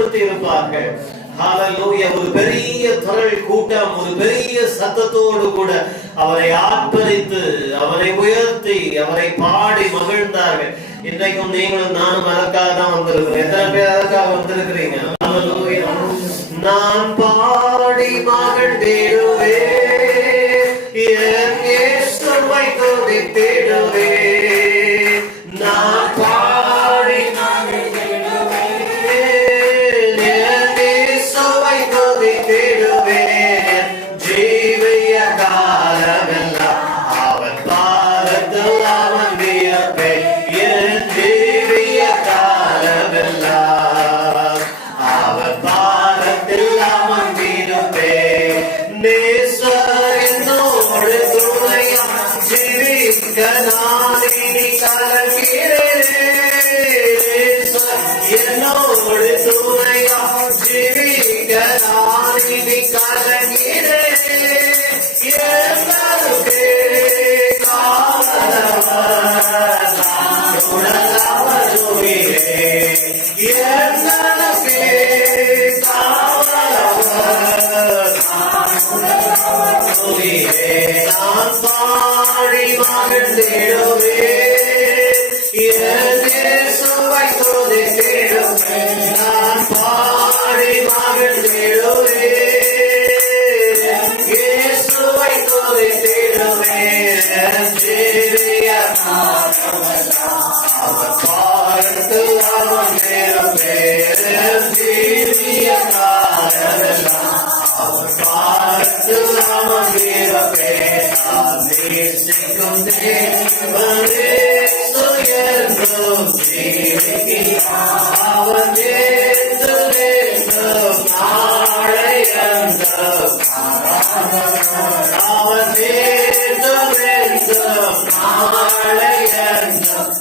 பயன்படுத்தி இருப்பார்கள். ஹalleluya. ஒரு பெரிய திரள் கூட்டம் ஒரு பெரிய சத்தத்தோடு கூட அவரை ஆர்ப்பரித்து அவரை உயர்த்தி அவரை பாடி மகிழ்ந்தார்கள். இன்றைக்கும் நீங்களும் நானும் அதற்காக தான் வந்திருக்கிறோம். எத்தனை பேர் அதற்காக வந்திருக்கிறீங்க? ஹalleluya. நான் பாடி மகிழ்ந்திடுவேன், என் இயேசுவை துதித்திடுவேன். நான் பாடி மகிழ்ந்திடுவேன், என் இயேசுவை துதித்திடுவேன். ஜீவிய காலமெல்லாம் அவன் பாதத்தில் அவன் வியப்பேன். என் ஜீவிய காலமெல்லாம் அவன் பாதத்தில் அவன் வியப்பேன். நேசர் என்னோடு துணையா ஜீவிக்க நான் இனி கலங்கிறேன். நேசர் என்னோடு துணையா ஜீவிக்க நான் இனி கலங்கிறேன். எல்லாருக்கே காவலவர் நான் உணர்ந்தவர் உயிரே. எல்லாருக்கே காவலவர் நான் உணர்ந்தவர் உயிரே. நான் பாடி மகிழ்ந்திடுவேன், என் இயேசுவை துதித்திடுவேன். நான் பாடி மகிழ்ந்திடுவேன், இயேசுவை துதித்திடுவேன். ஜீவிய காலமெல்லாம் அவர் பாதத்தில் அவன் வியப்பேன். ஜீவிய காலமெல்லாம் அவர் பாதத்தில் அவன் வியப்பேன். நான் நேசிக்கும் தேவனே என்றும் ஜீவிக்கிறார். அவன் என்று வேண்டும் நாளை என்றும் அவன் என்று வேண்டும் நாளை என்றும்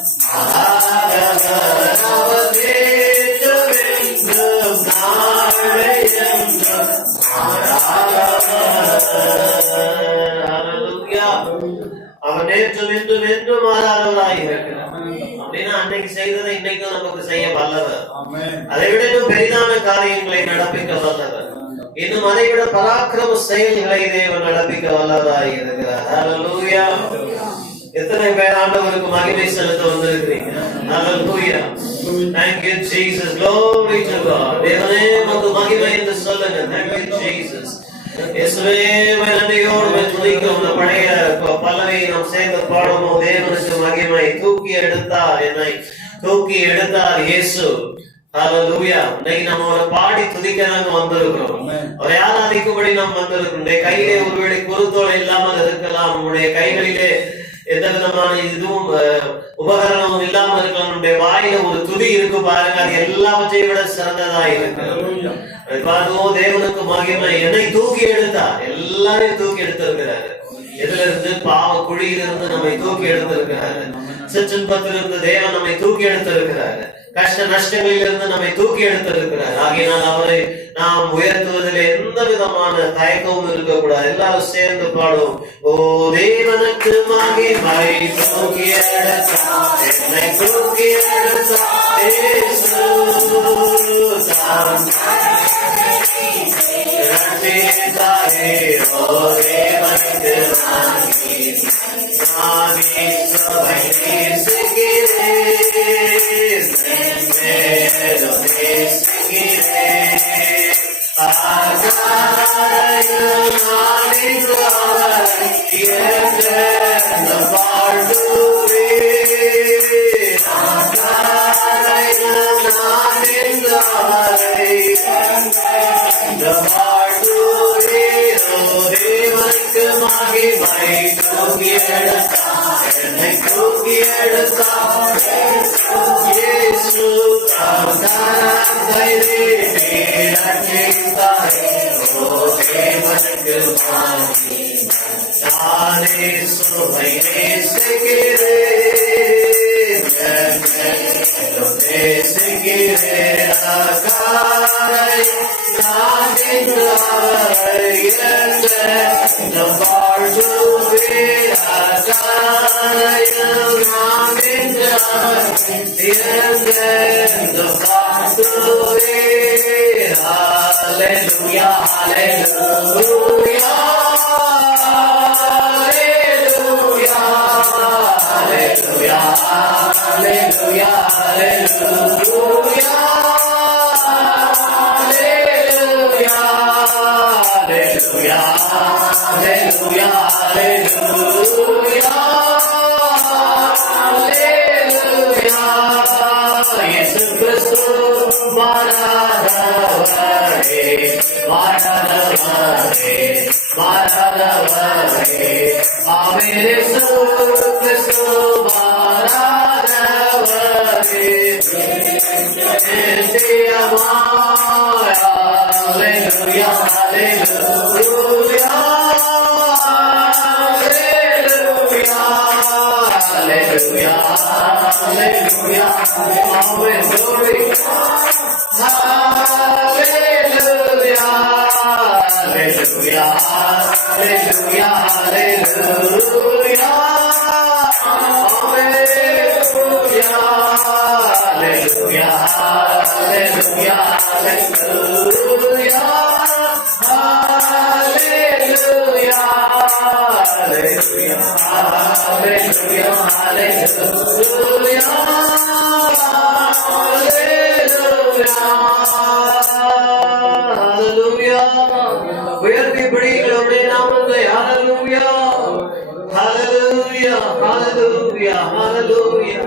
அவன் என்று வேண்டும் நாளை என்றும். அவன் நேற்றும் இன்றும் என்றும் மாறாதவராய் இருக்கிறார். அப்படின்னா அன்னைக்கு செய்ததை இன்னைக்கும் நமக்கு செய்ய வல்லவர். அதை விட இன்னும் பெரிதான காரியங்களை நடப்பிக்க வல்லவர். இன்னும் அதை விட பராக்கிரம செயல்களை தேவன் நடப்பிக்க வல்லவராய் இருக்கிறார். ஹalleluya. எத்தனை பேர் ஆண்டவருக்கு மகிமை செலுத்த வந்திருக்கிறீங்க? ஹalleluya. Thank you Jesus. Glory to God. தேவனே உமக்கு மகிமை என்று சொல்லுங்க. Thank you Jesus. இயேசுவே நன்றியோடு துதிக்கிறோம். இந்த பழைய பல்லவியை நாம் சேர்ந்து பாடுவோம். தேவனுக்கு மகிமை. தூக்கி எடுத்தார், என்னை தூக்கி எடுத்தார் இயேசு. ஹalleluya. இன்னைக்கு நம்ம அவரை பாடி துதிக்க நாங்க வந்திருக்கிறோம். அவரை ஆராதிக்கும்படி நாம் வந்திருக்கிறோம். உடைய கையிலே ஒருவேளை குருத்தோலை இல்லாமல் இருக்கலாம். உடைய கைகளிலே எந்த விதமான இதுவும் உபகரணமும் இல்லாமல் இருக்கலாம். நம்முடைய வாயில ஒரு துதி இருக்கு பாருங்க. அது எல்லாவற்றையும் விட சிறந்ததா இருக்கு. தேவனுக்கு மகிமை. என்னை தூக்கி எடுத்தார். எல்லாரையும் தூக்கி எடுத்திருக்கிறாரு. எதுல இருந்து? பாவ குழியிலிருந்து நம்மை தூக்கி எடுத்திருக்கிறாரு. சிற்றின்பத்திலிருந்து தேவன் நம்மை தூக்கி எடுத்திருக்கிறாரு. கஷ்ட நஷ்டங்களிலிருந்து நம்மை தூக்கி எடுத்திருக்கிறார். ஆகையினால் அவரை நாம் உயர்த்துவதில் எந்த விதமான தயக்கமும் இருக்கக்கூடாது. எல்லாரும் சேர்ந்து பாடுவோம். ஓ தேவனுக்கு மகிமை. தூக்கி எடுத்தார், என்னை தூக்கி எடுத்தார் இயேசு. ரட்சித்தாரே ஓ தேவனுக்கு மகிமை. நான் இயேசுவை நேசிக்கிறேன், மேலும் நேசிக்கிறேன். ஆசாரையும் நான் இன்று அவரை என்றென்றும் வாழ்த்துவேன். ஆசாரையும் நான் இன்று அவரை என்றென்றும் வாழ்த்துவேன். ஓ தேவனுக்கு மகிமை. தூக்கி எடுத்தார், என்னை தூக்கி எடுத்தார் இயேசு. கரத்தை நீட்டி ரட்சித்தாரே ஓ தேவனுக்கு மகிமை. நான் இயேசுவை நேசிக்கிறேன், நேசிக்கிறேன். நான் இன்று அவரை என்றென்றும் வாழ்த்துவேன். நான் இன்று அவரை என்றென்றும் வாழ்த்துவேன். உயர்த்தி பிடிகளுடைய நாமத்தை. ஹalleluya, ஹalleluya, ஹalleluya, ஹalleluya.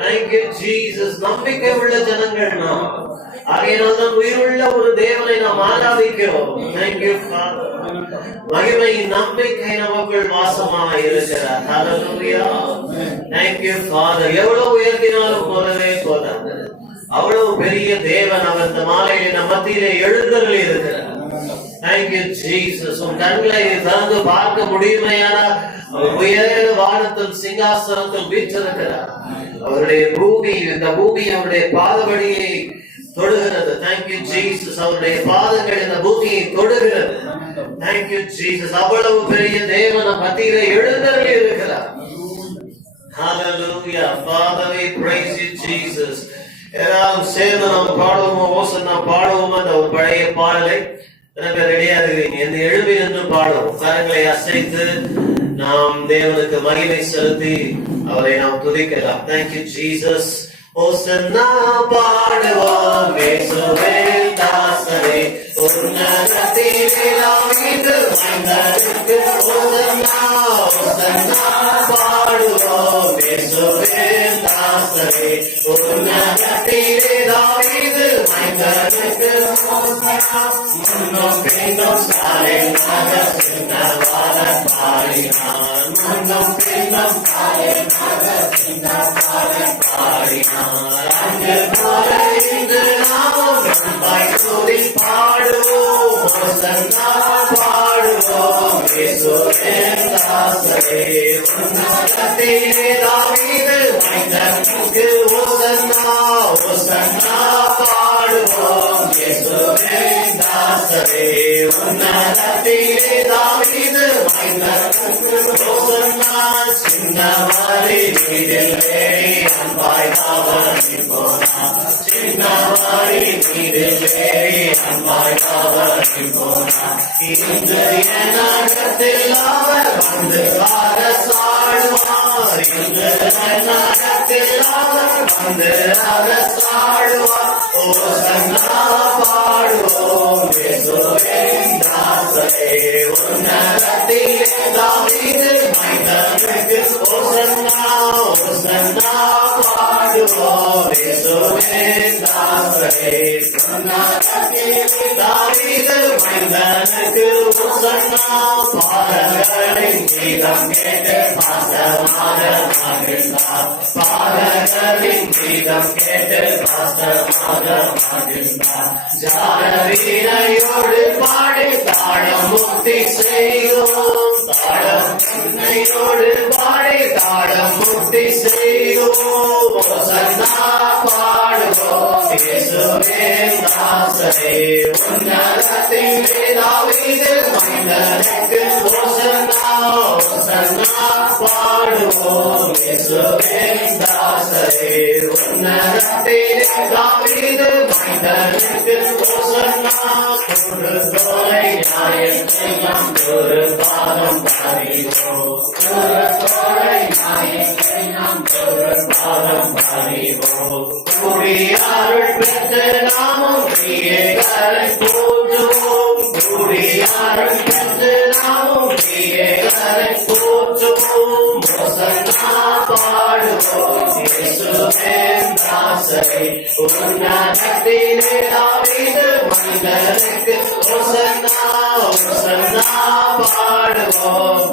Thank you Jesus. நம்பிக்கை உள்ள ஜனங்கள் நாம். ஆகையினால் தான் உயிருள்ள ஒரு தேவனை நாம் ஆராதிக்கிறோம். Thank you Father. மகிமையின் நம்பிக்கை நமக்குள் வாசமாக இருக்கிறார். ஹalleluya. Thank you Father. எவ்வளவு உயர்த்தினாலும் போதவே போதாது. அவ்வளவு பெரிய தேவன் அவர் இந்த மாலையில் நம் மத்தியிலே எழுந்தருளி இருக்கிறார். Thank you Jesus. உன் கண்களை திறந்து பார்க்க முடியுமையானால் அவர் உயர வானத்தில் சிங்காசனத்தில் வீற்றிருக்கிறார். அவருடைய பூமி, இந்த பூமி அவருடைய பாதபடியை தொடுகிறது. Thank you Jesus. அவருடைய பாதங்கள் இந்த பூமியை தொடுகிறது. Thank you Jesus. அவ்வளவு பெரிய தேவன் நம் மத்தியிலே எழுந்தருளி இருக்கிறார். Hallelujah. Father, we praise you Jesus. எல்லாரும் சேர்ந்து நாம் பாடுவோமா? ஓசன்னா பாடுவோமா? அந்த ஒரு பழைய பாடலை ரெடியா இருக்கிறீங்க? இந்த எழுவி என்று பாடுவோம். கரங்களை அசைத்து நாம் தேவனுக்கு மகிமை செலுத்தி அவரை நாம் துதிக்கலாம். Thank you Jesus. ஓசன்னா பாடுவோம் இயேசுவே தாசரே, உன்னதத்திலே தாவீது மன்னருக்கு ஓசன்னா. ஓசன்னா பாடுவோம் இயேசுவே தாசரே, உன்னதத்திலே தாவீது மன்னருக்கு ஓசன்னா. முன்னும் பின்னும் சாலையாக சின்னவாத பாடினான். முன்னும் பின்னும் சாலையாக சின்னவாத பாடினான். அங்கு போல இன்று நாமும் நம்பாய் துதி பாடுவோம். ஓசன்னா பாடுவோம் இயேசுவே தாசரே, உன்னதத்திலே தாவீது மைந்தனுக்கு ஓசன்னா. ஓசன்னா பாடுவோம் இயேசுவே தாசரே, உன்னதத்திலே தாவீது மைந்தனுக்கு ஓசன்னா. சின்னமரி மீதிலே அன்பாய் தாவணி போனான். சின்னமரி மீதிலே அன்பாய் தாவணி போனான். இன்று என்னத்தில் அவர் வந்து அரசாழ்வார். இன்று என்னத்தில் அவர் வந்து அரசாழ்வார். ஓசன்னா பாடுவோம் இயேசுவே தாசரே, உன்னதத்திலே தாவீது மைந்தனுக்கு ஓசன்னா. ஓசன்னா பாடுவோம் இயேசுவே தாசரே, உன்னதத்திலே தாவீது மைந்தனுக்கு ஓசன்னா. பாதங்களின் கீதம் கேட்டு பாசமாக மகிழ்ந்தார். பாதங்களின் கீதம் கேட்டு பாசமாக மகிழ்ந்தார். ஜான வீரையோடு பாடி தாழம் முக்தி செய்வோம். தாழம் உன்னையோடு பாடி தாழம் முக்தி செய்வோம். ஓசன்னா பாடுவோம் இயேசுவே தாசரே, உன்னதத்திலே தாவீது மைந்தனுக்கு ஓசன்னா. ஓசன்னா பாடுவோம் இயேசுவே தாசரே, உன்னதத்திலே தாவீது மைந்தனுக்கு ஓசன்னா. ஒரு தோலை நியாயத்தை நாம் ஒரு பாதம் பறிவோம். ஒரு தோலை நியாயத்தை நாம் ஒரு பாதம் பறிவோம். கூடியாருள் பெற்று நாமும் கிரியைகளை போற்றுவோம். கூடியாருள் பெற்று நாமும் கிரியைகளை போற்றுவோம். ஓசன்னா பாடுவோம் இயேசுவே தாசரே, உன்னதத்திலே தாவீது மனிதனுக்கு ஓசன்னா ஓசன்னா பாடுவோம்.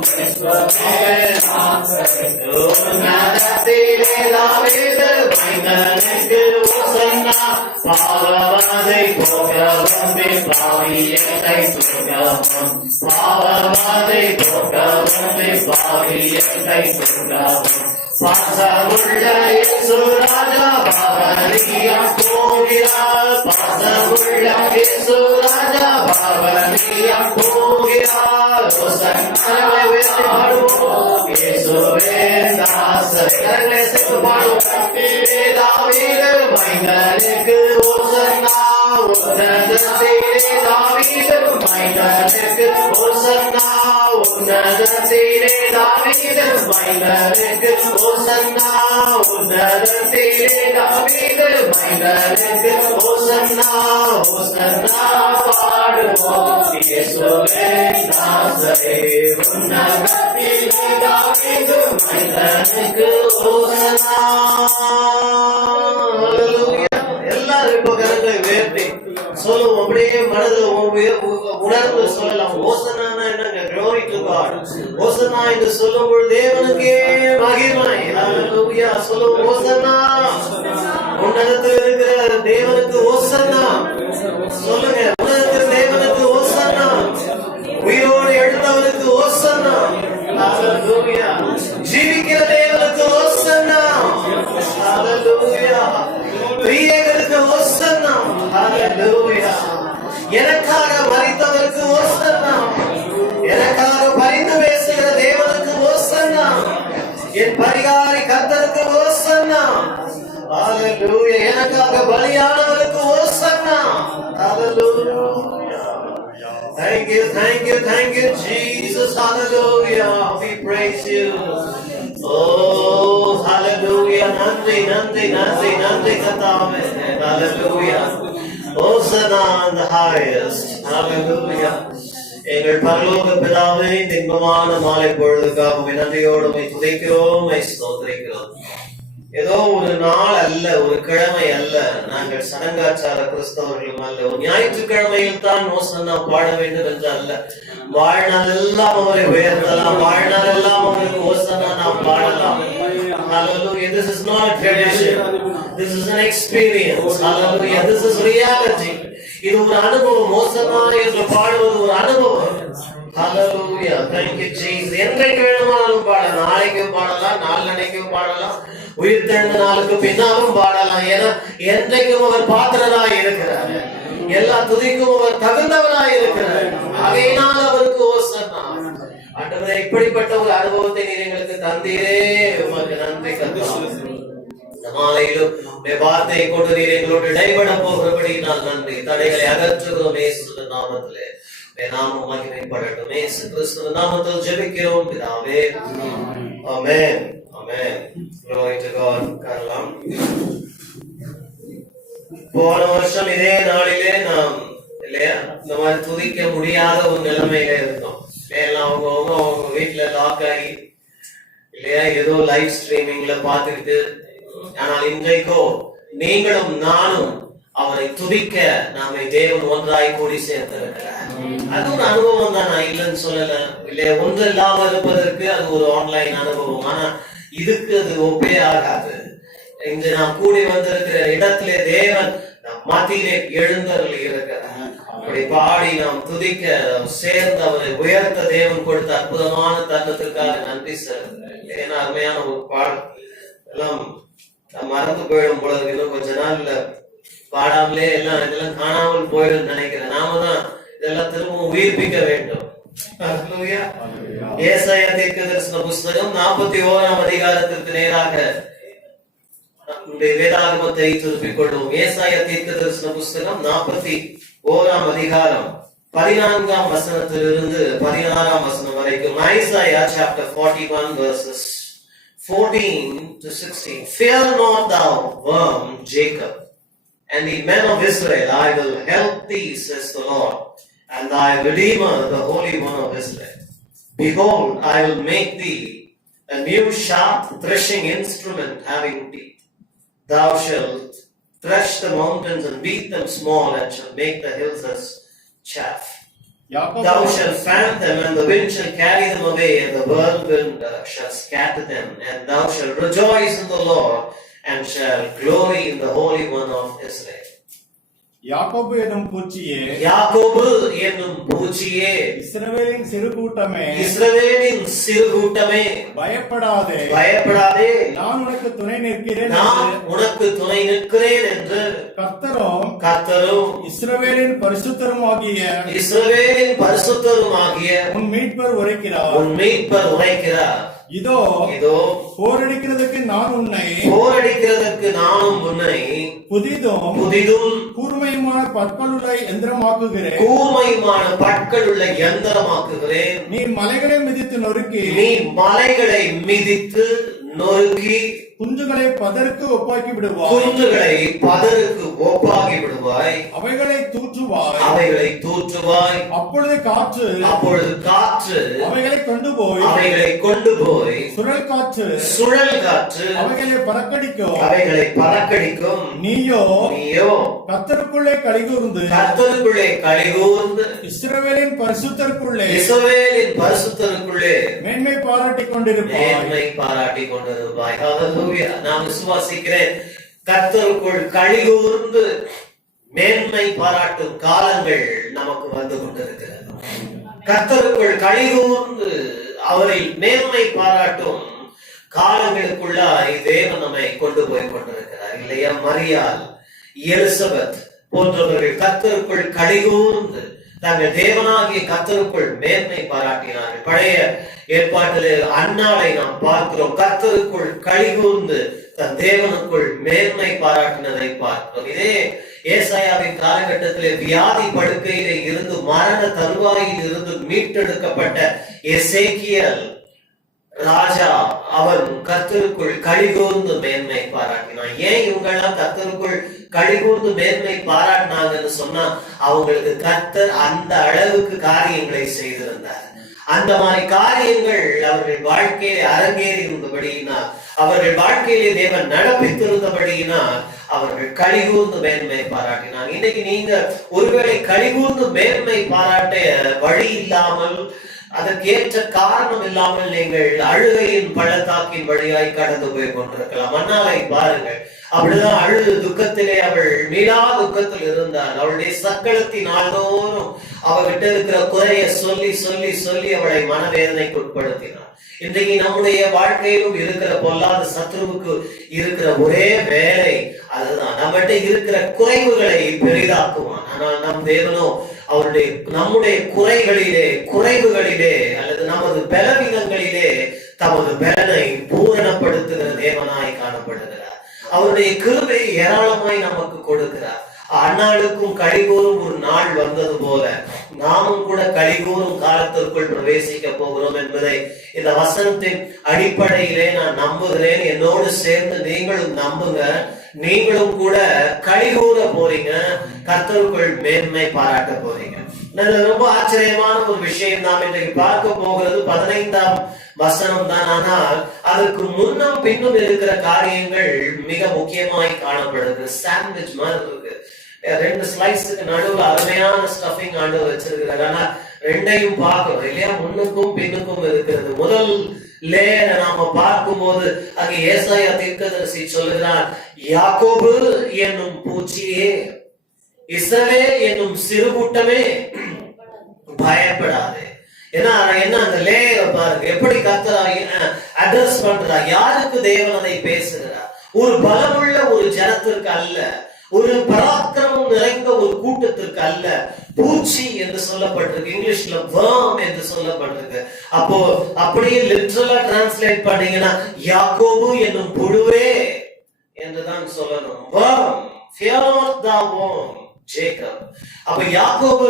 உன்னதத்திலே தாவீது மனிதனுக்கு ஓசன்னா பாவமதை போக வந்தே பாவியத்தை சுருக்கவும் பாவமதை போக வந்தே பாவியத்தை சுருக்கவும் பாசமுள்ள இயேசு ராஜா பாவனியா போகிறார். பாசமுள்ள இயேசு ராஜா பாவனியா போகிறார். ஓசன்னாவை உயர்த்தி பாடுவோம். இயேசுவே தாசரே சேர்த்து பாடுவோம். தாவீது மைந்தனுக்கு ஓசன்னா உன்னதத்திலே தாவீது மைந்தனுக்கு ஓசன்னா உன்னதத்திலே தாவீது மைந்தனுக்கு ஓசன்னா உன்னதத்திலே தாவீது மைந்தனுக்கு ஓசன்னா ஓசன்னா பாடுவோம். இயேசுவே நாசரே உன்னதத்திலே தாவீது மைந்தனுக்கு ஓசன்னா. எல்லாரும் இப்ப கரங்களை உயர்த்தி சொல்லுவோம். அப்படியே மனதில் உணர்வு சொல்லலாம். ஓசன்னா என்னங்க? Glory to God. ஓசன்னா என்று சொல்லும் பொழுது தேவனுக்கே மகிமை. ஹல்லேலூயா. சொல்லுவோம். ஓசன்னா. உன்னதத்தில் இருக்கிற தேவனுக்கு ஓசன்னா. சொல்லுங்க. உன்னதத்தில் தேவனுக்கு ஓசன்னா. உயிரோடு எழுந்தவனுக்கு ஓசன்னா. ஹல்லேலூயா. ஜீவிக்கிற தேவனுக்கு ஓசன்னா. ஹல்லேலூயா. பிரியங்களுக்கு ஓசன்னா. ஹல்லேலூயா. எனக்காக மரித்தவருக்கு ஓசன்னா. எனக்காக பரிந்து பேசுகிற தேவனுக்கு ஓசன்னா. என் பரிகாரி கர்த்தருக்கு ஓசன்னா. ஹல்லேலூயா. எனக்காக பலியானவருக்கு ஓசன்னா. ஹல்லேலூயா. Thank you, thank you, thank you, Jesus. Hallelujah. We praise you. Oh, hallelujah. Nandri, Nandri, Nandri, Nandri Katame. Hallelujah. Hosanna in the highest. Hallelujah. எங்கள் பரலோக பிதாவே, இன்பமான மாலை பொழுதுக்காக நன்றியோடு துதிக்கிறோம், ஸ்தோத்திரிக்கிறோம். ஏதோ ஒரு நாள் அல்ல, ஒரு கிழமை அல்ல, நாங்கள் சடங்காச்சார கிறிஸ்தவர்களும் அல்ல, ஒரு ஞாயிற்றுக்கிழமையில் தான் ஓசன்னா பாட வேண்டும் என்று அல்ல, வாழ்நாள் எல்லாம் அவரை உயர்த்தலாம், வாழ்நாள் எல்லாம் அவருக்கு ஓசன்னா நாம் பாடலாம். Hallelujah. This is not a tradition. This is an experience. Hallelujah. This is reality. இது ஒரு அனுபவம். ஓசன்னா என்று பாடுவது ஒரு அனுபவம். Hallelujah. Thank you, Jesus. என்றைக்கு வேணுமானாலும் பாடலாம். நாளைக்கும் பாடலாம், நாளன்னைக்கும் பாடலாம், உயிர்த்தெழுந்த நாளுக்கு பின்னாலும் பாடலாம். ஏன்னா என்றைக்கும் அவர் பாத்திரராய் இருக்கிறார். எல்லா துதிக்கும் அவர் தகுந்தவராய் இருக்கிறார். ஆகையினால் அவருக்கு ஓசன்னா. ஆண்டவரே, இப்படிப்பட்ட ஒரு அனுபவத்தை நீர் எங்களுக்கு தந்தீரே, உமக்கு நன்றி கர்த்தாவே. இந்த மாலையிலும் வார்த்தையை கொண்டு நீர் எங்களோடு இடைபட போகிறபடி நான் நன்றி. தடைகளை அகற்றுகிறோம் இயேசுவின் நாமத்திலே. நாமம் மகிமைப்படட்டும். இயேசு கிறிஸ்துவின் நாமத்தில் ஜெபிக்கிறோம் பிதாவே. ஆமென். ஆமென். Glory to God. காரணம் போன வருஷம் இதே நாளிலே நாம் இல்லையா இந்த மாதிரி துதிக்க முடியாத ஒரு நிலைமையில இருந்தோம். அவங்க வீட்டுல லாக் ஆகி இல்லையா ஏதோ லைவ் ஸ்ட்ரீமிங்ல பாத்துக்கிட்டு, ஆனால் இன்றைக்கோ நீங்களும் நானும் அவரை துதிக்க நாம தேவன் ஒன்றாய் கூடி சேர்த்திருக்கிறார். அது ஒரு அனுபவம் தான், நான் இல்லைன்னு சொல்லல. இல்லையா ஒன்று இல்லாம இருப்பதற்கு அது ஒரு ஆன்லைன் அனுபவம். ஆனா இதுக்கு அது ஒப்பே ஆகாது. இன்று நாம் கூடி வந்திருக்கிற இடத்திலே தேவன் மத்தியிலே எழுந்தருளி இருக்கிறார். அப்படி பாடி நாம் துதிக்க சேர்ந்து அவரை உயர்த்த தேவன் கொடுத்த அற்புதமான தருணத்திற்காக நன்றி செலுத்துகிறேன். ஏன்னா அருமையான ஒரு பாடல் எல்லாம் மறந்து போயிடும் போல இருக்கு. இன்னும் கொஞ்ச நாள்ல பாடாமலே எல்லாம் இதெல்லாம் காணாமல் போயிடும் நினைக்கிறேன். நாம தான் இதெல்லாம் திரும்பவும் உயிர்ப்பிக்க வேண்டும். ஏசாயா தீர்க்கதரிசன புஸ்தகம் 41ஆம் அதிகாரத்திற்கு நேராக வேதாகமத்தை திருப்பிக் கொள்வோம். ஏசாயா தீர்க்கதரிசன புஸ்தகம் 41ஆம் அதிகாரம் 14ஆம் வசனத்திலிருந்து 16ஆம் வசனம் வரைக்கும். Isaiah chapter 41 verses 14 to 16. Fear not thou, worm Jacob, and the men of Israel, I will help thee, says the Lord, and thy Redeemer, the Holy One of Israel. Behold, I will make thee a new sharp threshing instrument having teeth. Thou shalt thresh the mountains and beat them small, and shall make the hills as chaff. Thou shalt fan them, and the wind shall carry them away, and the whirlwind shall scatter them. And thou shalt rejoice in the Lord, and shall glory in the Holy One of Israel. யாக்கோபு என்னும் பூச்சியே, யாக்கோபு என்னும் பூச்சியே, இஸ்ரவேலின் சிறு கூட்டமே, இஸ்ரவேலின் சிறு கூட்டமே, பயப்படாதே, பயப்படாதே, நான் உனக்கு துணை நிற்கிறேன், நான் உனக்கு துணை நிற்கிறேன் என்று கர்த்தரும் இஸ்ரவேலின் பரிசுத்தருமாகிய உன் மீட்பர் உரைக்கிறார். இதோ போரடிக்கிறதுக்கு நானும் உன்னை புதிதும் கூர்மையுமான பற்களுள்ள யந்திரமாக்குகிறேன். நீ மலைகளை மிதித்து நொறுக்கி குஞ்சுகளை பதருக்கு ஒப்பாக்கி விடுவாய். அவைகளை தூற்றுவாய். அப்பொழுது காற்று அவைகளை கொண்டு போய் சுழல் காற்று அவைகளை பறக்கடிக்கும். நீயோ கர்த்தருக்குள்ளே களிகூர்ந்து இஸ்ரவேலின் பரிசுத்தருக்குள்ளே மேன்மை பாராட்டிக் கொண்டிருப்பாய். நான் விசுவாசிக்கிறேன், கர்த்தருக்குள் களிகூர்ந்து மேன்மை பாராட்டும் காலங்கள் நமக்கு வந்து கொண்டிருக்கிறது. கர்த்தருக்குள் களிகூர்ந்து அவரில் மேன்மை பாராட்டும் காலங்களுக்குள்ளாய் தேவன் நம்மை கொண்டு போய் கொண்டிருக்கிறார் இல்லையா? மரியாள், எலிசபெத் போன்றவர்கள் கர்த்தருக்குள் களிகூர்ந்து தங்கள் தேவனாகிய கர்த்தருக்குள் மேன்மை பாராட்டினார்கள். பழைய ஏற்பாட்டிலே அன்னாளை நாம் பார்க்கிறோம், கர்த்தருக்குள் களிகூர்ந்து தன் தேவனுக்குள் மேன்மை பாராட்டினதை பார்க்கிறோம். இதே ஏசாயாவின் காலகட்டத்திலே வியாதி படுக்கையிலே இருந்து மரண தருவாயில் இருந்து மீட்டெடுக்கப்பட்ட எசேக்கியேல் ராஜா, அவன் கர்த்தருக்குள் களிகூர்ந்து மேன்மை பாராட்டினான். ஏன் இவங்கெல்லாம் கர்த்தருக்குள் களிகூர்ந்து மேன்மை பாராட்டினாங்கன்னு சொன்னா, அவங்களுக்கு கர்த்தர் அந்த அளவுக்கு காரியங்களை செய்திருந்தார். அந்த மாதிரி காரியங்கள் அவர்கள் வாழ்க்கையிலே அரங்கேறி இருந்தபடியினா, அவர்கள் வாழ்க்கையிலே தேவன் நடப்பித்திருந்தபடியினா அவர்கள் களிகூர்ந்து மேன்மை பாராட்டினாங்க. இன்னைக்கு நீங்க ஒருவேளை களிகூர்ந்து மேன்மை பாராட்ட வழி இல்லாமல், அதற்கேற்ற காரணம் இல்லாமல் நீங்கள் அழுகையின் பள்ளத்தாக்கின் வழியாய் கடந்து போய் கொண்டிருக்கலாம். அண்ணாவை பாருங்கள், அப்படிதான் அழுது துக்கத்திலே அவள் மீளா துக்கத்தில் இருந்தாள். அவளுடைய சக்களத்தின் நாள்தோறும் அவகிட்ட இருக்கிற குறைய சொல்லி சொல்லி சொல்லி அவளை மனவேதனைக்கு உட்படுத்தினாள். இன்றைக்கு நம்முடைய வாழ்க்கையிலும் இருக்கிற பொல்லாத சத்ருவுக்கு இருக்கிற ஒரே வேலை அதுதான், நம்மகிட்ட இருக்கிற குறைவுகளை பெரிதாக்குவான். ஆனால் நம் தேவனோ அவருடைய நம்முடைய குறைவுகளிலே அல்லது நமது பலவீனங்களிலே தமது பலனை பூரணப்படுத்துகிற தேவனாய் காணப்படுகிறார். அவருடைய கிருபை ஏராளமாய் நமக்கு கொடுக்கிறார். அந்நாளுக்கும் களிகூறும் ஒரு நாள் வந்தது போல நாமும் கூட களிகூறும் காலத்திற்குள் பிரவேசிக்க போகிறோம் என்பதை இந்த வசனத்தின் அடிப்படையிலே நான் நம்புகிறேன். என்னோடு சேர்ந்து நீங்களும் நம்புங்க. நீங்களும் கூட களிகூற போறீங்க, கர்த்தருக்குள் மேன்மை பாராட்ட போறீங்க. ரொம்ப ஆச்சரியமான ஒரு விஷயம் நாம் இன்றைக்கு பார்க்க போகிறது 15ஆம் வசனம் தான். ஆனால் அதற்கு முன்னும் பின்னும் இருக்கிற காரியங்கள் மிக முக்கியமாய் காணப்படுது. சாண்ட்விச் மாதிரி இருக்கு. 2 ஸ்லைஸுக்கு நடுவுல அருமையான ஸ்டஃபிங் ஆண்டவர் வச்சிருக்கிறார். ஆனா ரெண்டையும் பார்க்கணும் இல்லையா? முன்னுக்கும் பின்னுக்கும் இருக்கிறது. முதல் லேயரை நாம பார்க்கும்போது அங்கே ஏசாயா தீர்க்கதரிசி சொல்லுகிறார், யாக்கோபு என்னும் பூச்சியே, இஸ்ரவேல் என்னும் சிறு கூட்டமே பயப்படாதே. ஏன்னா என்ன அந்த லேயரை பாருங்க, எப்படி கர்த்தர் அட்ரஸ் பண்றார், யாருக்கு தேவன் அதை பேசுகிறார். ஒரு பலமுள்ள ஒரு ஜனத்திற்கு அல்ல, ஒரு பராக்கிரமம் நிறைந்த ஒரு கூட்டத்திற்கு அல்ல. பூச்சி என்று சொல்லப்பட்டிருக்கு, இங்கிலீஷ்ல worm என்று சொல்லப்பட்டிருக்கு. அப்போ அப்படியே லிட்டரலா டிரான்ஸ்லேட் பண்ணீங்கன்னா யாக்கோபு என்னும் புழுவே என்றுதான் சொல்லணும். worm, fear not thou worm, Jacob. அப்ப யாக்கோபு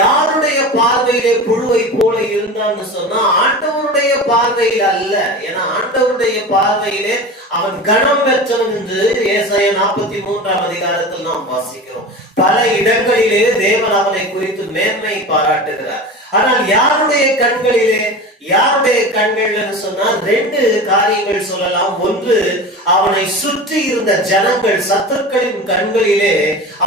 யாருடைய பார்வையிலே புழுவை போல இருந்தான்னு சொன்னா ஆண்டவருடைய பார்வையில் அல்ல. ஏன்னா ஆண்டவருடைய பார்வையிலே அவன் கணம் பெற்றவன் என்று ஏசாயா 43ஆம் அதிகாரத்தில் நாம் வாசிக்கிறோம். பல இடங்களிலே தேவன் அவனை குறித்து மேன்மை பாராட்டுகிறார். ஆனால் யாருடைய கண்களிலே, யாருடைய கண்கள் சொன்னா ரெண்டு காரியங்கள் சொல்லலாம். ஒன்று, அவனை சுற்றி இருந்த ஜனங்கள், சத்துருக்களின் கண்களிலே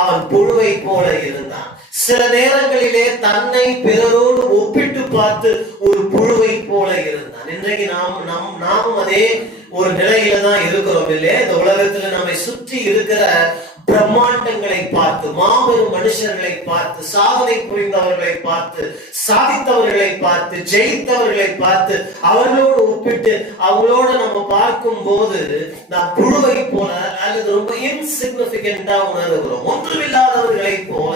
அவன் புழுவை போல இருந்தான். சில நேரங்களிலே தன்னை பிறரோடு ஒப்பிட்டு பார்த்து ஒரு புழுவை போல இருந்தான். இன்றைக்கு நாமும் அதே ஒரு நிலையில தான் இருக்கிறோம் இல்லையா? இந்த உலகத்துல நம்மை சுற்றி இருக்கிற பிரம்மாண்டங்களை பார்த்து, மாபெரும் மனுஷர்களை பார்த்து, சாதனை புரிந்தவர்களை பார்த்து, சாதித்தவர்களை பார்த்து, ஜெயித்தவர்களை பார்த்து, அவர்களோடு ஒப்பிட்டு அவங்களோட நம்ம பார்க்கும் போது நாம் புழுவை போல அல்லது ரொம்ப இன்சிக்னிபிகண்டா உணர்கிறோம், ஒன்றுமில்லாதவர்களை போல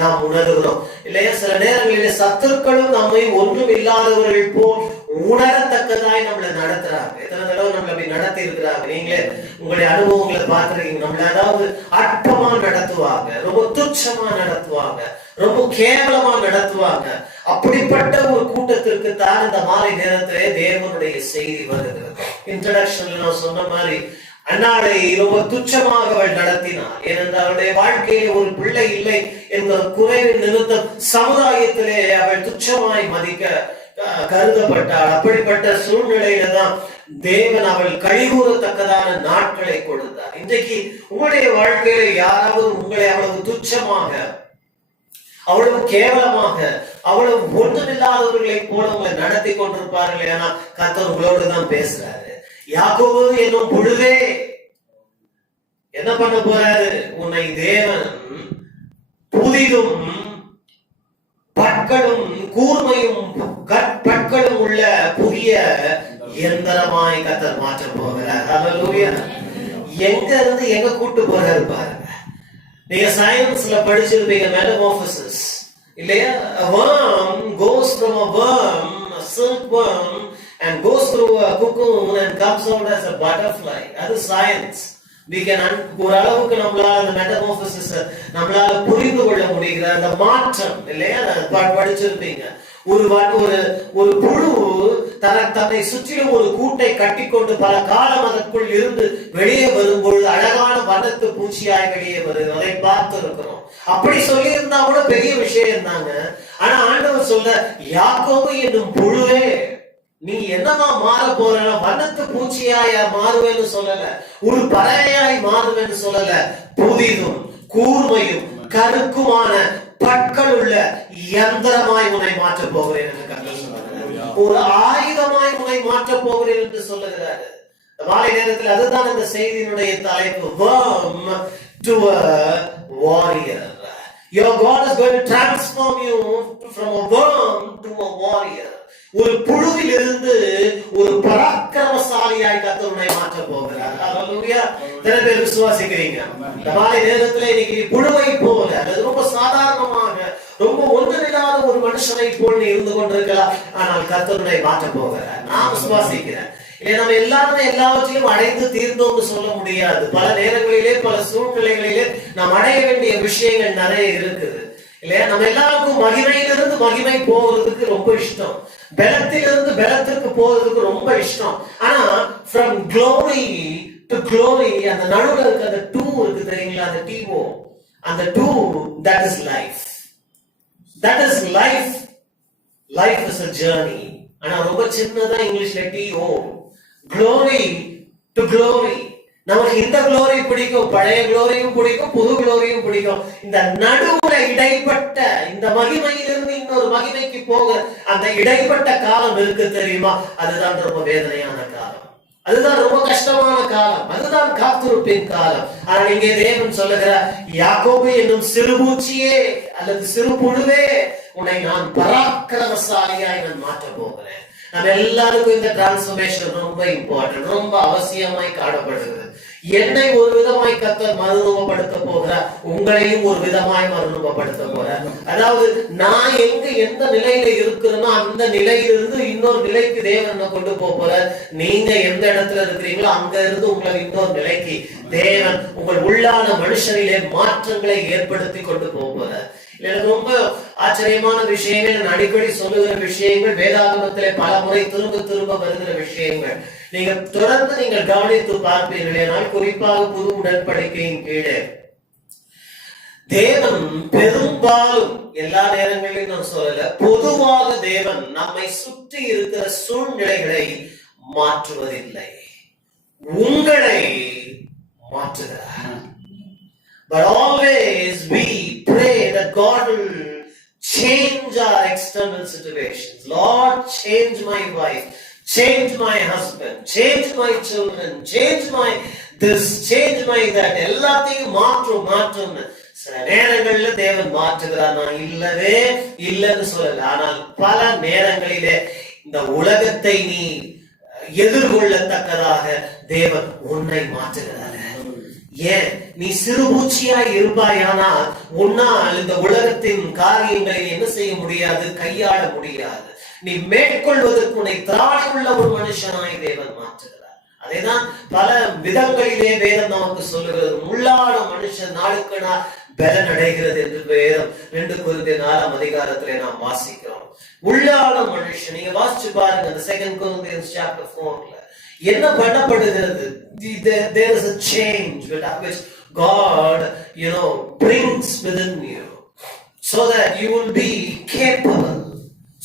நாம் உணர்கிறோம் இல்லையா? சில நேரங்களில் சத்துருக்களும் நம்மை ஒன்றும் இல்லாதவர்கள் போல் உணரத்தக்கதாய் நம்மளை நடத்துறாங்க. எத்தனை தடவை நம்மளை அப்படி நடத்தி இருக்கிறாங்க? நீங்களே உங்களுடைய அனுபவங்களை பார்த்துருக்கீங்க. நம்மள அதாவது அற்பமா நடத்துவாங்க, ரொம்ப துச்சமா நடத்துவாங்க, ரொம்ப கேவலமா நடத்துவாங்க. அப்படிப்பட்ட ஒரு கூட்டத்திற்கு தான் இந்த மாலை நேரத்திலே தேவனுடைய செய்தி வருகிறது. இன்ட்ரோடக்ஷன்ல நான் சொன்ன மாதிரி அன்னாளை ரொம்ப துச்சமாக அவள் நடத்தினார். ஏனென்றால் அவளுடைய வாழ்க்கையில ஒரு பிள்ளை இல்லை என்ற குறைவின் நிமித்தம் சமுதாயத்திலே அவள் துச்சமாய் கருதப்பட்டாள். அப்படிப்பட்ட சூழ்நிலையில தான் தேவன் அவள் கழிவுறத்தக்கதான நாட்களை கொடுத்தார். இன்றைக்கு உங்களுடைய வாழ்க்கையில யாராவது உங்களை அவ்வளவு துச்சமாக, அவ்வளவு கேவலமாக, அவ்வளவு ஒன்றுமில்லாதவர்களை போல உங்களை நடத்தி கொண்டிருப்பார்கள். ஏன்னா கர்த்தர் உங்களோடு தான் பேசுறாரு. யாக்கோபு என்னும் புழுவே என்ன பண்ண போறாரு? உன்னை தேவன் புதிதும் பற்களும் கூர்மையும் பற்களும் உள்ள புதிய எந்திரமாய் கர்த்தர் மாற்ற போகிறார். ஹல்லேலூயா! எங்க இருந்து எங்க கூட்டு போறாரு பாருங்க. நீங்க சயின்ஸ்ல படிச்சிருப்பீங்க, மெட்டமார்போசிஸ் இல்லையா? A worm goes from a worm, a silkworm, and goes through a cocoon and comes out as a butterfly. அது சயின்ஸ். ஒரு அளவுக்கு நம்மளால அந்த மெட்டமார்போசிஸ் நம்மளால புரிந்து கொள்ள முடிகிற அந்த மாற்றம் இல்லையா? படிச்சிருப்பீங்க. ஒரு புழு தன்னை சுற்றிலும் ஒரு கூட்டை கட்டிக்கொண்டு பல காலம் அதற்குள் இருந்து வெளியே வரும்பொழுது அழகான வண்ணத்து பூச்சியாய் வெளியே வருது. அதை பார்த்து இருக்கிறோம். அப்படி சொல்லி இருந்தா கூட பெரிய விஷயம் தாங்க. ஆனா ஆண்டவர் சொல்ற, யாக்கோபு என்னும் புழுவே நீ என்னமா மாற போற? வண்ணத்து பூச்சியாயா மாறுவேன்னு சொல்லல, ஒரு பறவையாய் மாறுவேன்னு சொல்லல, புதிதும் கூர்மையும் கருக்குமான பற்கள் உள்ள யந்திரமாய் உன்னை மாற்ற போகிறேன் என்று கர்த்தர் சொல்லுகிறார். ஒரு ஆயுதமாய் உன்னை மாற்ற போகிறேன் என்று சொல்லுகிறார். மாலை நேரத்தில் அதுதான் இந்த செய்தியினுடைய தலைப்பு. Worm to a warrior. Your God is going to transform you from a worm to a warrior. ஒரு புழுவில் இருந்து ஒரு பராக்கிரமசாலியாய் கர்த்தர் உன்னை மாற்ற போகிறார். ஹல்லேலூயா! எத்தனை பேர் விசுவாசிக்கிறீங்க? இந்த மாலை நேரத்துல இன்னைக்கு புழுவை போல அல்லது ரொம்ப சாதாரணமாக ரொம்ப ஒன்றுமில்லாத ஒரு மனுஷனை போல் நீ இருந்து கொண்டிருக்கலாம். ஆனால் கர்த்தர் உன்னை மாற்ற போகிறார். நான் விசுவாசிக்கிறேன். நம்ம எல்லாருமே எல்லாவற்றையும் அடைந்து தீர்ந்தோம்னு சொல்ல முடியாது. பல நேரங்களிலே பல சூழ்நிலைகளிலே நாம் அடைய வேண்டிய விஷயங்கள் நிறைய இருக்குது இல்லையா? நம்ம எல்லாருக்கும் மகிமையிலிருந்து மகிமை போவதற்கு ரொம்ப இஷ்டம், பலத்திலிருந்து பலத்திற்கு போவதற்கு ரொம்ப இஷ்டம். ஆனா from glory to glory அந்த நடுவுல இருக்க அந்த டூ இருக்கு தெரியுங்களா? அந்த டீஓ, அந்த two, that is life. That is life. Life is a journey. ஆனா ரொம்ப சின்னதா இங்கிலீஷ்ல டீஓ. glory to glory. நமக்கு இந்த குளோரி பிடிக்கும், பழைய குளோரியும் பிடிக்கும், புது குளோரியும் பிடிக்கும். இந்த நடுவுல இடைப்பட்ட இந்த மகிமையிலிருந்து இன்னொரு மகிமைக்கு போக அந்த இடைப்பட்ட காலம் இருக்கு தெரியுமா? அதுதான் ரொம்ப வேதனையான காலம், அதுதான் ரொம்ப கஷ்டமான காலம், அதுதான் காத்திருப்பின் காலம். ஆனா இங்கே தேவன் சொல்லுகிறார், யாக்கோபு என்னும் சிறுபூச்சியே அல்லது சிறு புழுவே உன்னை நான் பராக்கிரமசாலியாய் நான் மாற்ற போகிறேன். நம்ம எல்லாருக்கும் இந்த டிரான்ஸ்ஃபர்மேஷன் ரொம்ப இம்பார்ட்டன்ட், ரொம்ப அவசியமாய் காணப்படுகிறது. என்னை ஒரு விதமாய் கர்த்தர் மறுரூபப்படுத்த போகிறார், உங்களையும் ஒரு விதமாய் மறுரூபப்படுத்த போறார். அதாவது நான் எந்த நிலையில இருக்கிறேனோ அந்த நிலையிலிருந்து இன்னொரு நிலைக்கு தேவன் கொண்டு போறார். நீங்க எந்த இடத்துல இருக்கிறீங்களோ அங்க இருந்து உங்களை இன்னொரு நிலைக்கு தேவன் உங்கள் உள்ளான மனுஷனிலே மாற்றங்களை ஏற்படுத்தி கொண்டு போறார். எனக்கு ரொம்ப ஆச்சரியமான விஷயங்கள், நான் அடிக்கடி சொல்லுகிற விஷயங்கள், வேதாகமத்திலே பல முறை திரும்ப திரும்ப வருகிற விஷயங்கள். நீங்க தொடர்ந்து நீங்கள் கவனித்து பார்ப்பீர்கள். குறிப்பாக புது உடன்படிக்கையின் கீழே தேவன் பெரும்பாலும், எல்லா நேரங்களிலும் நான் சொல்லல, பொதுவாக தேவன் நம்மை சுற்றி இருக்கிற சூழ்நிலைகளை மாற்றுவதில்லை, உங்களை மாற்றுகிறார். But always we pray that God will change our external situations. Lord, change my wife, change my husband, change my children, change my this, change my that. எல்லாத்தையும் மாற்றும். சில நேரங்கள்ல தேவன் மாற்றுகிறார். நான் இல்லவே இல்லைன்னு சொல்லல. ஆனால் பல நேரங்களிலே இந்த உலகத்தை நீ எதிர்கொள்ளத்தக்கதாக தேவன் உன்னை மாற்றுகிறார். ஏன் நீ சிறுபூச்சியாய் இருப்பாயானால் உன்னால் இந்த உலகத்தின் காரியங்களை என்ன செய்ய முடியாது, கையாள முடியாது. நீ மேற்கொள்வதற்கு உன்னை திராணி உள்ள ஒரு மனுஷனாய் தேவன் மாற்றுகிறார். அதேதான் பல விதங்களிலே வேதம் நமக்கு சொல்லுகிறது. முள்ளான மனுஷன் நாளுக்கு நாள் பலன் அடைகிறது என்று வேதம் 2 கொரிந்தியர் 4ஆம் அதிகாரத்திலே நாம் வாசிக்கிறோம். உள்ளான மனுஷன் நீங்க வாசிச்சு பாருங்க. அந்த 2 Corinthians chapter 4ல என்ன பண்ணப்படுகிறது? There is a change which God, brings within you, so that you will be capable,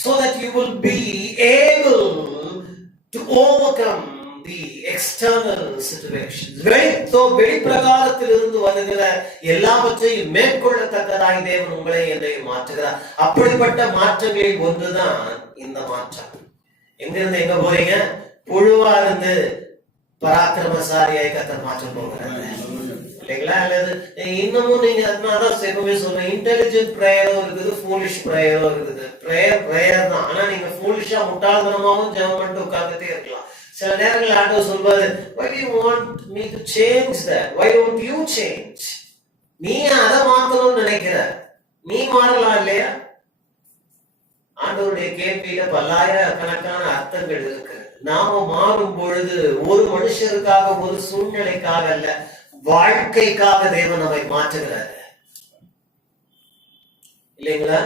so that you will be able to overcome the external situations. வெளிப்பிரகாரத்திலிருந்து வருகிற எல்லாவற்றையும் மேற்கொள்ளத்தக்கதாய் தேவன் உங்களை என்னை மாற்றுகிறார். அப்படிப்பட்ட மாற்றங்களில் ஒன்றுதான் இந்த மாற்றம். எங்கிருந்து எங்க போறீங்க? புழுவா இருந்து பராக்கிரமசாலியாய் கர்த்தர் மாற்ற போகிறார் இல்லைங்களா? அல்லது இன்னமும் நீங்க அதனாலதான் எப்பவுமே சொல்றேன், இன்டெலிஜென்ட் பிரேயரும் இருக்குது, ஃபூலிஷ் பிரேயரும் இருக்குது. பிரேயர் தான், ஆனா நீங்க ஃபூலிஷா முட்டாள்தனமாவும் ஜெபம் பண்ணிட்டு உட்கார்ந்துட்டே இருக்கலாம். சில நேரங்கள் ஆண்டவர் சொல்வாரு, why do you want me to change that? Why don't you change? நீ அதை மாத்தணும்னு நினைக்கிற, நீ மாறலாம் இல்லையா? ஆண்டவருடைய கேள்வியில பல்லாயிரக்கணக்கான அர்த்தங்கள் இருக்கு. நாம மாறும் பொழுது ஒரு மனுஷருக்காக, ஒரு சூழ்நிலைக்காக அல்ல, வாழ்க்கைக்காக தேவன் நம்மை மாற்றுகிறார் இல்லைங்களா?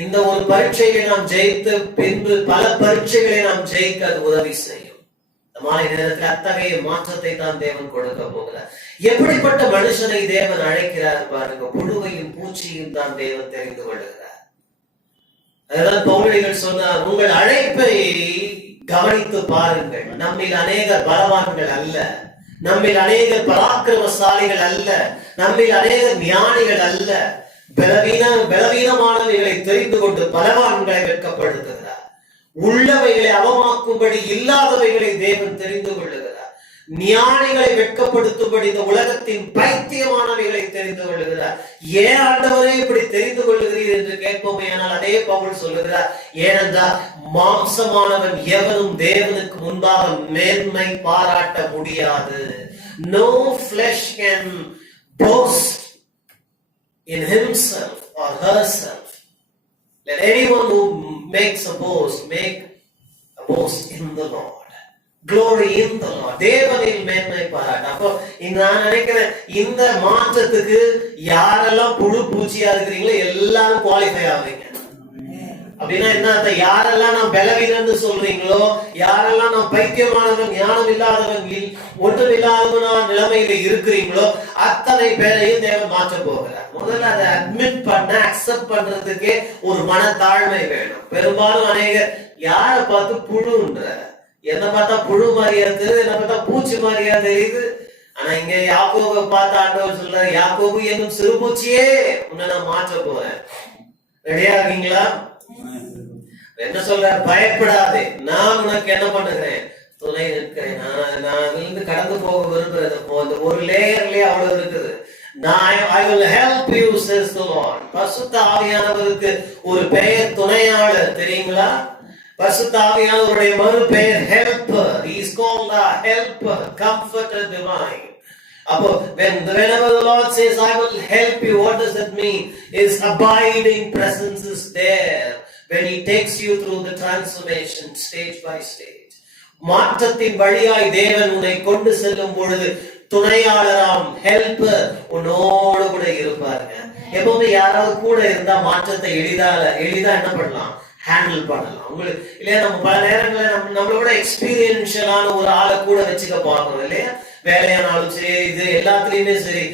இந்த ஒரு பரீட்சையை நாம் ஜெயித்து பின்பு பல பரீட்சைகளை நாம் ஜெயிக்க அது உதவி செய்யும். இந்த மாதிரி நேரத்தில் அத்தகைய மாற்றத்தை தான் தேவன் கொடுக்க போகிறார். எப்படிப்பட்ட மனுஷனை தேவன் அழைக்கிறார் பாருங்க. புழுவையும் பூச்சியும் தான் தேவன் தெரிந்து கொள்கிறார். அதனால் பவுலடிகள் சொன்னார், உங்கள் அழைப்பை கவனித்து பாருங்கள். நம்மில் அநேகர் பலவான்கள் அல்ல, நம்மில் அநேகர் பராக்கிரமசாலிகள் அல்ல, நம்மில் அநேகர் ஞானிகள் அல்ல. பலவீனமானவைகளை தெரிந்து கொண்டு பலவான்களை வெட்கப்படுத்துகிறார். உள்ளவைகளை அவமாக்கும்படி இல்லாதவைகளை தேவன் தெரிந்து கொள்ளுகிறார். ஞானிகளை வெட்கப்படுத்தும்படி இந்த உலகத்தின் பைத்தியமானவைகளை தெரிந்து கொள்ளுகிறார். ஏன் ஆண்டவரே இப்படி தெரிந்து கொள்ளுகிறீர் என்று கேட்போமே. ஆனால் அதே பவுல் சொல்லுகிறார், ஏனென்றால் மாம்சமானவன் எவனும் தேவனுக்கு முன்பாக மேன்மை பாராட்ட முடியாது. No flesh can boast in himself or herself. Let anyone who makes a boast make a boast in the Lord. Glory in the Lord. தேவனில் மேன்மை பாராட்டு. அப்போ நான் நினைக்கிறேன், இந்த மாற்றத்துக்கு யாரெல்லாம் புழு பூச்சியா இருக்கிறீங்களோ எல்லாரும் குவாலிஃபை ஆகுறீங்க. அப்படின்னா என்ன? யாரெல்லாம் நான் பலவீனன்னு சொல்றீங்களோ, யாரெல்லாம் நான் பைத்தியமானவன், ஞானம் இல்லாதவன், ஒன்றும் இல்லாதவனா நிலைமையில இருக்கிறீங்களோ, அத்தனை பேரையும் தேவன் மாற்ற போகிறார். முதல்ல அதை அட்மிட் பண்ண, அக்செப்ட் பண்றதுக்கே ஒரு மனத்தாழ்மை வேணும். பெரும்பாலும் அநேகர் யாரை பார்த்து புழுன்ற, என்ன பார்த்தா புழு மாதிரியா தெரியுது, என்ன பார்த்தா பூச்சி மாதிரியா தெரியுது. ஆனா இங்க யாக்கோபை பார்த்து ஆண்டவர் சொல்றாரு, யாக்கோபு என்னும் சிறுபூச்சியே உன்னை நான் மாற்ற போறேன். ரெடியா இருக்கீங்களா? என்ன சொல்றாரு? பயப்படாதே, நான் உனக்கு என்ன பண்ணுகிறேன், துணை நிற்கிறேன். நான் இருந்து கடந்து போக விரும்புறது ஒரு லேயர்லயே அவ்வளவு இருக்குது. I will help you, says the Lord. பரிசுத்த ஆவியானவருக்கு ஒரு பெயர் துணையாளர் தெரியுங்களா? பரிசுத்த ஆவியானவருடைய மறு பெயர் helper. He is called a helper, comforter divine. அப்போ whenever the Lord says I will help you, what does that mean? His abiding presence is there when he takes you through the transformation stage by stage. மாற்றத்தின் வழியாய் தேவன் உன்னை கொண்டு செல்லும் பொழுது துணையாளராம் helper உன்னோடு கூட இருப்பாருங்க. எப்பவுமே யாராவது கூட இருந்தா மாற்றத்தை எளிதா என்ன பண்ணலாம், ஹேண்டில் பண்ணலாம். உங்களுக்கு இல்லையா? நம்ம பல நேரங்களில் நம்மளோட எக்ஸ்பீரியன்ஷியலான ஒரு ஆளை கூட வச்சுக்க பார்க்கணும் இல்லையா? வேலையானாலும் சரி, இது எல்லாத்துலயுமே சரி,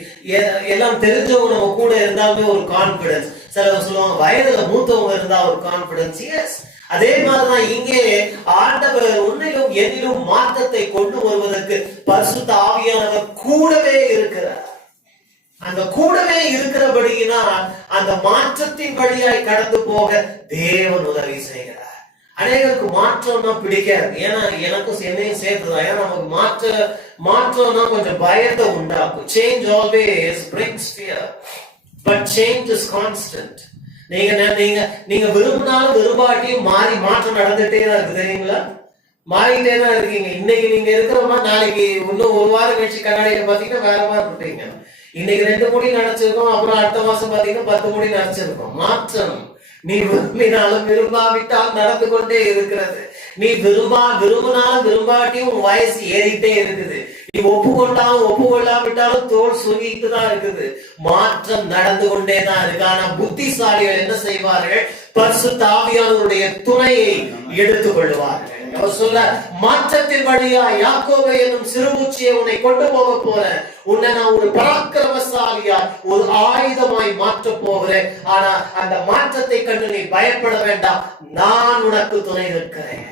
எல்லாம் தெரிஞ்சவங்க நம்ம கூட இருந்தாலுமே ஒரு கான்பிடன்ஸ். சிலவங்க சொல்லுவாங்க வயதுல மூத்தவங்க இருந்தா ஒரு கான்பிடன்ஸ். எஸ், அதே மாதிரிதான் இங்கே ஆண்டவர் உன்னிலும் என்னிலும் மாற்றத்தை கொண்டு வருவதற்கு பரிசுத்த ஆவியானவர் கூடவே இருக்கிறார். அந்த கூடவே இருக்கிறபடியினால் அந்த மாற்றத்தின் வழியாய் கடந்து போக தேவன் உதவி செய்கிறார். அநேகருக்கு மாற்றம்னா பிடிக்காது. ஏன்னா எனக்கும் என்னையும் சேர்த்துதான். ஏன்னா நமக்கு மாற்றம்னா கொஞ்சம் பயத்தை உண்டாக்கும். Change always brings fear, but change is constant. நீங்க விரும்பினாலும் விரும்பாட்டியும் மாற்றம் நடந்துட்டே தான் இருக்கு. தெரியுங்களா? மாறிட்டே தான் இருக்கீங்க. இன்னைக்கு நீங்க இருக்கிறோமா, நாளைக்கு இன்னும் ஒரு வாரம் கழிச்சு கண்ணாடியில பாத்தீங்கன்னா வேற மாதிரி இருப்பீங்க. இன்னைக்கு 2 முடி நினைச்சிருக்கோம், அப்புறம் அடுத்த மாசம் பாத்தீங்கன்னா 10 முடி நினைச்சிருக்கோம். மாற்றம் நீ விரும்பினாலும் விரும்பாவிட்டால் நடந்து கொண்டே இருக்கிறது. நீ விரும்பினாலும் விரும்பாட்டியும் உன் வயசு ஏறிட்டே இருக்குது. நீ ஒப்புக்கொண்டாலும் ஒப்புக்கொள்ளாவிட்டாலும் தோல் சுருங்கிட்டு தான் இருக்குது. மாற்றம் நடந்து கொண்டே தான் இருக்கு. ஆனா புத்திசாலிகள் என்ன செய்வார்கள்? பரிசுத்த ஆவியானவருடைய துணையை எடுத்துக் கொள்வார்கள். அவர் சொல்ல, மாற்றத்தின் வழியா யாக்கோபு என்னும் சிறுமூச்சியை உன்னை கொண்டு போக போறேன். உன்னை நான் ஒரு பராக்கிரமசாலியா, ஒரு ஆயுதமாய் மாற்ற போகிறேன். ஆனா அந்த மாற்றத்தை கண்டு நீ பயப்பட வேண்டாம், நான் உனக்கு துணை நிற்கிறேன்.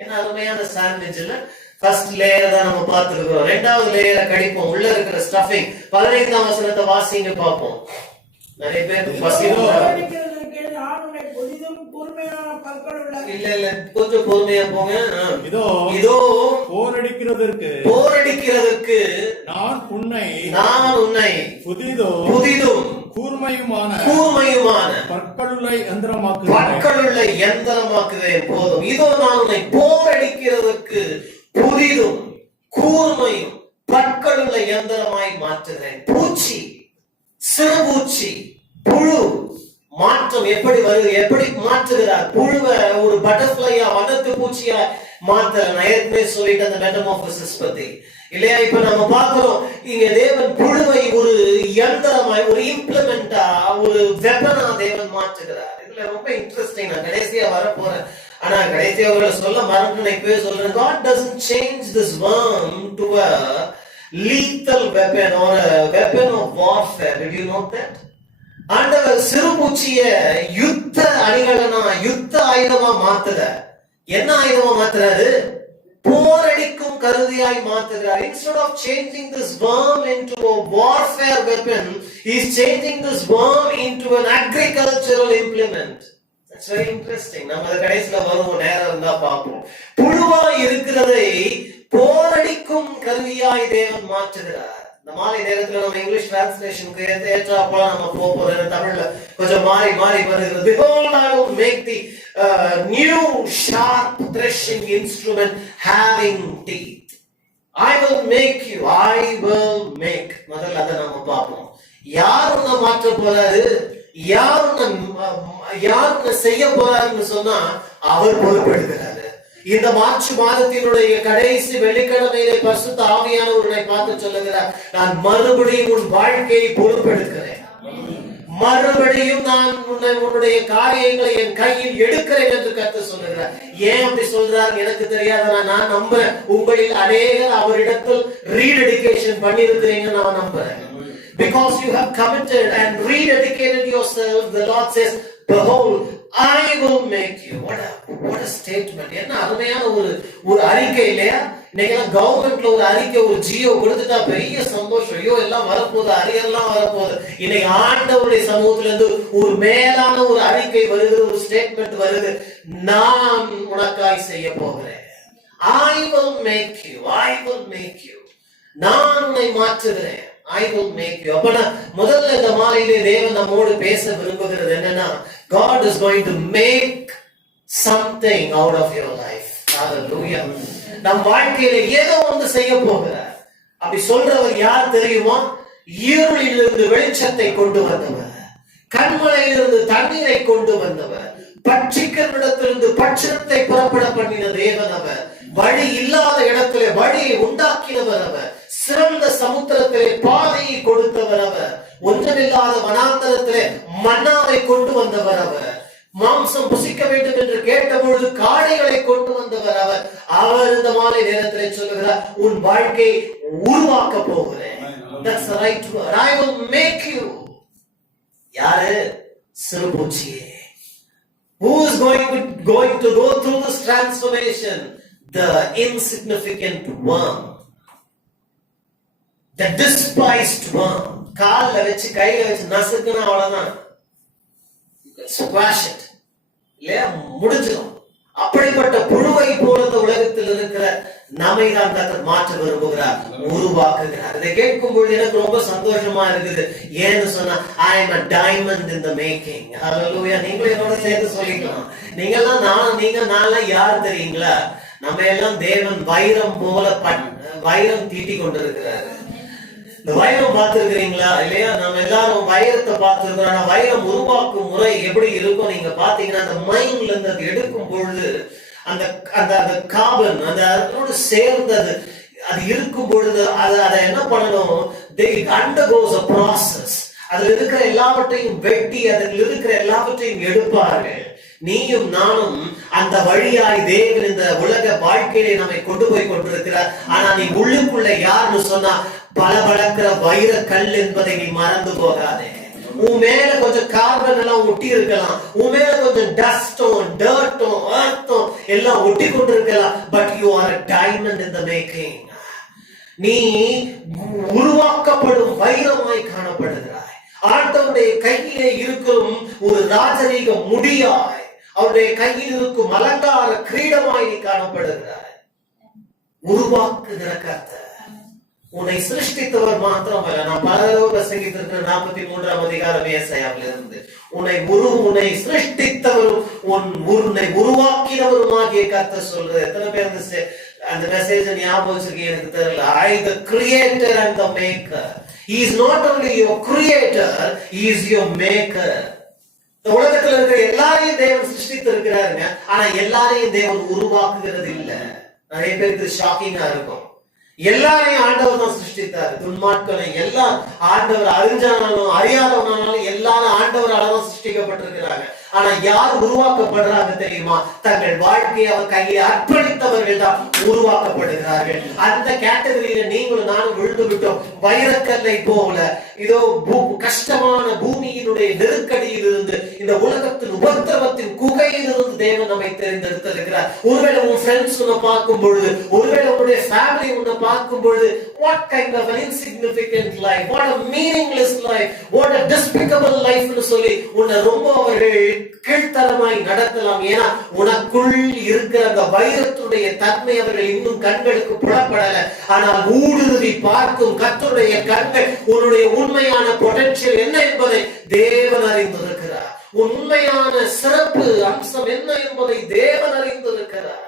ஏன்னா அருமையான சாண்ட்விச்ல ஃபர்ஸ்ட் லேயர் தான் நம்ம பார்த்திருக்கிறோம். 2வது லேயரை கடிப்போம். உள்ள இருக்கிற ஸ்டஃபிங். 15ஆம் வசனத்தை வாசிங்க பார்ப்போம். நிறைய பேருக்கு பசிக்கும். இல்ல கொஞ்சம் பொறுமையா போங்க. இதோ போரடிக்கிறதற்கு நான் உன்னை புதிதும் கூர்மையுமான பற்களுள்ள யந்திரமாக்குவேன். போதும். இதோ நான் உன்னை போரடிக்கிறதற்கு புதிதும் கூர்மையும் பற்களுள்ள யந்திரமாய் மாற்றுகிறேன். பூச்சி, சிறுபூச்சி, புழு மாற்றம் எப்படி வருது, எப்படி மாற்றுகிறார்? புழுவை ஒரு பட்டர்ஃபிளையா, வண்ணத்து பூச்சியா மாத்த. நான் ஏற்கனவே சொல்லிட்டு அந்த மெட்டமார்போசிஸ் பத்தி இல்லையா? இப்ப நம்ம பார்க்கிறோம், இங்க தேவன் புழுவை ஒரு யந்திரமாய், ஒரு இம்ப்ளிமெண்டா, ஒரு வெப்பனா தேவன் மாற்றுகிறார். இதுல ரொம்ப இன்ட்ரெஸ்டிங். நான் கடைசியா வரப்போறேன். ஆனா கடைசியா சொல்ல மறந்து சொல்றேன். God doesn't change this worm to a lethal weapon or a weapon of warfare. Did you know that? ஆண்டவர் சிறுபூச்சிய யுத்த அணிகலனா, யுத்த ஆயுதமா மாத்துற. என்ன ஆயுதமா மாத்துறாரு? போரடிக்கும் கருவியாய் மாத்துகிறார். Instead of changing this worm into a warfare weapon, he is changing this worm into an agricultural implement. That's very interesting. நம்ம அது கடைசில வருவோம், நேரம் இருந்தா பார்ப்போம். புழுவா இருக்கிறதை போரடிக்கும் கருவியாய் தேவன் மாற்றுகிறார். இந்த மாலை நேரத்துல நம்ம இங்கிலீஷ் டிரான்ஸ்லேஷனுக்கு ஏற்றாப்போல நம்ம போறோம். தமிழ்ல கொஞ்சம் மாறி வருகிறது. Behold, I will make the new sharp threshing instrument having teeth. I will make you. முதல்ல அதை நம்ம பார்ப்போம். யார் உன்னை மாற்ற போறாரு? யார் செய்ய போறாருன்னு சொன்னா அவர் பொறுப்பெடுக்கிறாரு. இந்த மார்ச் மாதத்தினுடைய கடைசி வெள்ளிக்கிழமையிலே பரிசுத்த ஆவியானவரை பார்த்து சொல்லுகிறார், நான் மறுபடியும் உன் வாழ்க்கையை பொறுப்பெடுக்கிறேன். மறுபடியும் நான் உன்னுடைய காரியங்களை என் கையில் எடுக்கிறேன் என்று கர்த்தர் சொல்லுகிறார். ஏன் அப்படி சொல்றார் எனக்கு தெரியாத. நான் நம்புறேன் உங்களில் அநேகர் அவரிடத்தில் ரீடெடிகேஷன் பண்ணியிருக்கிறீங்கன்னு நான் நம்புறேன். Because you have committed and rededicated yourself, the Lord says, behold, I will make you. What a statement. என்ன அருமையான ஒரு அறிக்கை இல்லையா? இன்னைக்கு கவர்மெண்ட்ல ஒரு அறிக்கை, ஒரு ஜியோ கொடுத்துட்டா பெரிய சந்தோஷம். ஐயோ எல்லாம் வரப்போகுது, அரியெல்லாம் வரப்போகுது. இன்னைக்கு ஆண்டவருடைய சமூகத்துல இருந்து ஒரு மேலான ஒரு அறிக்கை வருது, ஒரு ஸ்டேட்மெண்ட் வருது. நான் உனக்காய் செய்ய போகிறேன். I will make you. நான் உன்னை மாற்றுகிறேன். I will make you. அப்ப முதல்ல இந்த மாலையிலே தேவன் நம்மோடு பேச விரும்புகிறது என்னன்னா, God is going to make something out of your life. Hallelujah. நம் வாழ்க்கையில ஏதோ ஒன்று செய்ய போகிறார். அப்படி சொல்றவர் யார் தெரியுமா? இருளிலிருந்து வெளிச்சத்தை கொண்டு வந்தவர், கண்மலையிலிருந்து தண்ணீரை கொண்டு வந்தவர், பட்சிக்கரிடத்திலிருந்து பட்சத்தை புறப்பட பண்ணின தேவன் அவர். வழி இல்லாத இடத்திலே வழியை உண்டாக்கினவர் அவர். சிறந்த சமுத்திரத்திலே பாதையை கொடுத்தவர் அவர். ஒன்றுமில்லாத வனாந்தரத்திலே மன்னாவை கொண்டு வந்தவர் அவர். மாம்சம் புசிக்க வேண்டும் என்று கேட்ட பொழுது காடைகளை கொண்டு வந்தவர் அவர். அவர் இந்த மாலை நேரத்திலே சொல்லுகிறார், உன் வாழ்க்கையை உருவாக்க போகிறேன். That's the right word. I will make you. யாரு? சிறுபூச்சியே. Who is going to go through this transformation? The insignificant worm, the despised worm. கால்ல வச்சு கையில வச்சு நசுக்குனா அவ்வளவுதான், ஸ்குவாஷ் இட், இல்லையா, முடிஞ்சிடும். அப்படிப்பட்ட புழுவை போல உலகத்தில் இருக்கிற நம்மை தான் கர்த்தர் மாற்ற விரும்புகிறார், உருவாக்குகிறார். இதை கேட்கும் பொழுது எனக்கு ரொம்ப சந்தோஷமா இருக்குது. ஏன்னு சொன்னா, I am a diamond in the making. ஹல்லேலூயா. நீங்களும் என்னோட சேர்த்து சொல்லிக்கலாம். நீங்க நான்லாம் யார் தெரியுங்களா? நம்ம எல்லாம் தேவன் வைரம் போல வைரம் தீட்டி கொண்டிருக்கிறாரு. இந்த வைரம் பார்த்திருக்கிறீங்களா? இல்லையா? நம்ம எல்லாரும் வைரத்தை பார்த்திருக்கிறோம். ஆனா வைரம் உருவாக்கும் முறை எப்படி இருக்கும் நீங்க பாத்தீங்கன்னா, அந்த மைண்ட்ல இருந்து அது எடுக்கும் பொழுது அந்த கார்பன் அதோடு சேர்ந்தது அது இருக்கும் பொழுது அதை என்ன பண்ணணும்? It undergoes a process. அதுல இருக்கிற எல்லாவற்றையும் வெட்டி அதில் இருக்கிற எல்லாவற்றையும் எடுப்பார்கள். நீயும் நானும் அந்த வழியாய் தேவன் இந்த உலக வாழ்க்கையிலே நம்மை கொண்டு போய் கொண்டிருக்கிறார். ஆனா நீ உள்ளுக்குள்ள யாருன்னு சொன்னா, பளபளக்கிற வைர கல் என்பதை நீ மறந்து போகாதே. உன் மேல கொஞ்சம் கார்பன் எல்லாம் ஒட்டி இருக்கலாம், உன் மேல கொஞ்சம் டஸ்டும் டர்ட்டும் எர்த்தும் எல்லாம் ஒட்டி கொண்டிருக்கலாம். But you are a diamond in the making. நீ உருவாக்கப்படும் வைரமாய் காணப்படுகிறாய். ஆண்டவருடைய கையிலே இருக்கும் ஒரு ராஜரீக முடியாய், அவருடைய கையில் இருக்கும் அலங்கார கிரீடமாய் நீ காணப்படுகிறாய். உருவாக்குகிற கர்த்தர், உன்னை சிருஷ்டித்தவர் மாத்திரமல்ல. நான் பல தடவை பிரசங்கித்திருக்கிற 43ஆம் அதிகாரம் ஏசாயாவிலிருந்து, உன்னை சிருஷ்டித்தவரும் உன்னை உருவாக்கினவருமாகிய கர்த்தர் சொல்றது. எத்தனை பேர் அந்த மெசேஜ் ஞாபகம் வச்சிருக்கீங்க எனக்கு தெரியல. I the creator and the maker. He is not only your creator, he is your maker. இந்த உலகத்துல இருக்கிற எல்லாரையும் தேவன் சிருஷ்டித்து இருக்கிறாருங்க. ஆனா எல்லாரையும் தேவன் உருவாக்குகிறது இல்ல. நிறைய பேருக்கு ஷாக்கிங்கா இருக்கும். எல்லாரையும் ஆண்டவர் தான் சிருஷ்டித்தாரு. துன்மார்க்கனை எல்லாம் ஆண்டவர், அறிஞ்சானாலும் அறியாதவனாலும் எல்லாரும் ஆண்டவரால தான் சிருஷ்டிக்கப்பட்டிருக்கிறாங்க. ஆனா யார் உருவாக்கப்படுறாங்க தெரியுமா? தங்கள் வாழ்க்கையை அவர் கையை அர்ப்பணித்தவர்கள் தான் உருவாக்கப்படுகிறார்கள். அந்த கேட்டகரியில நீங்களும் நானும் விழுந்து விட்டோம். வைரக்கல்லை போல இதோ கஷ்டமான பூமியினுடைய நெருக்கடியில் இருந்து, இந்த உலகத்தின் உபத்திரவத்தின் குகையில் இருந்து தேவன் நம்மை தெரிந்தெடுத்திருக்கிறார். ஒருவேளை உன் ஃப்ரெண்ட்ஸ் உன்னை பார்க்கும் பொழுது, ஒருவேளை உன்னுடைய ஃபேமிலி உன்னை பார்க்கும் பொழுது, what kind of an insignificant life, what a meaningless life, what a despicable life னு சொல்லி உன்னை ரொம்ப அவர்கள் கீழ்த்தரமாய் நடத்தலாம். ஏன்னா உனக்குள் இருக்கிற அந்த வைரத்துடைய தன்மை அவர்கள் இன்னும் கண்களுக்கு புலப்படல. ஆனால் ஊடுருவி பார்க்கும் கர்த்தருடைய கண்கள் உன்னுடைய உண்மையான பொட்டன்ஷியல் என்ன என்பதை தேவன் அறிந்திருக்கிறார். உண்மையான சிறப்பு அம்சம் என்ன என்பதை தேவன் அறிந்திருக்கிறார்.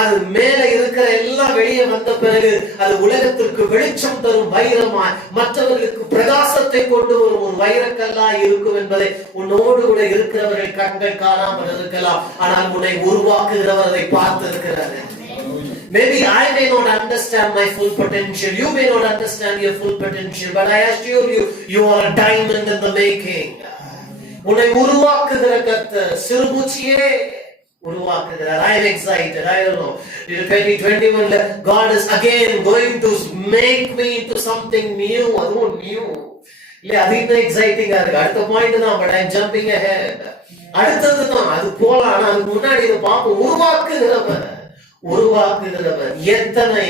அது மேல இருக்கிற எல்லாம் வெளியே வந்த பிறகு அது உலகத்திற்கு வெளிச்சம் தரும் வைரமாய், மற்றவர்களுக்கு பிரகாசத்தை கொண்டு வரும் ஒரு வைரக்கல்லாய் இருக்கும் என்பதை உன்னோடு கூட இருக்கிறவர்கள் கண்கள் காணாமல் இருக்கலாம். ஆனால் உன்னை உருவாக்குகிறவர் அதை பார்த்து இருக்கிறார்கள். Maybe I may not understand my full potential. You may not understand your full potential. But I assure you, you are a diamond in the making. உன்னை உருவாக்குகிற கர்த்தர் சிறுபூச்சியே உருவாக்குகிறார். I am excited. I don't know. In 2021, God is again going to make me into something new. அதுவும் new. இல்ல அது இன்னும் எக்ஸைட்டிங்கா இருக்கு. அடுத்த பாயிண்ட் தான். But I am jumping ahead. அடுத்தது தான் அது போலாம். ஆனா அதுக்கு முன்னாடி இதை பார்ப்போம். உருவாக்குகிறவர் எத்தனை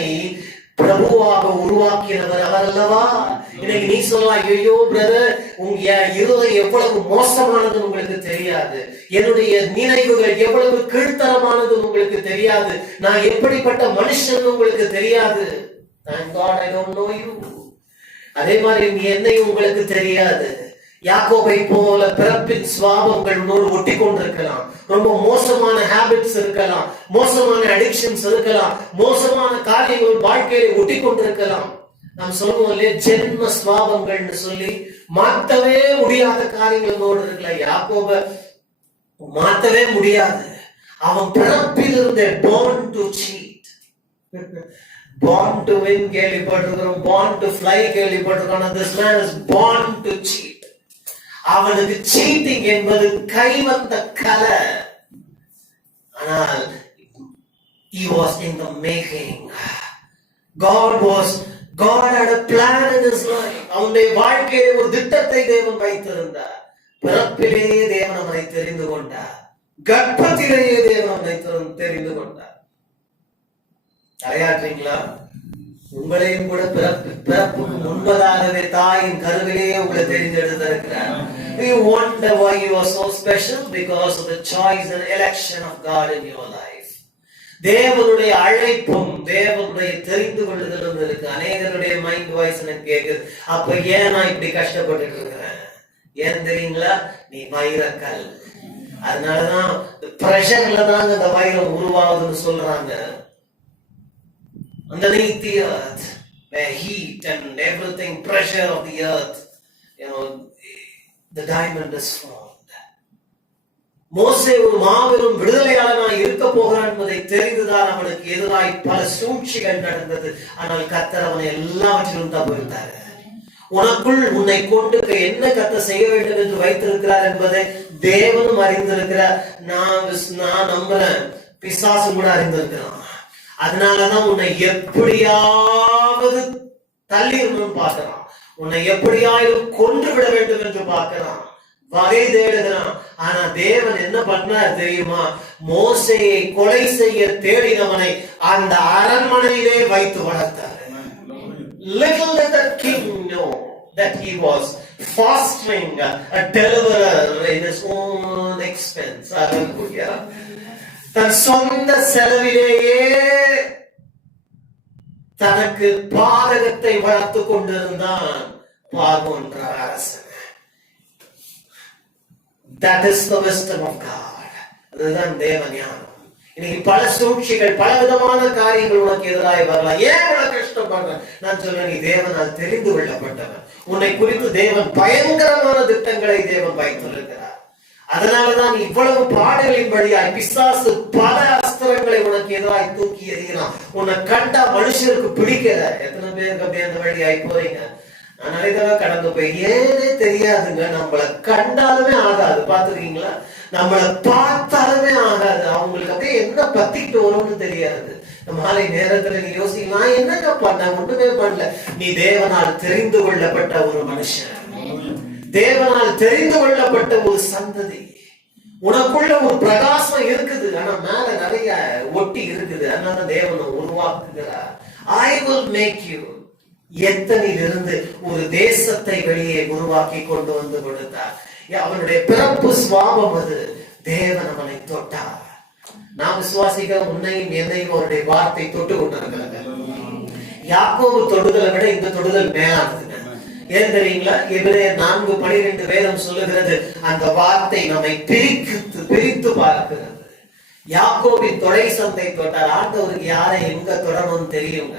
பிரபுவாக உருவாக்கினவர் அவர் அல்லவா? இன்னைக்கு நீ சொல்லலாம், ஐயோ பிரதர், உங்க இருதயம் எவ்வளவு மோசமானது உங்களுக்கு தெரியாது, என்னுடைய நினைவுகள் எவ்வளவு கீழ்த்தரமானது உங்களுக்கு தெரியாது, நான் எப்படிப்பட்ட மனுஷன் உங்களுக்கு தெரியாது. Thank God I don't know you. அதே மாதிரி என்னையும் உங்களுக்கு தெரியாது. யாக்கோபை போல பிறப்பின் சுவாபங்கள் உன்னோடு ஒட்டி கொண்டிருக்கலாம். ரொம்ப மோசமான ஹாபிட்ஸ் இருக்கலாம், மோசமான அடிக்ஷன்ஸ் இருக்கலாம், மோசமான காரியங்கள் வாழ்க்கையில ஒட்டி கொண்டிருக்கலாம். நாம் சொல்லுவோம் இல்லையா, ஜென்ம சுவாபங்கள்னு சொல்லி மாற்றவே முடியாத காரியங்கள் உன்னோடு இருக்கலாம். யாக்கோப மாற்றவே முடியாது. அவன் பிறப்பில் இருந்த born to cheat, born to win கேள்விப்பட்டிருக்கிறோம், born to fly கேள்விப்பட்டிருக்கோம். This man is born to cheat. அவனுக்கு சீட்டிங் என்பது கைவந்த கலை. ஆனால் he was in the making. God had a plan in his life. அவனுடைய வாழ்க்கையிலே ஒரு திட்டத்தை தேவன் வைத்திருந்தார். பிறப்பிலேயே தேவன் அவனை தெரிந்து கொண்டார். கர்ப்பத்திலேயே தேவன் அவனை தெரிந்து கொண்டார். தலையாற்றீங்களா? உங்களையும் கூட பிறப்புக்கு முன்பதாகவே தாயின் கருவிலேயே உங்களை தெரிந்தெடுத்திருக்கிறார். We wonder why you are so special, because of the choice and election of God in your life. தேவனுடைய அழைப்பும் தேவனுடைய தெரிந்து கொள்ளுதலும் இருக்கு. அநேகருடைய மைண்ட் வாய்ஸ் எனக்கு கேக்குது, அப்ப ஏன் நான் இப்படி கஷ்டப்பட்டு இருக்கிறேன்? ஏன் தெரியுங்களா? நீ வைரக்கல். அதனாலதான் பிரஷர்ல தான் இந்த வைரம் உருவாகுதுன்னு சொல்றாங்க. Underneath the earth, where heat and everything, pressure of the earth, the diamond is formed. மோசே ஒரு மாபெரும் விடுதலையாளனாய் இருக்க போகிறான் என்பதை தெரிந்துதான் அவனுக்கு எதிராய் பல சூழ்ச்சிகள் நடந்தது. ஆனால் கர்த்தர் அவனை எல்லாவற்றிலும் தப்புவித்தார். உனக்குள் உன்னை கொண்டு என்ன கர்த்தர் செய்ய வேண்டும் என்று வைத்திருக்கிறார் என்பதை தேவனும் அறிந்திருக்கிறார். நான் நம்புறேன், பிசாசு கூட அறிந்திருக்கிறான். அதனாலதான் உன்னை எப்படியாவது தள்ளிடணும்னு பார்க்கிறான். உன்னை எப்படியாவது கொன்று விட வேண்டும் என்று பார்க்கிறான், வகை தேடுகிறான். ஆனா தேவன் என்ன பண்ணார் தெரியுமா? மோசேயை கொலை செய்ய தேடினவனை அந்த அரண்மனையிலே வைத்து வளர்த்தார். Little did the king know that he was fostering a deliverer in his own expense. Hallelujah. தன் சொந்த செலவிலேயே தனக்கு பாதகத்தை வளர்த்து கொண்டிருந்தான் பார்வோன் அரசன். That is the wisdom of God. அதுதான் தேவ ஞானம். இன்னைக்கு பல சூழ்ச்சிகள், பல விதமான காரியங்கள் உனக்கு எதிராக வரலாம். ஏன் உனக்கு கஷ்டப்படுற? நான் சொல்றேன், நீ தேவனால் தெரிந்து கொள்ளப்பட்டவன். உன்னை குறித்து தேவன் பயங்கரமான திட்டங்களை தேவன் வைத்திருக்கிறார். அதனாலதான் இவ்வளவு பாடுகளின் வழியாய் பிசாசு பல அஸ்திரங்களை உனக்கு எதிராய் தூக்கி எறிகிறான். உன்னை கண்டா மனுஷருக்கு பிடிக்கல. எத்தனை பேருக்கு அப்படி அந்த வழியாய் போறீங்க? நான் நிறைய தடவை கடந்து போய் ஏனே தெரியாதுங்க. நம்மளை கண்டாலுமே ஆகாது. பாத்துருக்கீங்களா? நம்மளை பார்த்தாலுமே ஆகாது. அவங்களுக்கு அப்படியே என்ன பத்திட்டு வரும்னு தெரியாது. மாலை நேரத்துல நீ யோசிக்க, நான் என்னங்க பண்ண? ஒண்ணுமே பண்ணல. நீ தேவனால் தெரிந்து கொள்ளப்பட்ட ஒரு மனுஷன், தேவனால் தெரிந்து கொள்ளப்பட்ட ஒரு சந்ததி. உனக்குள்ள ஒரு பிரகாசம் இருக்குது, ஆனா மேல நிறைய ஒட்டி இருக்குது. அதனால தேவனை உருவாக்குகிறார். I will make you. எத்தனிலிருந்து ஒரு தேசத்தை வெளியே உருவாக்கி கொண்டு வந்து கொடுத்தார். அவனுடைய பிறப்பு சுவாபம் அது. தேவன் அவனை தொட்டார். நாம் விசுவாசிக்கிற உன்னையும் என்னையும் அவருடைய வார்த்தை தொட்டு கொண்டிருக்கிறாங்க. யாக்கோபு தொடுதலை விட இந்த தொடுதல் மேலானது. ஏன் தெரியுங்களா? எபிரேயர் 4:12 வேதம் சொல்லுகிறது, அந்த வார்த்தை நம்மை பிரித்து பார்க்கிறது. யாக்கோபின் தொடை சந்தை தொட்டார். ஆண்டவருக்கு யாரை எங்க தொடரணும்னு தெரியுங்க.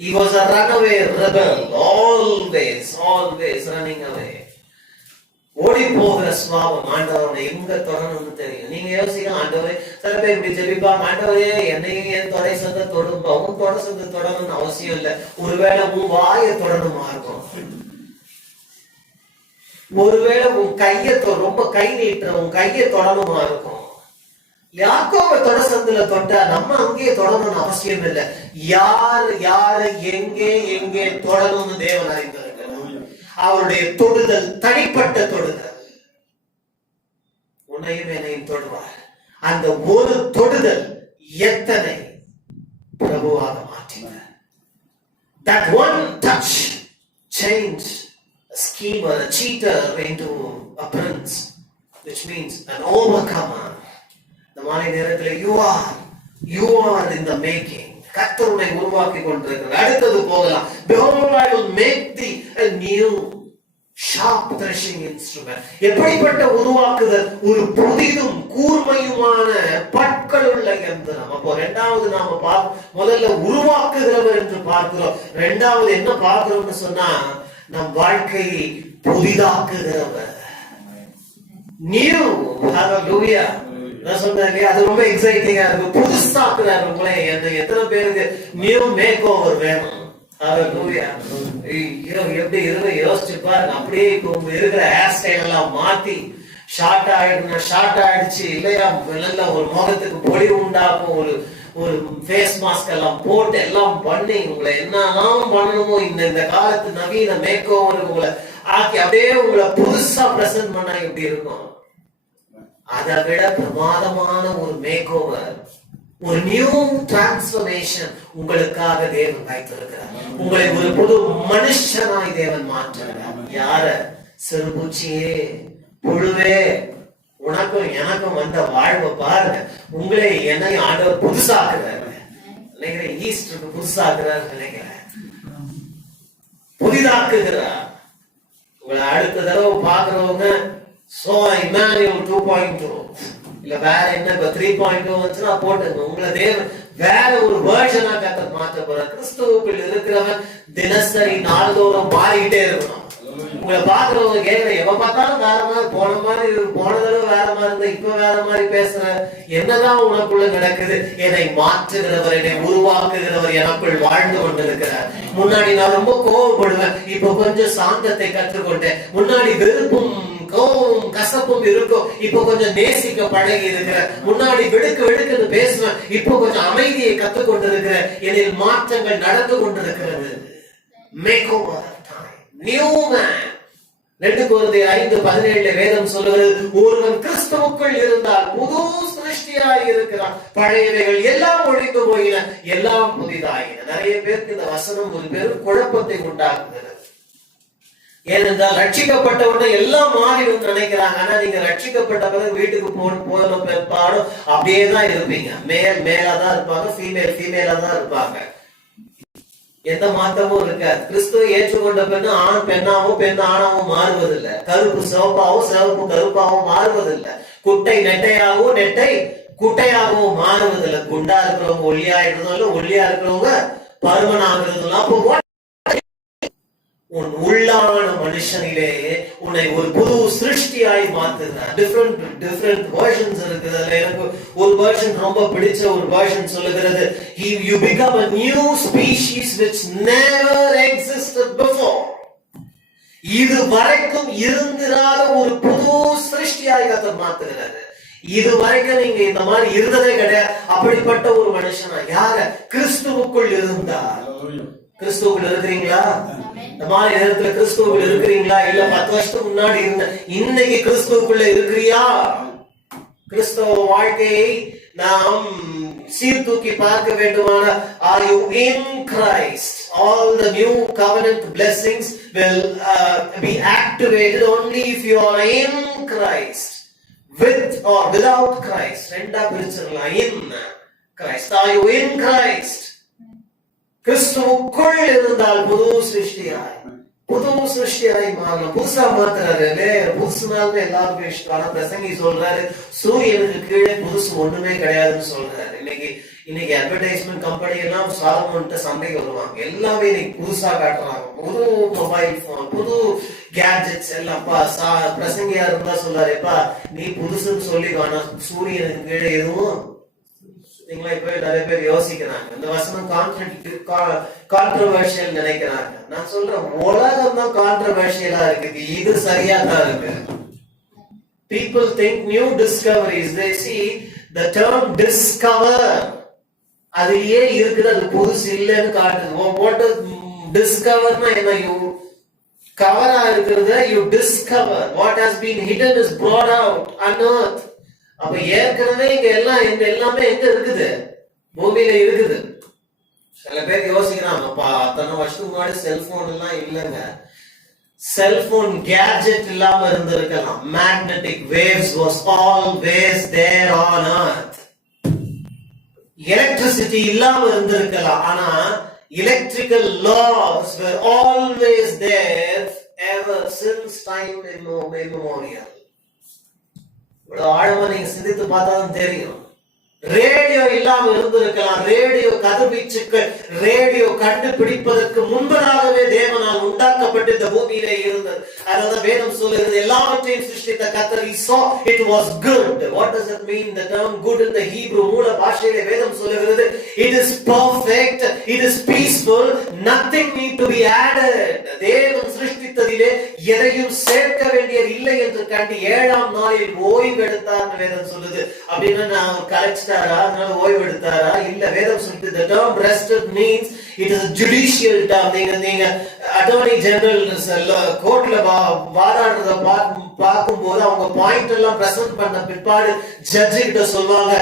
He was a runaway rebel, always running away. ஓடி போகிற சுவாபம். ஆண்டவரை எங்க தொடரணும்னு தெரியும். நீங்க யோசிக்கலாம், ஆண்டவரே, சில பேர் இப்படி ஜெபிப்பாங்க, ஆண்டவரே என்னையும் என் தொடை சந்தை தொடும்பா. உன் தொடை சந்தை தொடரணும்னு அவசியம் இல்லை. ஒருவேளை உன் வாயை தொடரணுமா இருக்கும். ஒருவேளை உன் கையை ரொம்ப கை நீட்டுற உன் கையை தொடணுமா இருக்கும். யாக்கோப தொட சந்தில தொட்டா நம்ம அங்கேயே தொடணும்னு அவசியம் இல்லை. யாரு எங்கே தொடணும்னு தேவன் அறிந்திருக்கிறார். அவருடைய தொடுதல் தனிப்பட்ட தொடுதல். உன்னையும் என்னையும் தொடுவார். அந்த ஒரு தொடுதல் எத்தனை பிரபுவாக மாற்றினார். That one touch changed a schemer, a cheater into a prince, which means an overcomer. இந்த மாலை நேரத்தில் you are in the making. கர்த்தருனை உருவாக்கி கொண்டிருக்கிறார். அடுத்தது போகலாம். Behold, I will make thee a new sharp threshing instrument. எப்படிப்பட்ட உருவாக்குதல்? ஒரு புதிதும் கூர்மையுமான பற்கள் உள்ள யந்திரம். அப்போ இரண்டாவது நாம முதல்ல உருவாக்குகிறவர் என்று பார்க்கிறோம். இரண்டாவது என்ன பார்க்கிறோம்னு சொன்னா, நம் வாழ்க்கையை புதிதாக்குகிறவர். நியூ. ஹalleluya. நான் சொன்னேன், அது ரொம்ப எக்ஸைட்டிங்கா இருக்கு. புதுசாக்குறாரு உங்களை. எத்தனை பேருக்கு நியூ மேக் ஓவர் வேணும்? எப்படி இருக்கு யோசிச்சு பாருங்க. அப்படியே இருக்கிற ஹேர் ஸ்டைல் எல்லாம் மாத்தி ஷார்ட் ஆயிடுச்சு இல்லையா? ஒரு முகத்துக்கு பொலிவு உண்டாகும். ஒரு ஃபேஸ் மாஸ்க் எல்லாம் போட்டு எல்லாம் பண்ணி உங்களை என்னெல்லாம் பண்ணணுமோ இந்த காலத்து நவீன மேக் ஓவர் உங்களை ஆக்கி அப்படியே உங்களை புதுசா பிரசன்ட் பண்ணா எப்படி இருக்கும்? அத அதை விட பிரமாதமான ஒரு மேக் ஓவர், ஒரு நியூ டிரான்ஸ்பர்மேஷன் உங்களுக்காக தேவன் வைத்திருக்கிறார். உங்களை ஒரு புது மனுஷனாய் தேவன் மாற்றுகிறார். யார? சிறுபூச்சியே, புழுவே, உனக்கும் எனக்கும் வந்த வாழ்வை பாருங்க. உங்களை என்னை ஆண்டவர் புதுசாக்குறாரு நினைக்கிறேன். ஈஸ்டருக்கு புதுசாக்குறாரு நினைக்கிறேன், புதிதாக்குகிறார். உங்களை அடுத்த தடவை பாக்குறவங்க சோ இமானுவேல் 2.0 இல்ல வேற என்ன 3.0 வந்துச்சுன்னா போட்டுங்க. உங்களை தேவன் வேற ஒரு வேர்ஷனா கத்த மாற்ற போற. கிறிஸ்துவுக்குள் இருக்கிறவன் தினசரி நாள்தோறும் மாறிக்கிட்டே இருக்கணும். உங்களை பாக்குறவங்க கேட்கிற எப்ப பார்த்தாலும் வேற மாதிரி, போன தடவை வேற மாதிரி இருந்தா இப்ப வேற மாதிரி பேசுற, என்னதான் உனக்குள்ள நடக்குது? என்னை மாற்றுகிறவர், என்னை உருவாக்குகிறவர் எனக்குள் வாழ்ந்து கொண்டிருக்கிறார். முன்னாடி நான் ரொம்ப கோவப்படுவேன், இப்ப கொஞ்சம் சாந்தத்தை கற்றுக்கொண்டேன். முன்னாடி வெறுப்பும் கோபமும் கசப்பும் இருக்கும், இப்ப கொஞ்சம் நேசிக்க பழகி இருக்கிற. முன்னாடி வெடுக்குன்னு பேசுவேன், இப்ப கொஞ்சம் அமைதியை கத்துக்கொண்டு இருக்கிற. என்னில் மாற்றங்கள் நடந்து கொண்டிருக்கிறது. Makeover time, new man. 2 கொரிந்தியர் 5:17 வேதம் சொல்லுகிறது, ஒருவன் கிறிஸ்துவுக்குள் இருந்தால் புது சிருஷ்டியாய் இருக்கிறான், பழையவைகள் எல்லாம் ஒழிந்து போயின, எல்லாம் புதிதாயின. நிறைய பேருக்கு இந்த வசனம் ஒரு பெரும் குழப்பத்தை உண்டாக்குகிறது. ஏனென்றால் ரட்சிக்கப்பட்டவுடனே எல்லாம் மாறிடும் நினைக்கிறாங்க. ஆனா நீங்க ரட்சிக்கப்பட்ட பிறகு வீட்டுக்கு போன பிற்பாடும் அப்படியேதான் இருப்பீங்க. மேலாதான் இருப்பாங்க, ஃபீமேலா தான் இருப்பாங்க. எந்த மாற்றமும் இருக்காது. கிறிஸ்துவை ஏற்றுக்கொண்ட பெண்ணு ஆண் பெண்ணாவும் பெண் ஆணாவும் மாறுவதில்லை. கருப்பு சிவப்பாவும் சிவப்பு கருப்பாவும் மாறுவதில்லை. குட்டை நெட்டையாகவும் நெட்டை குட்டையாகவும் மாறுவதில்லை. குண்டா இருக்கிறவங்க ஒல்லியா இருக்கிறதும் ஒல்லியா இருக்கிறவங்க பருமனாகிறதும். அப்போ உன் உள்ளான மனுஷனிலே உன்னை ஒரு புது சிருஷ்டியாய் மாத்துகிறார். டிஃபரெண்ட் வெர்ஷன்ஸ் இருக்குது. எனக்கு ஒரு வெர்ஷன் ரொம்ப பிடிச்ச ஒரு வெர்ஷன் சொல்லுகிறது, you become a new species which never existed before. இது வரைக்கும் இருந்திராத ஒரு புது சிருஷ்டியாய் கர்த்தர் மாத்துகிறாரு. இது வரைக்கும் நீங்க இந்த மாதிரி இருந்ததே கிடையாது. அப்படிப்பட்ட ஒரு மனுஷனா யார? கிறிஸ்துவுக்குள் இருந்தார். கிறிஸ்துவுக்குள் இருக்கிறீங்களா? இந்த மாதிரி நேரத்துல கிறிஸ்துவுக்குள் இருக்கிறீங்களா? இல்ல 10 வருஷத்துக்கு முன்னாடி இருந்த இன்னைக்கு கிறிஸ்துவுக்குள்ள இருக்கிறியா? கிறிஸ்தவ வாழ்க்கையை நாம் சீர்தூக்கி பார்க்க வேண்டுமான, are you in Christ? All the new covenant blessings will be activated only if you are in Christ. With or without Christ, ரெண்டா பிரிச்சிடலாம். in Christ, are you in Christ? கிறிஸ்துவுக்குள் இருந்தால் புது சிருஷ்டியாய் மாறலாம். புதுசா மாத்துறாரு. புதுசுனாலும் எல்லாருக்கும் இஷ்டம். ஆனா பிரசங்கி சொல்றாரு, சூரியனுக்கு கீழே புதுசு ஒண்ணுமே கிடையாதுன்னு சொல்றாரு. இன்னைக்கு அட்வர்டைஸ்மெண்ட் கம்பெனி எல்லாம் சாலமோன்ட்ட சண்டைக்கு வருவாங்க. எல்லாமே இன்னைக்கு புதுசா காட்டுறாங்க. புது மொபைல் போன், புது கேட்ஜெட்ஸ் எல்லாம். பிரசங்கியா இருந்தா சொல்றாருப்பா, நீ புதுசுன்னு சொல்லி ஆனா சூரியனுக்கு கீழே எதுவும். இப்ப நிறைய பேர் யோசிக்கிறாங்க, இந்த வசனம் கான்ட்ரோவர்ஷியல் நினைக்கிறாங்க. நான் சொல்றேன், உலகம் தான் கான்ட்ரோவர்ஷியலா இருக்குது. இது சரியா தான் இருக்கு. People think new discoveries. They see the term discover. அதுலயே இருக்குது, அது புதுசு இல்லைன்னு காட்டுது. What is discoverனா என்ன? You கவரா இருக்கிறத you discover. What has been hidden is brought out, unearthed. அப்ப ஏற்கனவே இங்க எல்லாமே எங்க இருக்குது? பூமியில இருக்குது. சில பேர் யோசிக்கிறாங்க, அத்தனை வருஷத்துக்கு முன்னாடி செல்போன் எல்லாம் இல்லைங்க. செல்போன் கேட்ஜெட் இல்லாம இருந்திருக்கலாம். Magnetic waves was always there on earth. Electricity இல்லாம இருந்திருக்கலாம். ஆனா electrical loss were always there ever since time immemorial. ஆழமா நீங்க சிந்தித்து பார்த்தாலும் தெரியும். ரேடியோ இல்லாம இருந்திருக்கலாம். ரேடியோ கதிர்வீச்சுக்கள், ரேடியோ கண்டுபிடிப்பதற்கு முன்பதாகவே தேவனால் உண்டாக்கப்பட்டு இந்த பூமியிலே இருந்தது. அதாவது வேதம் சொல்லுகிறது, எல்லாவற்றையும் சிருஷ்டித்த கர்த்தர் he saw it was good. What does it mean? The term good in the Hebrew மூல பாஷையிலே வேதம் சொல்லுகிறது, it is perfect, it is peaceful, nothing need to be added. தேவன் சிருஷ்டித்ததிலே எதையும் சேர்க்க வேண்டியது இல்லை என்று கண்டு 7ஆம் நாளில் ஓய்வு எடுத்தார் வேதம் சொல்லுது. அப்படின்னா நான் கலைச்சிட்டாரா, அதனால ஓய்வு எடுத்தாரா? இல்ல, வேதம் சொல்லுது the term rested means it is a judicial term. நீங்க அட்டார்னி ஜெனரல் கோர்ட்ல வாதாடுறத பார்க்கும்போது அவங்க பாயிண்ட் எல்லாம் பிரசன்ட் பண்ண பிற்பாடு ஜட்ஜ் கிட்ட சொல்லுவாங்க,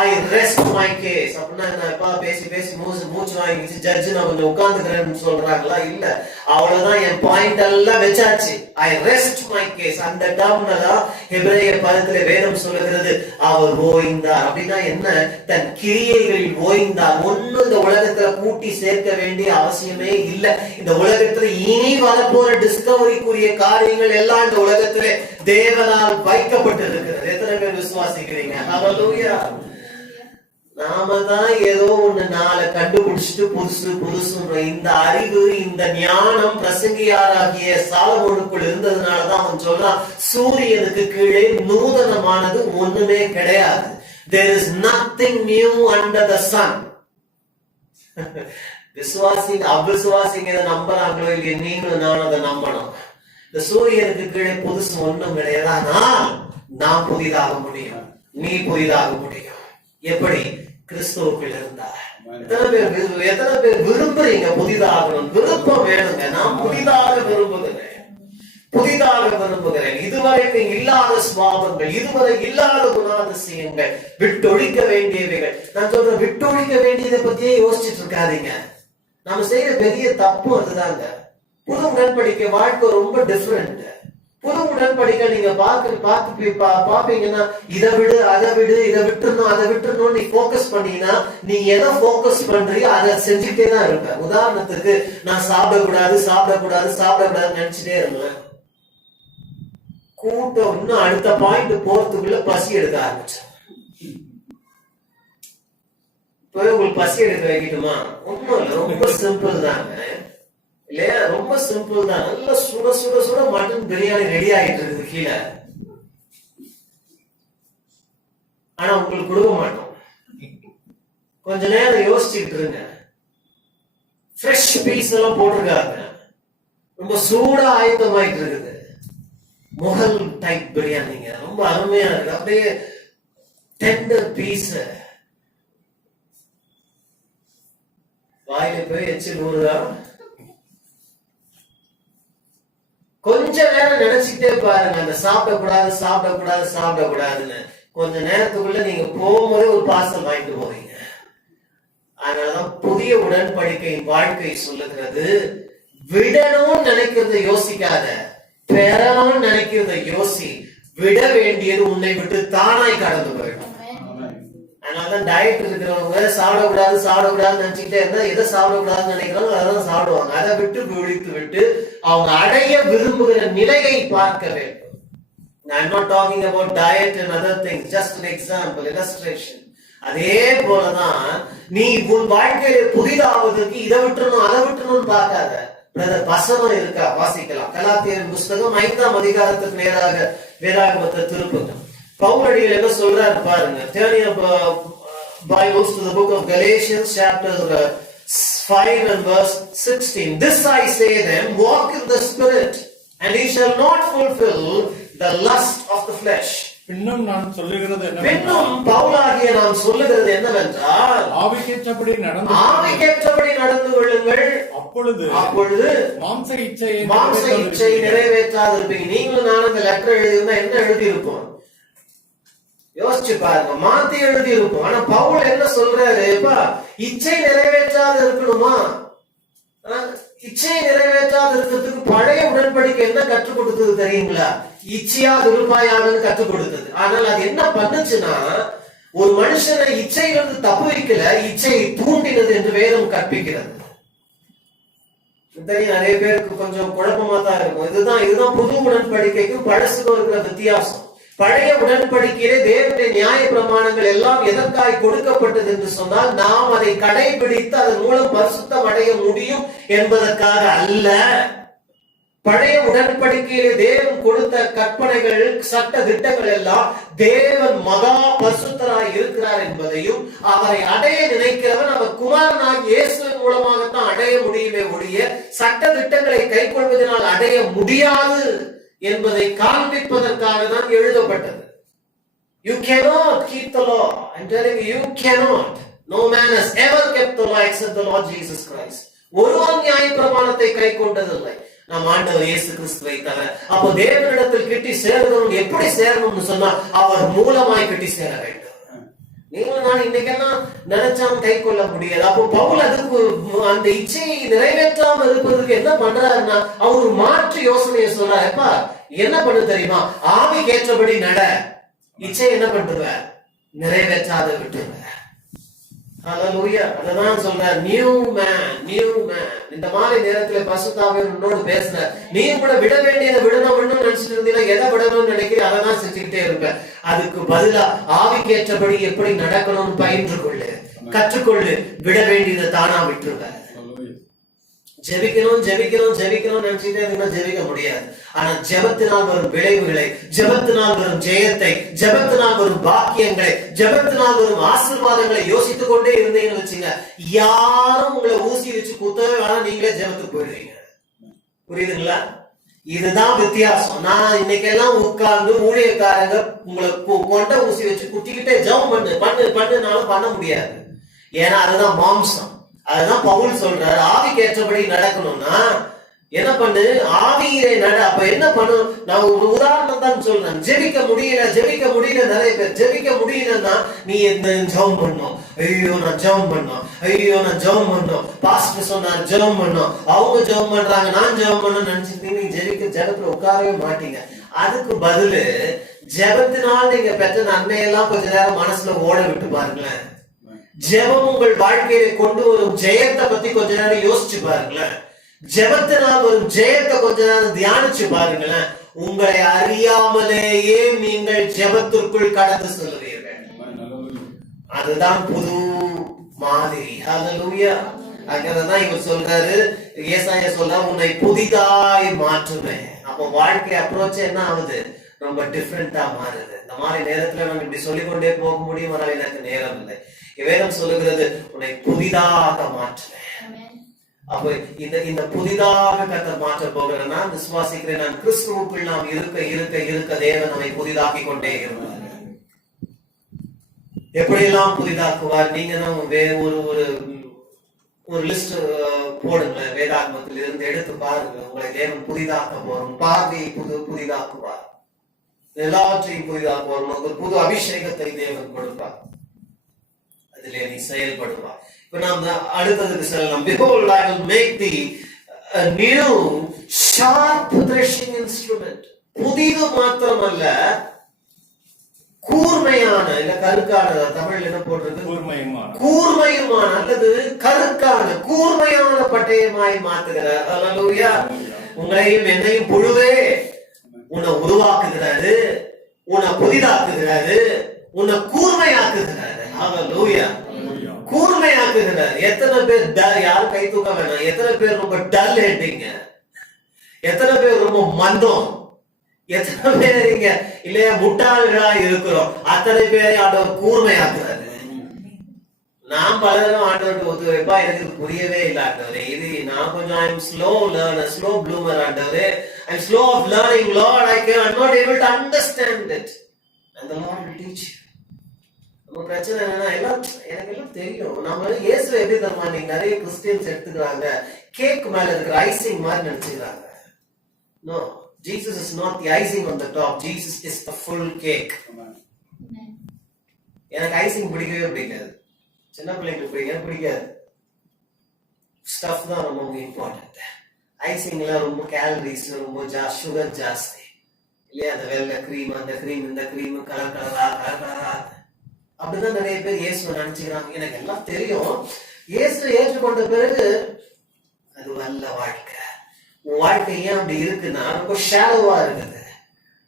ஐ ரெஸ்ட் மை கேஸ். அப்படின்னா நான் எப்ப பேசி பேசி மூச்சு வாங்கிச்சு ஜட்ஜ் நான் கொஞ்சம் உட்கார்ந்துக்கிறேன்னு சொல்றாங்களா? இல்ல, அவ்வளவுதான், என் பாயிண்ட் எல்லாம் வச்சாச்சு, ஐ ரெஸ்ட் மை கேஸ். அந்த டேர்ம்ல தான் எபிரேய பதத்திலே வேதம் சொல்லுகிறது, அவர் ஓய்ந்தார். அப்படின்னா என்ன? தன் கிரியைகளில் ஓய்ந்தார். ஒண்ணு இந்த உலகத்துல கூட்டி சேர்க்க வேண்டிய அவசியமே இல்ல. இந்த உலகத்துல இனி வரப்போற டிஸ்கவரிக்குரிய காரியங்கள் எல்லாம் இந்த உலகத்திலே தேவனால் வைக்கப்பட்டிருக்கிறது. எத்தனை பேர் விசுவாசிக்கிறீங்க? ஹல்லேலூயா. நாம தான் ஏதோ ஒண்ணு நாளை கண்டுபிடிச்சிட்டு புதுசு இந்த அறிவு, இந்த ஞானம் பிரசங்கியாராகிய சாலமோனுக்குள் இருந்ததுனாலதான் அவன் சொல்றான், சூரியனுக்கு கீழே நூதனமானது ஒண்ணுமே கிடையாது. There is nothing new under the sun. விசுவாசிங்க அவிசுவாசிங்க இதை நம்புறாங்களோ இல்லையா, நீங்களும் நானும் அதை நம்பணும். இந்த சூரியனுக்கு கீழே புதுசு ஒண்ணும் கிடையாது. ஆனால் நான் புதிதாக முடியும், நீ புதிதாக முடியும். எப்படி? கிறிஸ்துவுக்குள் இருந்தார். எத்தனை பேர் விரும்புறீங்க புதிதாகணும்? விருப்பம் வேணுங்க. நான் புதிதாக விரும்புகிறேன். இதுவரைக்கும் இல்லாத சுபாவங்கள், இதுவரை இல்லாத குணாதிசயங்கள், விட்டொழிக்க வேண்டியவைகள். நான் சொல்றேன், விட்டொழிக்க வேண்டியதை பத்தியே யோசிச்சுட்டு இருக்காதீங்க. நாம செய்யற பெரிய தப்பு அதுதாங்க. புது உடன்படிக்கை வாழ்க்கை ரொம்ப டிஃபரெண்ட். புது உடன்படிக்கை நீங்க பாப்பீங்கன்னா, இதை விடு அதை விடு, இதை விட்டுறணும் அதை விட்டுறணும் நீ போக்கஸ் பண்ணீங்கன்னா, நீ எதை போக்கஸ் பண்றியோ அதை செஞ்சுட்டே தான் இருப்ப. உதாரணத்துக்கு, நான் சாப்பிடக்கூடாது நினைச்சுட்டே இருந்தேன். கூட்டம் இன்னும் அடுத்த பாயிண்ட் போறதுக்குள்ள பசி எடுக்க ஆரம்பிச்சேன். உங்களுக்கு பசி எடுக்க வைக்கட்டுமா? ஒண்ணும் இல்ல, ரொம்ப சிம்பிள் தாங்க இல்லையா? ரொம்ப சிம்பிள் தான். நல்லா சுட மட்டன் பிரியாணி ரெடி ஆகிட்டு இருக்குது கீழே. ஆனா உங்களுக்கு கொடுக்க மாட்டோம். கொஞ்ச நேரம் யோசிச்சுட்டு இருங்க. ஃப்ரெஷ் பீஸ் எல்லாம் போட்டிருக்காங்க, ரொம்ப சூடா ஆயத்தமாயிட்டு இருக்குது. முகல் டைப் பிரியாணிங்க, ரொம்ப அருமையா இருக்கு. அப்படியே டெண்டர் பீஸ். வாயில போய் எச்சில் ஊறுதா? கொஞ்ச நேரம் நினைச்சுட்டே பாருங்க, அந்த சாப்பிடக்கூடாதுன்னு. கொஞ்ச நேரத்துக்குள்ள நீங்க போகும்போதே ஒரு பார்சல் வாங்கிட்டு போறீங்க. அதனாலதான் புதிய உடன்படிக்கையின் வாழ்க்கை சொல்லுகிறது, விடணும்னு நினைக்கிறத யோசிக்காத, பெறணும்னு நினைக்கிறத யோசி. விட வேண்டியது உன்னை விட்டு தானாய் கடந்து போயிடும். அதனாலதான் டயட் இருக்கிறவங்க சாப்பிடக்கூடாதுன்னு நினைச்சுக்கிட்டே இருந்தா, எதை சாப்பிடக்கூடாதுன்னு நினைக்கிறாங்க அதான் சாப்பிடுவாங்க. அதை விட்டு விட்டு அவங்க அடைய விரும்புகிற நிலையை பார்க்க வேண்டும். I'm not talking about diet and other things, just an example, illustration. அதே போலதான் நீ உன் வாழ்க்கையில புதிதாவதற்கு இதை விட்டுறணும் அதை விட்டுறணும்னு பார்க்காத. வசனம் இருக்கா? வாசிக்கலாம். கலாத்தியர் புஸ்தகம் 5ஆம் அதிகாரத்துக்கு நேராக வேதாகமத்தை திருப்புங்க. பவுலடிகள் என்ன சொல்றாரு பாருங்க. Turn your Bibles to the book of Galatians chapter 5 and verse 16. This I say then, walk in the spirit, and ye shall not fulfill the lust of the flesh. பின்னும் நான் சொல்லுகிறது பவுலாகிய நாம் சொல்லுகிறது என்னவென்றால், ஆவிக்கேற்றபடி நடந்து கொள்ளுங்கள், அப்பொழுது மாம்ச இச்சை நிறைவேற்றாதிருப்பீங்க. நீங்களும் நானும் இந்த லெட்டர் எழுதியிருந்தா என்ன எழுதி இருப்போம்? யோசிச்சு பாருங்க, மாத்தி எழுதி இருப்போம். ஆனா பவுல் என்ன சொல்றாரு? இச்சை நிறைவேற்றாது இருக்கணுமா? இச்சை நிறைவேற்றாது இருக்கிறதுக்கு பழைய உடன்படிக்கை என்ன கற்றுக் கொடுத்தது தெரியுங்களா? இச்சையா விருப்பாயான்னு கற்றுக் கொடுத்தது. ஆனால் அது என்ன பண்ணுச்சுன்னா, ஒரு மனுஷனை இச்சையிலிருந்து தப்பு வைக்கல, இச்சையை தூண்டினது என்று வேதம் கற்பிக்கிறது. நிறைய பேருக்கு கொஞ்சம் குழப்பமா தான் இருக்கும். இதுதான் புது உடன்படிக்கைக்கும் பழசுக்கும் இருக்கிற வித்தியாசம். பழைய உடன்படிக்கையிலே தேவனுடைய நியாய பிரமாணங்கள் எல்லாம் எதற்காய் கொடுக்கப்பட்டது என்று சொன்னால், நாம் அதை கடைபிடித்து அதன் மூலம் பரிசுத்தம் அடைய முடியும் என்பதற்காக அல்ல. பழைய உடன்படிக்கையிலே தேவன் கொடுத்த கற்பனைகள், சட்ட திட்டங்கள் எல்லாம் தேவன் மகா பரிசுத்தராய் இருக்கிறார் என்பதையும், அவரை அடைய நினைக்கிறவன் அவர் குமாரனாகி இயேசுவின் மூலமாகத்தான் அடைய முடியுமே ஒழிய சட்ட திட்டங்களை கைக்கொள்வதனால் அடைய முடியாது என்பதை காண்பிப்பதற்காக தான் எழுதப்பட்டது. You cannot keep the law. I'm telling you, you cannot. No man has ever kept the law except the Lord Jesus Christ. ஒருவன் நியாய பிரமாணத்தை கை கொண்டதில்லை. நம் ஆண்டவர் இயேசு கிறிஸ்துவை தவிர. அப்போ தேவனிடத்தில் கிட்டி சேரணும். எப்படி சேரணும்னு சொன்னா அவர் மூலமாய் கிட்டி சேர வேண்டும். நீங்களும் நான் இன்னைக்கெல்லாம் நினைச்சாலும் கை கொள்ள முடியாது. அப்போ பவுல் அதுக்கு அந்த இச்சையை நிறைவேற்றாமல் இருப்பதற்கு என்ன பண்றாருன்னா அவர் மாற்று யோசனையை சொல்றாரு. எப்பா என்ன பண்ணு தெரியுமா, ஆவிக்கு ஏற்றபடி நட, இச்சை என்ன பண்ற நிறைவேற்றாத விட்டுருவ. ஹல்லேலூயா. அததான் சொல்றார், நியூ மேன், நியூ மேன். இந்த மாதிரி நேரத்துல பரிசுத்த உன்னோடு பேசுற, நீ கூட விட வேண்டியதை விடணும்னு நினைச்சிட்டு இருந்தீங்கன்னா எதை விடணும்னு நினைக்கிறீ அதை தான் செஞ்சுக்கிட்டே இருப்ப. அதுக்கு பதிலா ஆவிக்கேற்றபடி எப்படி நடக்கணும்னு பயின்று கொள்ளு, கற்றுக்கொள்ளு. விட வேண்டியதை தானா விட்டுருவ. ஜெபிக்கணும் ஜெபிக்கணும் ஜெபிக்கணும் நினைச்சிட்டே இருந்தா ஜெபிக்க முடியாது. ஆனா ஜெபத்தினால் வரும் விளைவுகளை, ஜெபத்தினால் வரும் ஜெயத்தை, ஜெபத்தினால் வரும் பாக்கியங்களை, ஜெபத்தினால் வரும் ஆசீர்வாதங்களை யோசித்துக் கொண்டே இருந்தீங்கன்னு வச்சுங்க, யாரும் உங்களை ஊசி வச்சு குத்தவே வேணா, நீங்களே ஜெபத்துக்கு போயிடுவீங்க. புரியுதுங்களா? இதுதான் வித்தியாசம். நான் இன்னைக்கெல்லாம் உட்கார்ந்து ஊழியக்காரங்க உங்களை கொண்ட ஊசி வச்சு குத்திக்கிட்டே ஜெபம் பண்ணுனாலும் பண்ண முடியாது. ஏன்னா அதுதான் மாம்சம். அதுதான் பவுல் சொல்றாரு, ஆவிக்கு ஏற்றபடி நடக்கணும்னா என்ன பண்ணு, ஆவியிலே நட. அப்ப என்ன பண்ணும், நான் ஒரு உதாரணம் தான் சொல்றேன். ஜெபிக்க முடியல நிறைய பேர். ஜெபிக்க முடியலன்னா நீ என்ன ஜெபம் பண்ணும், ஐயோ நான் ஜெபம் பண்ணோம், ஐயோ நான் ஜெபம் பண்ணோம், பாஸ்டர் சொன்னார் ஜெபம் பண்ணோம், அவங்க ஜெபம் பண்றாங்க நான் ஜெபம் பண்ணணும்னு நினைச்சிட்டு நீங்க ஜெபத்துல உட்காரவே மாட்டீங்க. அதுக்கு பதிலு ஜெபத்தினால் நீங்க பெற்ற நன்மையெல்லாம் கொஞ்ச நேரம் மனசுல ஓட விட்டு பாருங்களேன். ஜெபம் உங்கள் வாழ்க்கையில கொண்டு வரும் ஜெயத்தை பத்தி கொஞ்ச நேரம் யோசிச்சு பாருங்களேன். ஜெபத்தினால் வரும் ஜெயத்தை கொஞ்ச நேரம் தியானிச்சு பாருங்களேன். உங்களை அறியாமலேயே நீங்கள் ஜெபத்திற்குள் கடந்து செல்வீர்கள். அதுதான் புது மாதிரி. ஹல்லேலூயா. அதுதான் இவர் சொல்றாரு, ஏசாயா சொல்றாரு, உன்னை புதிதாய் மாற்றுவேன். அப்போ வாழ்க்கை அப்ரோச் என்ன ஆகுது, ரொம்ப டிஃபரெண்டா மாறுது. இந்த மாதிரி நேரத்துல நம்ம இப்படி சொல்லிக்கொண்டே போக முடியும், ஆனால் எனக்கு நேரம் இல்லை. வேதம் சொல்லுகிறது, உன்னை புதிதாக மாற்றுவேன். அப்ப இந்த புதிதாக கர்த்தர் மாற்ற போகிறேன். நான் விசுவாசிக்கிறேன், நான் கிறிஸ்துவுக்குள் நாம் இருக்க இருக்க இருக்க தேவன் நம்மை புதிதாக்கி கொண்டே இருப்பார். எப்படியெல்லாம் புதிதாக்குவார், நீங்க தான் ஒரு லிஸ்ட் போடுங்க, வேதாகமத்தில் இருந்து எடுத்து பாருங்க. உங்களை தேவன் புதிதாக்க போறோம். பார்வையை புதிதாக்குவார், எல்லாவற்றையும் புதிதாக்குவார். உங்களுக்கு புது அபிஷேகத்தை தேவன் கொடுப்பார், அதிலே நீ செயல்படுவார். இப்ப நாம் அடுத்ததுக்கு செல்லலாம். Behold, I will make thee a new sharp threshing instrument. புதிது மாத்திரமல்ல, கூர்மையான, இல்ல கருக்கான, தமிழ்ல என்ன போடுறது, கூர்மையுமான அல்லது கருக்கான கூர்மையான பட்டயமாய் மாத்துகிறார். ஹல்லேலூயா. உங்களையும் என்னையும் புழுவே உன்னை உருவாக்குகிறாரு, உன்னை புதிதாக்குகிறாரு, உன்னை கூர்மையாக்குகிறாரு. ஹல்லேலூயா. கூர்மையாக்குகிறார். எத்தனை பேர் யாரும் கை தூக்க வேணாம், எத்தனை பேர் ரொம்ப டல் ஹெட்டிங்க, எத்தனை பேர் ரொம்ப மந்தம், எத்தனை பேர் இங்க இல்லையா முட்டாள்களா இருக்கிறோம், அத்தனை பேரை ஆண்டவர் கூர்மையாக்குறாரு. நான் பலரும் ஆண்டவருக்கு ஒத்து வைப்பா, எனக்கு புரியவே இல்லை ஆண்டவரே, இது நான் கொஞ்சம் I'm slow learner, slow bloomer ஆண்டவரே, I'm slow of learning Lord, I'm not able to understand it and the Lord will teach you. நம்ம பிரச்சனை என்னன்னா, எனக்கு எல்லாம் தெரியும். நம்ம இயேசுவை எப்படி தருமா, நீங்க நிறைய கிறிஸ்டியன்ஸ் எடுத்துக்கிறாங்க, கேக் மேல இருக்கிற ஐசிங் மாதிரி நினைச்சுக்கிறாங்க. No, Jesus is not the icing on the top. Jesus is the full cake. எனக்கு ஐசிங் பிடிக்கவே பிடிக்காது. சின்ன பிள்ளைங்களுக்கு பிடிக்காது. ஸ்டஃப் தான் ரொம்ப இம்பார்ட்டன்ட். ஐசிங்ல ரொம்ப கேலரிஸ், ரொம்ப சுகர் ஜாஸ்தி இல்லையா? அந்த வெள்ளை கிரீம், அந்த கிரீம், இந்த கிரீம், கலர் கலரா அப்படிதான் நிறைய பேர் இயேசுவை நினைச்சுக்கிறாங்க. எனக்கு எல்லாம் தெரியும். இயேசுவை ஏற்றுக்கொண்ட பிறகு அது நல்ல வாழ்க்கை. உன் வாழ்க்கை ஏன் அப்படி இருக்குன்னா ரொம்ப ஷாலோவா இருக்குது.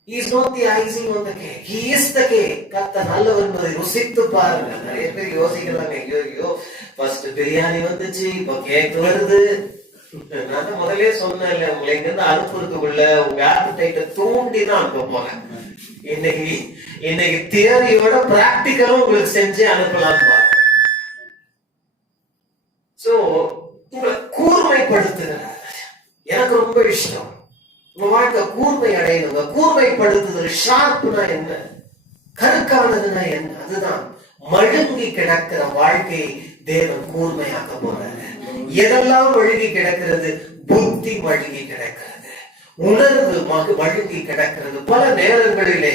He is not the icing on the cake. He is the cake. கர்த்தர் நல்லவர் என்பதை ருசித்து பாருங்க. நிறைய பேர் யோசிக்கிறாங்க, ஐயோ ஃபர்ஸ்ட் பிரியாணி வந்துச்சு, இப்போ கேக் வருது. நான் முதலே சொன்னேன் இல்ல, உங்களை இங்கிருந்து அனுப்புறதுக்குள்ள உங்க ஆப்பிடைட்டை தூண்டி தான் அனுப்ப போறேன். இன்னைக்கு தியரியோட பிராக்டிக்கலும் உங்களுக்கு செஞ்சு அனுப்பலாம். சோ உங்களை கூர்மைப்படுத்துகிறார். எனக்கு ரொம்ப இஷ்டம் உங்க வாழ்க்கை கூர்மை அடையணுங்க. கூர்மைப்படுத்துதல், ஷார்ப்னா என்ன, கருக்கானதுன்னா என்ன, அதுதான் மழுங்கி கிடக்கிற வாழ்க்கையை தேவன் கூர்மையாக்க போறாரு. எதெல்லாம் மழுங்கி கிடக்கிறது, புத்தி மழுங்கி கிடக்கிறது. உணர்வு மழுங்கி கிடக்கிறது. பல நேரங்களிலே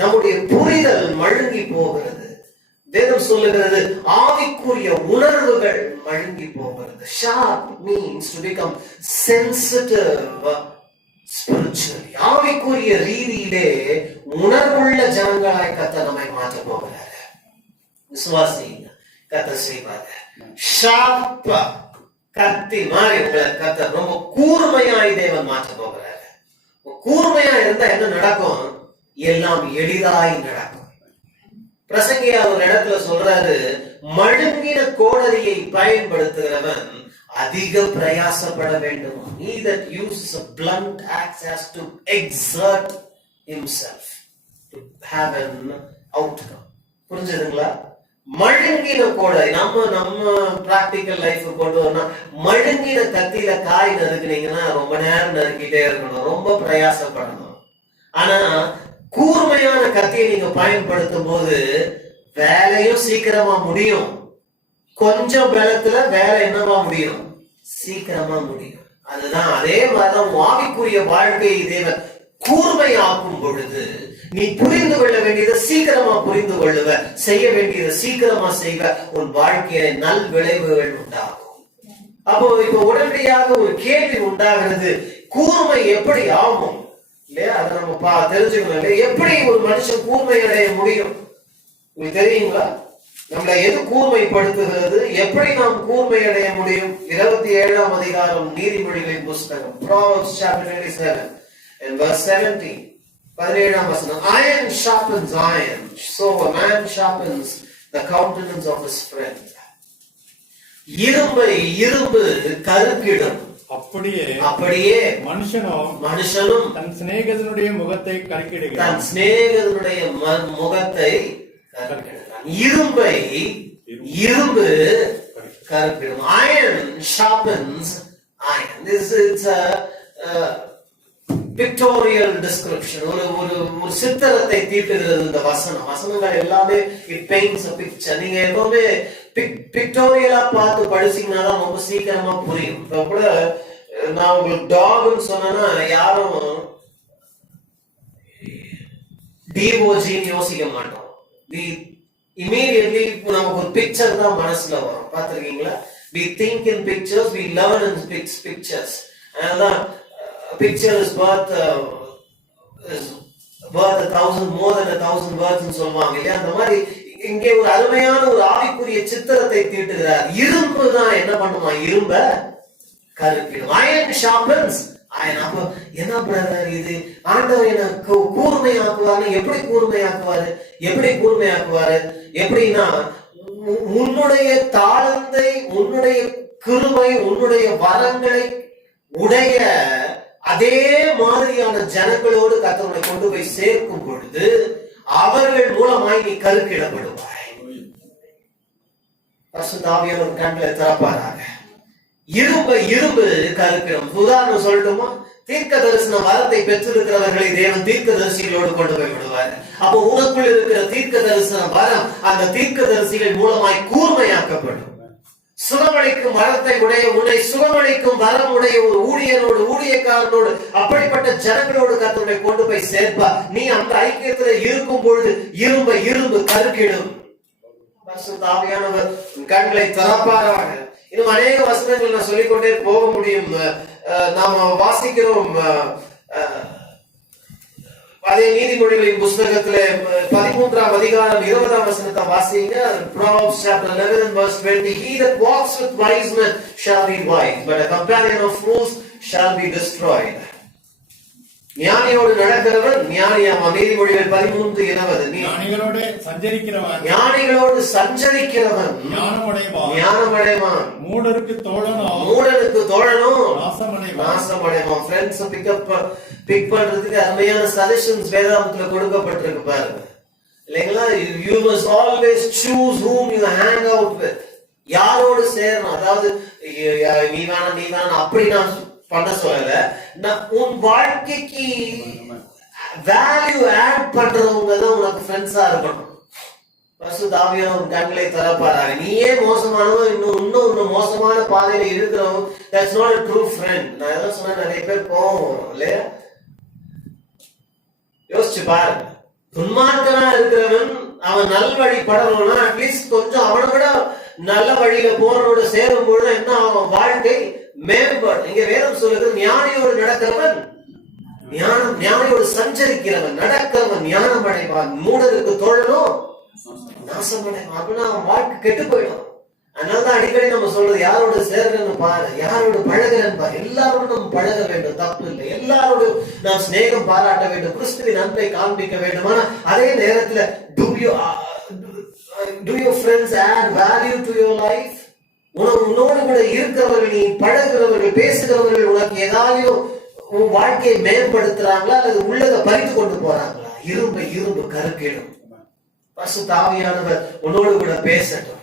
நம்முடைய புரிதல் மழுங்கி போகிறது. வேதம் சொல்லுகிறது ஆவிக்குரிய உணர்வுகள் மழுங்கி போகிறது. Sharp means to become sensitive spiritually. ஆவிக்குரிய ரீதியிலே உணர்வுள்ள ஜனங்களாய் கர்த்தர் நம்மை மாற்ற போகிறார். விசுவாசி கர்த்தர் செய்வார். ஷார்ப்பா கத்தி மாதிரி உங்களை கர்த்தர் ரொம்ப கூர்மையாய் தேவன் மாற்ற போகிறார். கூர்மையா இருந்தா என்ன நடக்கும்? எல்லாம் எளிதாய் நடக்கும். பிரசங்கியா ஒரு இடத்துல சொல்றாரு, மழுங்கின கோடரியை பயன்படுத்துகிறவன் அதிக பிரயாசப்பட வேண்டும். He that uses a blunt axe has to exert himself to have an outcome. புரிஞ்சதுங்களா? மழுங்கின கோடரி நம்ம பிராக்டிக்கல் லைஃப் கொண்டு வரணும். மழுங்கின கத்தியில காய் நறுக்குனீங்கன்னா ரொம்ப நேரம் நறுக்கிட்டே இருக்கணும், ரொம்ப பிரயாசப்படணும். ஆனா கூர்மையான கத்தியை நீங்க பயன்படுத்தும் போது வேலையும் சீக்கிரமா முடியும். கொஞ்சம் பலத்துல வேலை என்னவா முடியும்? சீக்கிரமா முடியும். அதுதான் அதே மாதிரிதான் ஆவிக்குரிய வாழ்க்கையை தேவன் கூர்மையாக்கும் பொழுது நீ புரிந்து கொள்ள வேண்டியதை சீக்கிரமா புரிந்து கொள்ளுவ, செய்ய வேண்டியதை சீக்கிரமா செய்வ, உன் வாழ்க்கையில நல் விளைவுகள் உண்டாகும். அப்போ இப்ப உடனடியாக ஒரு கேள்வி உண்டாகிறது, கூர்மை எப்படி ஆகும் இல்லையா? அதை நம்ம தெரிஞ்சுக்கணும் இல்லையா? எப்படி ஒரு மனுஷன் கூர்மை அடைய முடியும்? உங்களுக்கு தெரியுங்களா? நம்மளை எது கூர்மைப்படுத்துகிறது? எப்படி நாம் கூர்மை அடைய முடியும்? 27ஆம் அதிகாரம் நீதிமொழிகளின் புஸ்தகம், Proverbs chapter 27 and verse 17. 17ஆம் வசனம். Iron sharpens iron, so a man sharpens the countenance of his friend. இரும்பை இரும்பு கருக்கிடும், அப்படியே மனுஷனும் தன் சிநேகிதனுடைய முகத்தை கருக்கிடுகிறான். தன் சிநேகிதனுடைய முகத்தை கருக்கிடுகிறான். இரும்பை இரும்பு கருக்கிடும். Iron sharpens iron. This is a pictorial description. ஒரு சித்திரத்தை தீட்டுகிறது இந்த வசனங்கள் எல்லாமே. it paints a picture. நீங்க எப்பவுமே பிக்டோரியலா பார்த்து படிச்சீங்கன்னா தான் ரொம்ப சீக்கிரமா புரியும். இப்ப கூட நான் உங்களுக்கு டாக்னு சொன்னா யாரும் டிஓஜின்னு யோசிக்க மாட்டோம். இமீடியட்லி நமக்கு ஒரு பிக்சர் தான் மனசுல வரும். பார்த்திருக்கீங்களா? we think in pictures, we learn in pictures. அதனால picture is worth more than 1,000 words ன்னு சொல்லுவாங்க இல்லையா? அந்த மாதிரி இங்கே ஒரு அருமையான ஒரு ஆவிக்குரிய சித்திரத்தை தீட்டுகிறார். இரும்பு தான் என்ன பண்ணுமா? இரும்ப கருக்கிடும். Iron sharpens iron. அப்ப என்ன பிரதர் இது? ஆண்டவர் என்ன கூர்மையாக்குவாரு? எப்படி கூர்மையாக்குவாரு? எப்படின்னா உன்னுடைய தாளந்தை, உன்னுடைய கிருபை, உன்னுடைய வரங்களை உடைய அதே மாதிரியான ஜனங்களோடு கர்த்தரை கொண்டு போய் சேர்க்கும் பொழுது அவர்கள் மூலமாய் நீ கருக்கிடப்படுவாய். பரிசுத்த ஆவியானவர் கண்களை திறப்பாராக. இரும்பு கருக்கிடும். உதாரணம் சொல்லட்டுமா? தீர்க்க தரிசன வரத்தை பெற்றிருக்கிறவர்களை தேவன் தீர்க்க தரிசிகளோடு கொண்டு போய் விடுவார். அப்போ உனக்குள் இருக்கிற தீர்க்க தரிசன வரம் அந்த தீர்க்க தரிசிகள் மூலமாய் கூர்மையாக்கப்படும். சுகமளிக்கும் வரத்தை உடைய, உன்னை சுகமளிக்கும் வரம் உடைய ஒரு ஊழியக்காரனோடு, அப்படிப்பட்ட ஜனங்களோடு கர்த்தரை கொண்டு போய் சேர்ப்பா. நீ அந்த ஐக்கியத்துல இருக்கும் பொழுது இரும்பு கருக்கிடும். பரிசுத்த ஆவியானவர் கண்களை திறப்பாராக. இன்னும் அநேக வசனங்கள் நான் சொல்லிக்கொண்டே போக முடியும். நாம வாசிக்கிறோம் அதே நீதிமொழிகளின் புஸ்தகத்திலே 13ஆம் அதிகாரம் 20ஆம் வசனத்தை வாசிங்க. Proverbs chapter 11 and verse 20. He that walks with wise men shall be wise, but a companion of fools shall be destroyed. ஞானியோடு நடக்கிறவன் ஞானியாமா. நீதிமொழிகள் 13:20. ஞானிகளோடு சஞ்சரிக்கிறவன் ஞானமடைவான். மூடனுக்கு தோழனோ நாசமடைவான். ஃப்ரெண்ட்ஸ் பிக் பண்றதுக்கு அருமையான சஜஷன்ஸ் வேதாந்தத்துல கொடுக்கப்பட்டிருக்கு பாருங்க இல்லைங்களா? You must always choose whom you hang out with. யாரோடு சேரணும். அதாவது நீ வேணாம் அப்படி நான் பண்ண சொல்லல. உன் வாழ்க்கைக்கு வேல்யூ ஆட் பண்றவங்க தான் உனக்கு ஃப்ரெண்ட்ஸா இருக்கணும். பரிசுத்த ஆவியானவர் கண்களை திறப்பாராக. நீயே மோசமானவன், இன்னும் மோசமான பாதையில இருக்கிறவன், that's not a true friend. நான் எதாவது சொன்னா நிறைய பேர் கோவம் வரும் இல்லையா? யோசிச்சு பாருங்க. துன்மார்க்கனா இருக்கிறவன் அவன் நல் வழி படணும்னா அட்லீஸ்ட் கொஞ்சம் அவனை விட நல்ல வழியில போறவனோட சேரும் பொழுது என்ன அவன் வாழ்க்கை மேம்படும். இங்க வேதம் சொல்லுது, ஞானியோடு நடக்கிறவன் ஞானியோடு சஞ்சரிக்கிறவன் நடக்கிறவன் ஞானம் அடைவான், மூடருக்கு தோழனும் நாசம் அடைவான். அப்படின்னா அவன் வாழ்க்கை கெட்டு போயிடும். அதனாலதான் அடிக்கடி நம்ம சொல்றது, யாரோட சேர்றன்னு பாரு, யாரோட பழகிறன்னு பாரு. எல்லாரோடும் நம்ம பழக வேண்டும், தப்பு இல்லை. எல்லாரோடும் நாம் சிநேகம் பாராட்ட வேண்டும், கிறிஸ்துவின் அன்பை காண்பிக்க வேண்டும். ஆனா அதே நேரத்துல do your friends add value to your life? உன்னோடு கூட இருக்கிறவர்கள், நீ பழகிறவர்கள், பேசுகிறவர்கள் உனக்கு ஏதாவது உன் வாழ்க்கையை மேம்படுத்துறாங்களா அல்லது உள்ளதை பறித்து கொண்டு போறாங்களா? இரும்பு கருக்கிடும். பரிசுத்த ஆவியானவர் உன்னோடு கூட பேசட்டும்.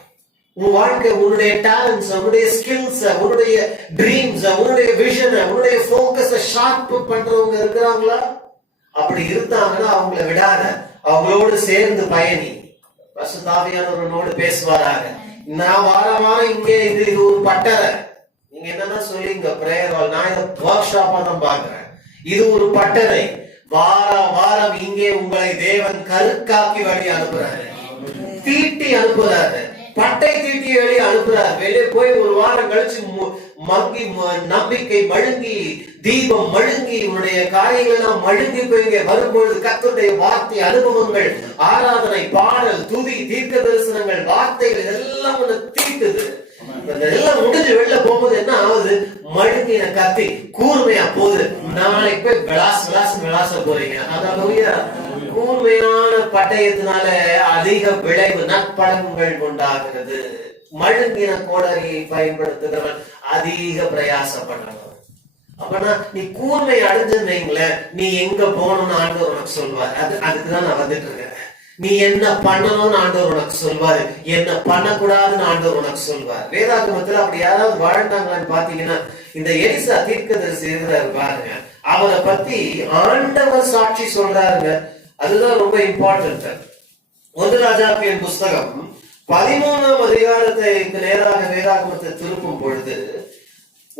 உன் வாழ்க்கை, உன்னுடைய டேலண்ட்ஸ், உன்னுடைய ஸ்கில்ஸ், உன்னுடைய ட்ரீம்ஸ், உன்னுடைய விஷன், உன்னுடைய போக்கஸை ஷார்ப் பண்றவங்க இருக்கிறாங்களா? அப்படி இருந்தாங்கன்னா அவங்கள விடாத, அவங்களோடு சேர்ந்து பயணி. பரிசுத்த ஆவியானவரோடு பேசுவாராக. நான் வாரம் இங்கே இது ஒரு பட்டறை, நீங்க என்னன்னா சொல்லி இங்க பிரேயர் ஹால், நான் இதை ஒர்க் ஷாப்பா தான் பாக்குறேன். இது ஒரு பட்டறை. வாரம் இங்கே உங்களை தேவன் கருக்காக்கி வழி அனுப்புறாரு, தீட்டி அனுப்புறாரு, பட்டை தீட்டி வெளியே அனுப்புறாரு. வெளியே போய் ஒரு வாரம் கழிச்சு மங்கி நம்பிக்கை மழுங்கி, தீபம் மழுங்கி, உன்னுடைய காரியங்கள் எல்லாம் மழுங்கி போய் இங்க வரும்பொழுது கர்த்தருடைய வார்த்தை, அனுபவங்கள், ஆராதனை, பாடல், துதி, தீர்க்க தரிசனங்கள், வார்த்தைகள் எல்லாம் ஒண்ணு தீட்டுது. இதெல்லாம் முடிஞ்சு வெளில போகும்போது என்ன ஆகுது? மழுங்கின கத்தி கூர்மையா போகுது. நாளைக்கு போய் விளாச போறீங்க. அதாவது கூர்மையான பட்டயத்தினால அதிக விளைவு நற்பலன்கள் உண்டாகிறது. மழுங்கின கோடரியை பயன்படுத்துகிறவன் அதிக பிரயாசப்படுறவன். அப்பனா நீ கூர்மை அடைஞ்சிருந்தீங்களே, நீ எங்க போகணும்னு ஆண்டவர் உனக்கு சொல்வார். அதுக்குதான் நான் வந்துட்டு இருக்கேன். நீ என்ன பண்ணணும்னு ஆண்டவர் உனக்கு சொல்வாரு, என்ன பண்ணக்கூடாதுன்னு ஆண்டவர் உனக்கு சொல்வார். வேதாகமத்துல அப்படி யாராவது வாழ்ந்தாங்களான்னு பாத்தீங்கன்னா, இந்த எலிசா தீர்க்கதரிசி இருக்கிறாரு பாருங்க, அவரை பத்தி ஆண்டவர் சாட்சி சொல்றாருங்க. அதுதான் ரொம்ப இம்பார்ட்டன்ட். 1 ராஜாக்களின் புஸ்தகம் 13ஆம் அதிகாரத்துக்கு நேராக வேதாகமத்தை திருப்பும் பொழுது,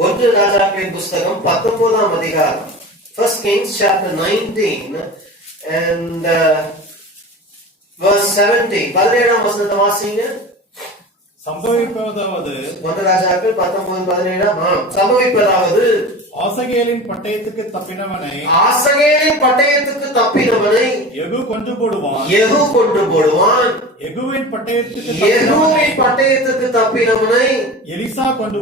1 ராஜாக்களின் புஸ்தகம் 19ஆம் அதிகாரம், 1 Kings chapter 19 and verse 17. 17ஆம் வசனத்தை வாசிங்க. சம்பவிப்பதாவது 1 ராஜாக்கள் 19:17. சம்பவிப்பதாவது, ஆசகேலின் பட்டயத்துக்கு தப்பினவனை யெகூ கொன்று போடுவான். யெகூவின் பட்டயத்துக்கு தப்பினவனை எலிசா கொன்று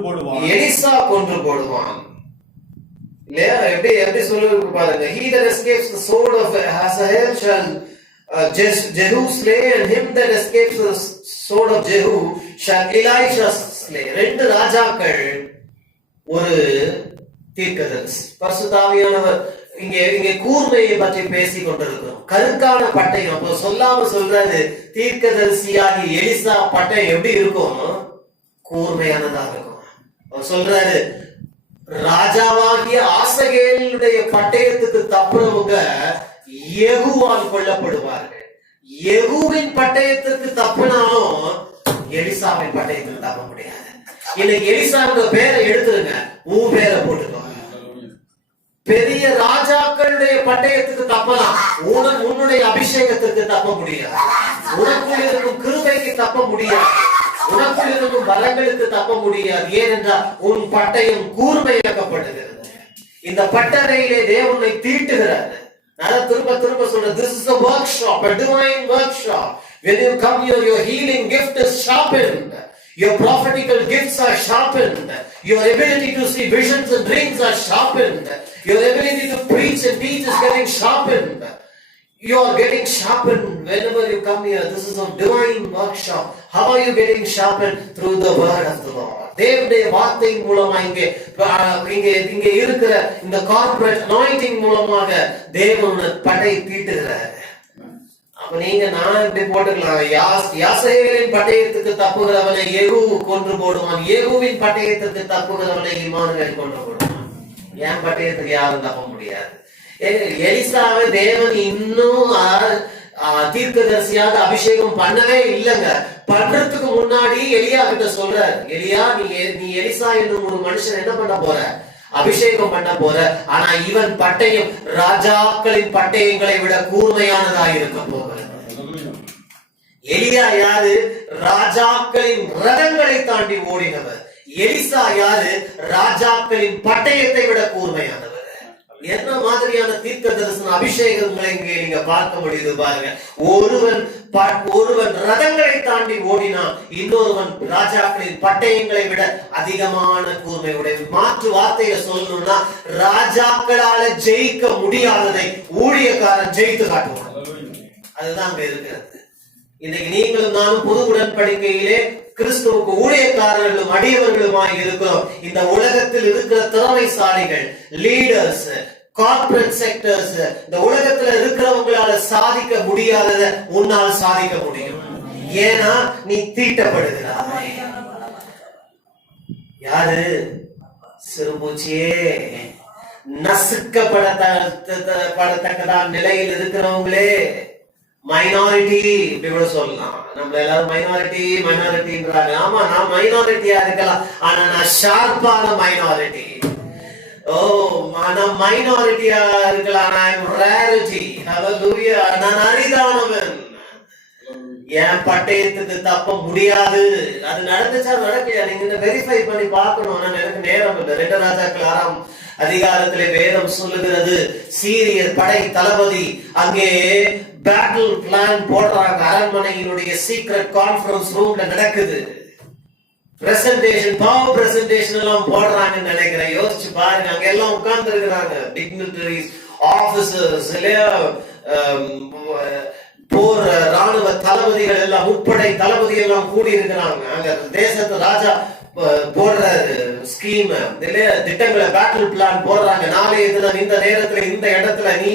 போடுவான். இல்லையா? எப்படி சொல்லுங்க பாருங்க. He that escapes the sword of Hazael shall Jehu slay, and him that escapes the sword of Jehu shall Elisha slay. 2 ராஜாக்கள், ஒரு தீர்க்கதரிசி. பரிசுத்த ஆவியானவர் இங்கே கூர்மையை பற்றி பேசிக் கொண்டிருக்கிறோம். கருக்கான பட்டயம். அப்போ சொல்லாம சொல்றாரு, தீர்க்கதரிசியாகி எலிசா பட்டயம் எப்படி இருக்கும்? கூர்மையானதா இருக்கும். அவர் சொல்றாரு, ராஜாவாகிய ஆசகேலுடைய பட்டயத்துக்கு தப்புறவங்க யெகூவால் கொல்லப்படுவார்கள். யெகூவின் பட்டயத்துக்கு தப்புனாலும் எலிசாவின் பட்டயத்துக்கு தப்ப முடியாது. இன்னைக்கு எலிசாவுடைய பேரை எடுத்துருங்க, உன் பேரை போட்டுக்கோங்க. பெரிய ராஜாக்களுடைய பட்டயத்துக்கு தப்பலாம், உன்னுடைய அபிஷேகத்துக்கு தப்ப முடியாது. உனக்குள் இருக்கும் கிருபைக்கு தப்ப முடியாது. உனக்குள் இருக்கும் பலங்களுக்கு தப்ப முடியாது. ஏனென்றால் உன் பட்டயம் கூர்மையாக்கப்படுகிறது. இந்த பட்டறையிலே தேவனை தீட்டுகிறார். நான் திரும்ப சொல்றேன், this is a workshop, a divine workshop. When you come here, your healing gift is sharpened. Your prophetical gifts are sharpened. Your ability to see visions and dreams are sharpened. Your ability to preach and teach is getting sharpened. You are getting sharpened whenever you come here. This is a divine workshop. How are you getting sharpened? Through the word of the Lord. தேவனுடைய வார்த்தை மூலமா இங்க இருக்கிற இந்த corporate anointing மூலமாக தேவன் படை தீட்டுகிறார். அப்ப நீங்க நான் இப்படி போட்டுக்கலாம், யாசேலின் பட்டயத்துக்கு தப்புகிறவனை யெகூ கொன்று போடுவான், யெகூவின் பட்டயத்துக்கு தப்புகிறவனை இம்மானுவேல் கொன்று போடுவான். என் பட்டயத்துக்கு யாரும் தப்ப முடியாது. எலிசாவை தேவன் இன்னும் தீர்க்கதரிசியாக அபிஷேகம் பண்ணவே இல்லைங்க. பண்றதுக்கு முன்னாடி எலியா கிட்ட சொல்றார், எலியா நீ எலிசா என்னும் ஒரு மனுஷன் என்ன பண்ண போற, அபிஷேகம் பண்ண போற. ஆனா இவன் பட்டயம் ராஜாக்களின் பட்டயங்களை விட கூர்மையானதா இருக்க போகிறது. எலியா யாரு? ராஜாக்களின் ரதங்களை தாண்டி ஓடினவர். எலிசா யாரு? ராஜாக்களின் பட்டயத்தை விட கூர்மையானவர். என்ன மாதிரியான தீர்க்க தரிசன அபிஷேகங்களை இங்கே நீங்க பார்க்க முடியுது பாருங்க. ஒருவன் ரதங்களை தாண்டி ஓடினா, இன்னொருவன் ராஜாக்களின் பட்டயங்களை விட அதிகமான கூர்மை உடைய. மாற்று வார்த்தையில சொல்லணும்னா, ராஜாக்களால ஜெயிக்க முடியாததை ஊழியக்காரன் ஜெயித்து காட்டுவான். அதுதான் அங்க இருக்கிறது. இன்னைக்கு நீங்களும் நானும் புது உடன்படிக்கையிலே கிறிஸ்துவுக்கு ஊழியக்காரர்களும் அடியவர்களுமாய் இருக்கிறோம். இந்த உலகத்தில் இருக்கிற திறமைசாலிகள், லீடர்ஸ், கார்ப்பரேட் செக்டர்ஸ், இந்த உலகத்துல இருக்கிறவங்களால சாதிக்க முடியாததை உன்னால் சாதிக்க முடியும். ஏன்னா நீ தீட்டப்படுகிறாய். யாரு? சிறுபூச்சியே, நசுக்கப்படத்தக்கதான நிலையில் இருக்கிறவங்களே, மைனாரிட்டி இப்படி கூட சொல்லலாம். நம்ம எல்லாரும் மைனாரிட்டின்றாங்க. ஆமா, நான் மைனாரிட்டியா இருக்கலாம், ஆனா நான் ஷார்ப்பான மைனாரிட்டி. நான் மைனாரிட்டியா இருக்கலாம், நான் அரிதானவன். என் பட்டயத்துக்கு தப்ப முடியாது. அது நடந்துச்சா நடக்கலையா நீங்க வெரிஃபை பண்ணி பார்க்கணும். எனக்கு நேரம் இல்லை. 2 ராஜாக்கள் 6ஆம் அதிகாரத்திலே வேதம் சொல்லுகிறது, சீரியர் படை தளபதி அங்கே பேட்டில் பிளான் போடுறாங்க. அரண்மனையினுடைய சீக்ரெட் கான்ஃபரன்ஸ் ரூம்ல நடக்குது. பிரசன்டேஷன், பவர் பிரசன்டேஷன் எல்லாம் போடுறாங்கன்னு நினைக்கிறேன். யோசிச்சு பாருங்க. அங்க எல்லாம் உட்கார்ந்து இருக்கிறாங்க. டிக்னிட்டரிஸ், ஆபீசர்ஸ், போர் ராணுவ தளபதிகள் எல்லாம், முப்படை தளபதி எல்லாம் கூடி இருக்கிறாங்க. அங்க தேசத்து ராஜா போடுற ஸ்கீம், திட்டங்களை, பேட்டில் பிளான் போடுறாங்க. நாளைய தினம் இந்த நேரத்துல இந்த இடத்துல நீ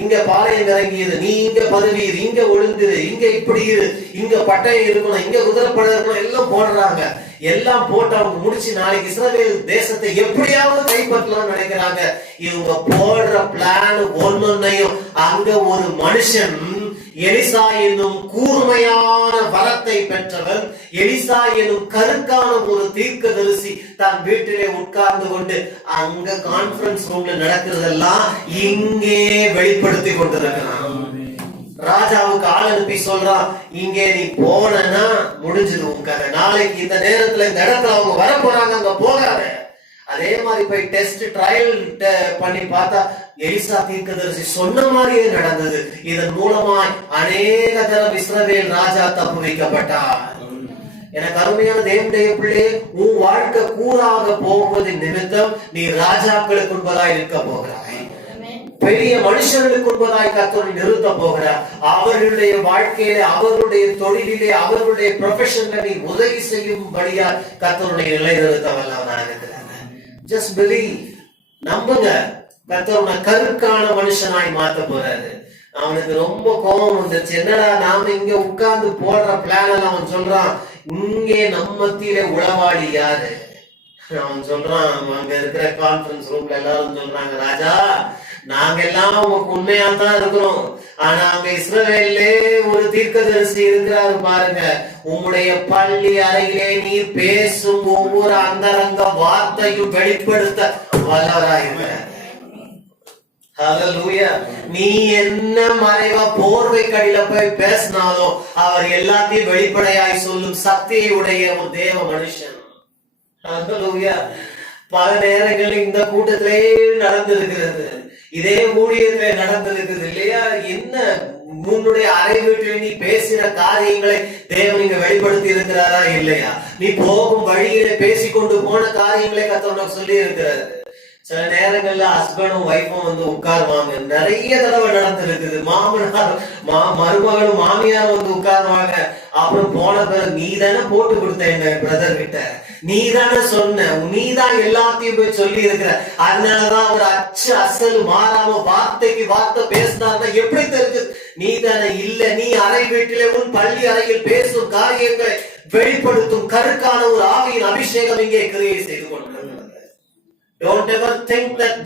இங்க பாளையம் இறங்கியது, நீ இங்க பதவியிரு, இங்க ஒழுங்குது, இங்க இப்படி இரு, இங்க பட்டயம் இருக்கணும், இங்க குதிரைப்படை இருக்கணும், எல்லாம் போடுறாங்க. எல்லாம் போட்டு அவங்க முடிச்சு நாளைக்கு இஸ்ரவேல் தேசத்தை எப்படியாவது கைப்பற்றலாம்னு நினைக்கிறாங்க. இவங்க போடுற பிளான் ஒன்னொன்னையும் அங்க ஒரு மனுஷன், எலிசா என்னும் கூர்மையான வரத்தை பெற்றவன், எலிசா என்னும் கருக்கான ஒரு தீர்க்கதரிசி தன் வீட்டிலே உட்கார்ந்து கொண்டு அங்க கான்ஃபரன்ஸ் ரூம்ல நடக்கிறதெல்லாம் இங்கே வெளிப்படுத்தி கொண்டிருக்கிறான். ராஜாவுக்கு ஆள் அனுப்பி சொல்றான், இங்கே நீ போனா முடிஞ்சது உன் கதை. நாளைக்கு இந்த நேரத்துல இந்த இடத்துல அவங்க வர போறாங்க, அங்க போகாத. அதே மாதிரி போய் டெஸ்ட் ட்ரையல் பண்ணி பார்த்தா எலிசா தீர்க்கதரிசி சொன்ன மாதிரியே நடந்தது. இதன் மூலமாய் அநேக தரம் இஸ்ரவேல் ராஜா தப்பு வைக்கப்பட்டார். எனக்கு அருமையான தேவனுடைய பிள்ளை, உன் வாழ்க்கை கூறாக போவதின் நிமித்தம் நீ ராஜாக்களுக்கு உண்பதாய் இருக்க போகிறாய். பெரிய மனுஷர்களுக்கு உண்பதாய் கர்த்தரை நிறுத்த போகிறார். அவர்களுடைய வாழ்க்கையிலே, அவர்களுடைய தொழிலிலே, அவர்களுடைய ப்ரொஃபஷன்ல நீ உதவி செய்யும்படியா கர்த்தருடைய நிலைநிறுத்த வல்லவனாக இருக்கிறார். Just believe. நம்புங்க. கர்த்தர் கருக்கான மனுஷனாய் மாத்த போறாரு. அவனுக்கு ரொம்ப கோபம் வந்துச்சு. என்னடா நாம இங்க உட்கார்ந்து போடுற பிளான் எல்லாம் அவன் சொல்றான், இங்கே நம்ம மத்தியிலே உளவாடி யாரு? அவன் சொல்றான், அங்க இருக்கிற கான்ஃபரன்ஸ் ரூம்ல எல்லாரும் சொல்றாங்க, ராஜா நாங்க எல்லாம் உங்களுக்கு உண்மையா தான் இருக்கிறோம். ஆனா அங்க இஸ்ரவேல்லே ஒரு தீர்க்கதரிசி இருக்கிறாரு பாருங்க. உங்களுடைய பள்ளி அறையிலே நீ பேசும் ஒவ்வொரு அந்தரங்க வார்த்தையும் வெளிப்படுத்த வல்லவராயிருக்கிறார். ஹல்லேலூயா. நீ என்ன மறைவ போர்வை கடில போய் பேசினாலும் அவர் எல்லாத்தையும் வெளிப்படையாய் சொல்லும் சக்தியை உடைய ஒரு தேவ மனுஷன். ஹல்லேலூயா. பல நேரங்களில் இந்த கூட்டத்திலே நடந்திருக்கிறது, இதே ஊழியத்திலே நடந்திருக்கிறது இல்லையா? என்ன உன்னுடைய அறை வீட்டில் நீ பேசின காரியங்களை தேவன் இங்க வெளிப்படுத்தி இருக்கிறாரா இல்லையா? நீ போகும் வழியில பேசிக்கொண்டு போன காரியங்களை கர்த்தர் சொல்லி இருக்கிறாரு. சில நேரங்கள்ல ஹஸ்பண்டும் ஒய்ஃபும் வந்து உட்காருவாங்க. நிறைய தடவை நடந்திருக்குது. மாமனார் மருமகளும் மாமியார் வந்து உட்காருவாங்க. அப்புறம் போன பிறகு நீ தானே போட்டு கொடுத்த எங்க பிரதர் கிட்ட, நீ தானே சொன்ன, நீ தான் எல்லாத்தையும் போய் சொல்லி இருக்கிற, அதனாலதான் அவர் அச்சு அசல் மாறாம வார்த்தைக்கு வார்த்தை பேசினார்னா எப்படி தெரிஞ்சது? நீ தானே இல்ல, நீ அறை வீட்டிலே உன் பள்ளி அறையில் பேசும் காரியங்களை வெளிப்படுத்தும் கருக்கான ஒரு ஆவியின் அபிஷேகம் இங்கே கிரியை செய்து கொண்டிருக்கிறது. Don't ever think that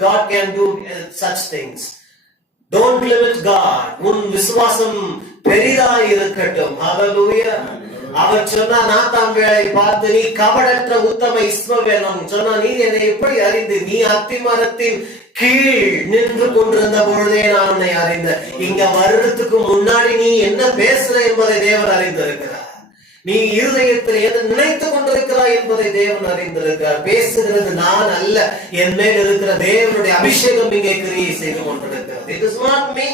God can do such things. Don't limit God. உன் விசுவாசம் பெரிதாய் இருக்கட்டும். ஹalleluya. அவர் சொன்னா நாத்தாம் வேளை பார்த்து, நீ கபடற்ற உத்தம இஸ்மவேல் சொன்னா, நீ என்னை எப்படி அறிந்து? நீ அத்திமரத்தின் கீழ் நின்று கொண்டிருந்த பொழுதே நான் உன்னை அறிந்தேன். இங்க வருடத்துக்கு முன்னாடி நீ என்ன பேசுற என்பதை தேவன் அறிந்திருக்கிறார். நீ இருதயத்தில் எதை நினைத்துக் கொண்டிருக்கிறாய் என்பதை தேவன் அறிந்திருக்கிறார். பேசுகிறது நான் அல்ல, என் மேல் இருக்கிற தேவனுடைய அபிஷேகம் இங்கே கிரியை செய்து கொண்டிருக்கிறது. It is not me.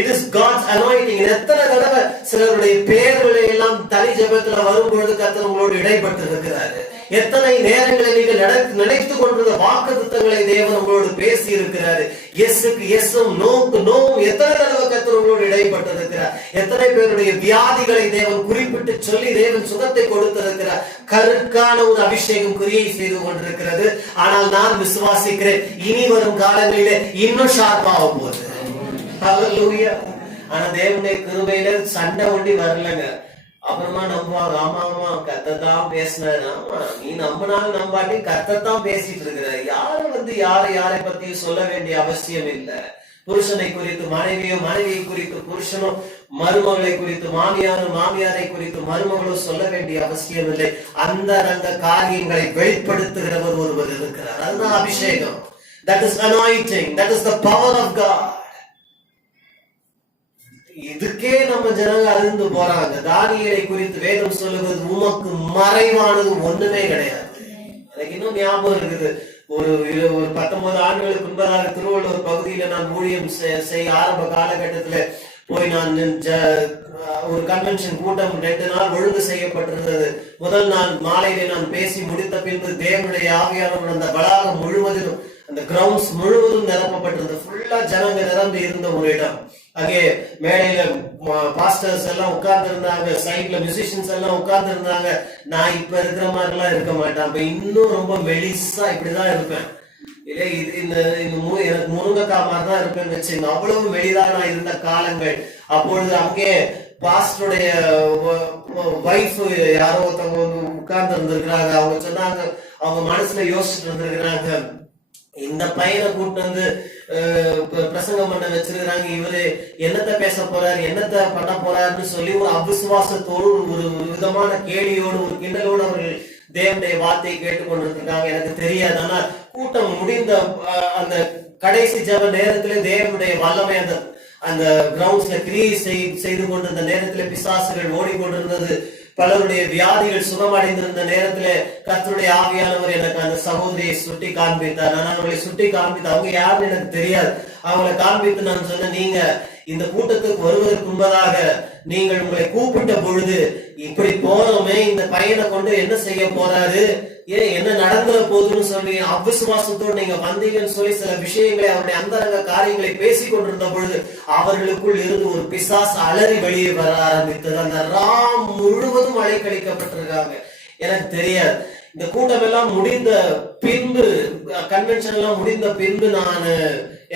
It is God's anointing. எத்தனை தடவை சிலருடைய பெயர்களை எல்லாம் தனி ஜெபத்துல வரும்பொழுது கர்த்தர் உங்களோடு இடைப்பட்டு இருக்கிறாரு. எத்தனை நேரங்களை நீங்கள் நினைத்துக் கொண்டிருந்த வாக்குத்தத்தங்களை தேவன் உங்களோடு பேசி இருக்கிறாரு. எஸ்ஸுக்கு எஸ்ஸும் நோக்கு நோவும் எத்தனை தடவை கர்த்தர் உங்களோடு இடைப்பட்டு இருக்கிறார். எத்தனை பேருடைய வியாதிகளை தேவன் குறிப்பிட்டு சொல்லி தேவன் சுகத்தை கொடுத்திருக்கிறார். கருக்கான ஒரு அபிஷேகம் கிரியை செய்து கொண்டிருக்கிறது. ஆனால் நான் விசுவாசிக்கிறேன், இனி வரும் காலங்களிலே இன்னும் ஷார்ப்பாக போகுது. ஹalleluya. ஆனா தேவனுடைய கிருபையில சண்டை ஒண்டி வரலங்க. அப்புறமா நம்புவாங்க, ஆமா ஆமா கர்த்தர் பேசினாரு. ஆமா, நீ நம்பினாலும் நம்பாட்டி கர்த்தர் பேசிட்டு இருக்கிற. யாரு யாரை பத்தி சொல்ல வேண்டிய அவசியம் இல்லை. புருஷனை குறித்து மனைவியோ, மனைவியை குறித்து புருஷனோ, மருமகளை குறித்து மாமியாரும், மாமியாரை குறித்து மருமகளோ சொல்ல வேண்டிய அவசியம் இல்லை. அந்த காரியங்களை வெளிப்படுத்துகிறவர் ஒருவர் இருக்கிறார். அதுதான் அபிஷேகம். That is anointing. That is the power of God. இதுக்கே நம்ம ஜனங்க அறிந்து போறாங்க. தானியேலை குறித்து வேதம் சொல்லுவது, உமக்கு மறைவானது ஒண்ணுமே கிடையாது. எனக்கு இன்னும் ஞாபகம் இருக்குது, ஒரு 19 ஆண்டுகளுக்கு முன்பதாக திருவள்ளூர் பகுதியில நான் ஊழியம் செய்ய ஆரம்ப காலகட்டத்துல போய் நான் ஒரு கன்வென்ஷன் கூட்டம் 2 நாள் ஒழுங்கு செய்யப்பட்டிருந்தது. முதல் நாள் மாலையிலே நான் பேசி முடித்த பின்பு தேவனுடைய ஆவியானவர் அந்த வளாகம் முழுவதிலும், அந்த கிரவுண்ட்ஸ் முழுவதும் நிரப்பப்பட்டிருந்தது. ஃபுல்லா ஜனங்க நிரம்பி இருந்த ஒரு இடம். அங்கே மேடையில பாஸ்டர்ஸ் எல்லாம் உட்கார்ந்து இருந்தாங்க, சைட்ல மியூசிஷியன்ஸ் எல்லாம் உட்கார்ந்து இருந்தாங்க. நான் இப்ப இருக்கிற மாதிரி எல்லாம் இருக்க மாட்டேன், அப்ப இன்னும் ரொம்ப மெலிசா இப்படிதான் இருப்பேன். இல்லை, எனக்கு முருங்கைக்காய் மாதிரி தான் இருப்பேன்னு வச்சுங்க. அவ்வளவு மெலிதா நான் இருந்த காலங்கள். அப்பொழுது அங்கே பாஸ்டருடைய வைஃப் யாரோ ஒருத்தவங்க வந்து உட்கார்ந்து இருந்திருக்கிறாங்க. அவங்க சொன்னாங்க, அவங்க மனசுல யோசிச்சுட்டு இருந்திருக்கிறாங்க, இந்த பையனை கூட்டு வந்து பிரசங்கம் பண்ண வச்சிருக்கிறாங்க, இவரு என்னத்த பேச போறாரு, என்னத்த பண்ண போறாருன்னு சொல்லி ஒரு அவிசுவாசத்தோடு, ஒரு விதமான கேலியோடு, ஒரு கிண்டலோடு அவர்கள் தேவனுடைய வார்த்தையை கேட்டுக்கொண்டிருக்காங்க. எனக்கு தெரியாது. ஆனால் கூட்டம் முடிந்த அந்த கடைசி ஜெப நேரத்திலே தேவனுடைய வல்லமை அந்த கிரவுண்ட்ஸ்ல கிரியை செய்து கொண்டிருந்த நேரத்திலே பிசாசுகள் ஓடிக்கொண்டிருந்தது. பலருடைய வியாதிகள் சுகமடைந்திருந்த நேரத்துல கர்த்தருடைய ஆவியானவர் எனக்கு அந்த சகோதரியை சுட்டி காண்பித்தார். நான் அவர்களை சுட்டி காண்பித்து, அவங்க யாருன்னு எனக்கு தெரியாது, அவங்களை காண்பித்து நான் சொன்னேன், நீங்க இந்த கூட்டத்துக்கு வருவதற்கு முன்பதாக நீங்கள் உங்களை கூப்பிட்ட பொழுது இப்படி போறோமே, இந்த பையனை கொண்டு என்ன செய்ய போறாரு, என்ன நடந்துற போதுன்னு சொல்லி அவிசுவாசத்தோடு நீங்க வந்தீங்கன்னு சொல்லி சில விஷயங்களை, அவருடைய அந்தரங்க காரியங்களை பேசிக் கொண்டிருந்த பொழுது அவர்களுக்குள் இருந்து ஒரு பிசாசு அலறி வெளியே வர ஆரம்பித்தது. அந்த ராம் முழுவதும் அலைக்கழிக்கப்பட்டிருக்காங்க. எனக்கு தெரியாது. இந்த கூட்டம் எல்லாம் முடிந்த பின்பு, கன்வென்ஷன் எல்லாம் முடிந்த பின்பு நான்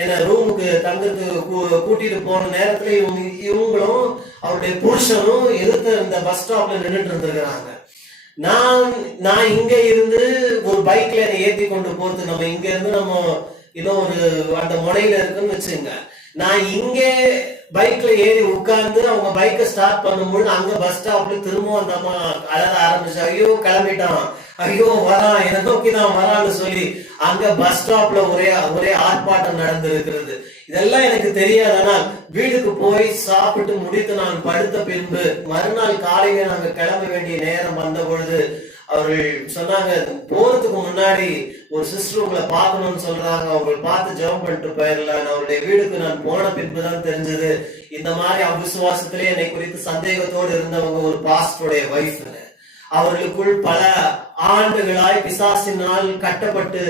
என்ன ரூமுக்கு தங்கத்துக்கு கூட்டிட்டு போன நேரத்துல இவங்களும் அவருடைய புருஷனும் எதிர்த்து இந்த பஸ் ஸ்டாப்ல நின்றுட்டு இருந்திருக்கிறாங்க. நான் இங்க இருந்து ஒரு பைக்ல என்னை ஏத்தி கொண்டு போறது, நம்ம இங்க இருந்து நம்ம இன்னும் ஒரு அந்த முனையில இருக்குன்னு வச்சுங்க. நான் இங்க பைக்ல ஏறி உட்கார்ந்து அவங்க பைக்கை ஸ்டார்ட் பண்ணும்போது அங்க பஸ் ஸ்டாப்ல திரும்பவும் அந்த அம்மா அழக ஆரம்பிச்சு, ஐயோ கிளம்பிட்டான், ஐயோ வரான், என்னை நோக்கி தான் வரான்னு சொல்லி அங்க பஸ் ஸ்டாப்ல ஒரே ஆர்ப்பாட்டம் நடந்து இருக்கிறது. இதெல்லாம் எனக்கு தெரியாது. ஆனால் வீட்டுக்கு போய் சாப்பிட்டு முடித்து நான் படுத்த பின்பு மறுநாள் காலையில நாங்க கிளம்ப வேண்டிய நேரம் வந்த பொழுது அவர்கள் சொன்னாங்க, போறதுக்கு முன்னாடி ஒரு சிஸ்டர் உங்களை பார்க்கணும்னு சொல்றாங்க, அவங்களை பார்த்து ஜெபம் பண்ணிட்டு போயிடலாம். அவருடைய வீடுக்கு நான் போன பின்புதான் தெரிஞ்சது, இந்த மாதிரி அவிசுவாசத்திலே என்னை குறித்து சந்தேகத்தோடு இருந்தவங்க ஒரு பாஸ்டருடைய வைஃப். அவர்களுக்குள் பல ஆண்டுகளாய் பிசாசினால் கட்டப்பட்டு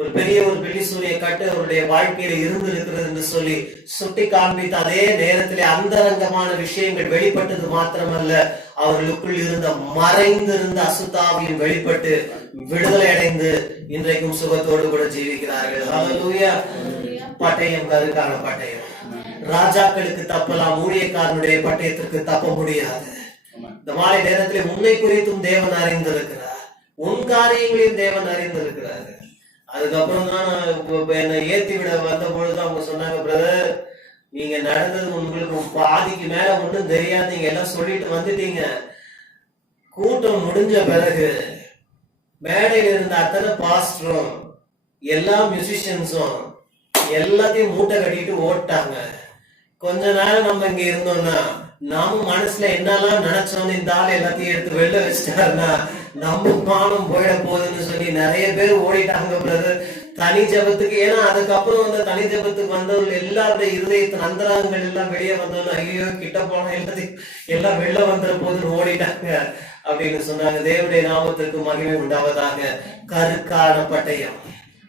ஒரு பெரிய ஒரு பில்லிசூரிய கட்டு அவருடைய வாழ்க்கையில இருந்திருக்கிறது என்று சொல்லி சுட்டி காண்பித்த அதே நேரத்திலே அந்தரங்கமான விஷயங்கள் வெளிப்பட்டது மாத்திரமல்ல, அவர்களுக்குள் இருந்த மறைந்திருந்த அசுத்தாவியும் வெளிப்பட்டு விடுதலை அடைந்து இன்றைக்கும் சுகத்தோடு கூட ஜீவிக்கிறார்கள். ஹல்லேலூயா. பட்டயம் கருக்கான பட்டயம். ராஜாக்களுக்கு தப்பலாம், ஊழியக்காரனுடைய பட்டயத்திற்கு தப்ப முடியாது. இந்த மாலை நேரத்திலே உன்னை குறித்தும் தேவன் அறிந்திருக்கிறார், உன் காரியங்களையும் தேவன் அறிந்திருக்கிறார். அதுக்கப்புறம் தான் என்னை ஏத்தி விட வந்த பொழுது அவங்க சொன்னாங்க, பிரதர் நீங்க நடந்தது உங்களுக்கு பாதிக்கு மேல ஒண்ணும் தெரியாது, நீங்க எல்லாம் சொல்லிட்டு வந்துட்டீங்க. கூட்டம் முடிஞ்ச பிறகு மேடையில் இருந்த அத்தனை பாஸ்டரும் எல்லா மியூசிஷியன்ஸும் எல்லாத்தையும் மூட்டை கட்டிட்டு ஓட்டாங்க. கொஞ்ச நேரம் நம்ம இங்க இருந்தோம்னா நாம மனசுல என்னெல்லாம் நினைச்சோம்னு இந்த ஆள் எல்லாத்தையும் எடுத்து வெளில வச்சுட்டாருன்னா நம்ம மானம் போயிட போகுதுன்னு சொல்லி நிறைய பேர் ஓடிட்டாங்க பிரதர் தனி ஜபத்துக்கு. ஏன்னா அதுக்கப்புறம் வந்து தனி ஜபத்துக்கு வந்தவர்கள் எல்லாருடைய இருதயத்தின் அந்தரங்கள் எல்லாம் வெளியே வந்தவங்க ஐயோ கிட்ட போன எல்லாத்தையும் எல்லாம் வெளில வந்துட போதுன்னு ஓடிட்டாங்க அப்படின்னு சொன்னாங்க. தேவனுடைய நாமத்திற்கு மகிமை உண்டாவதாக. கருக்கான பட்டயம்.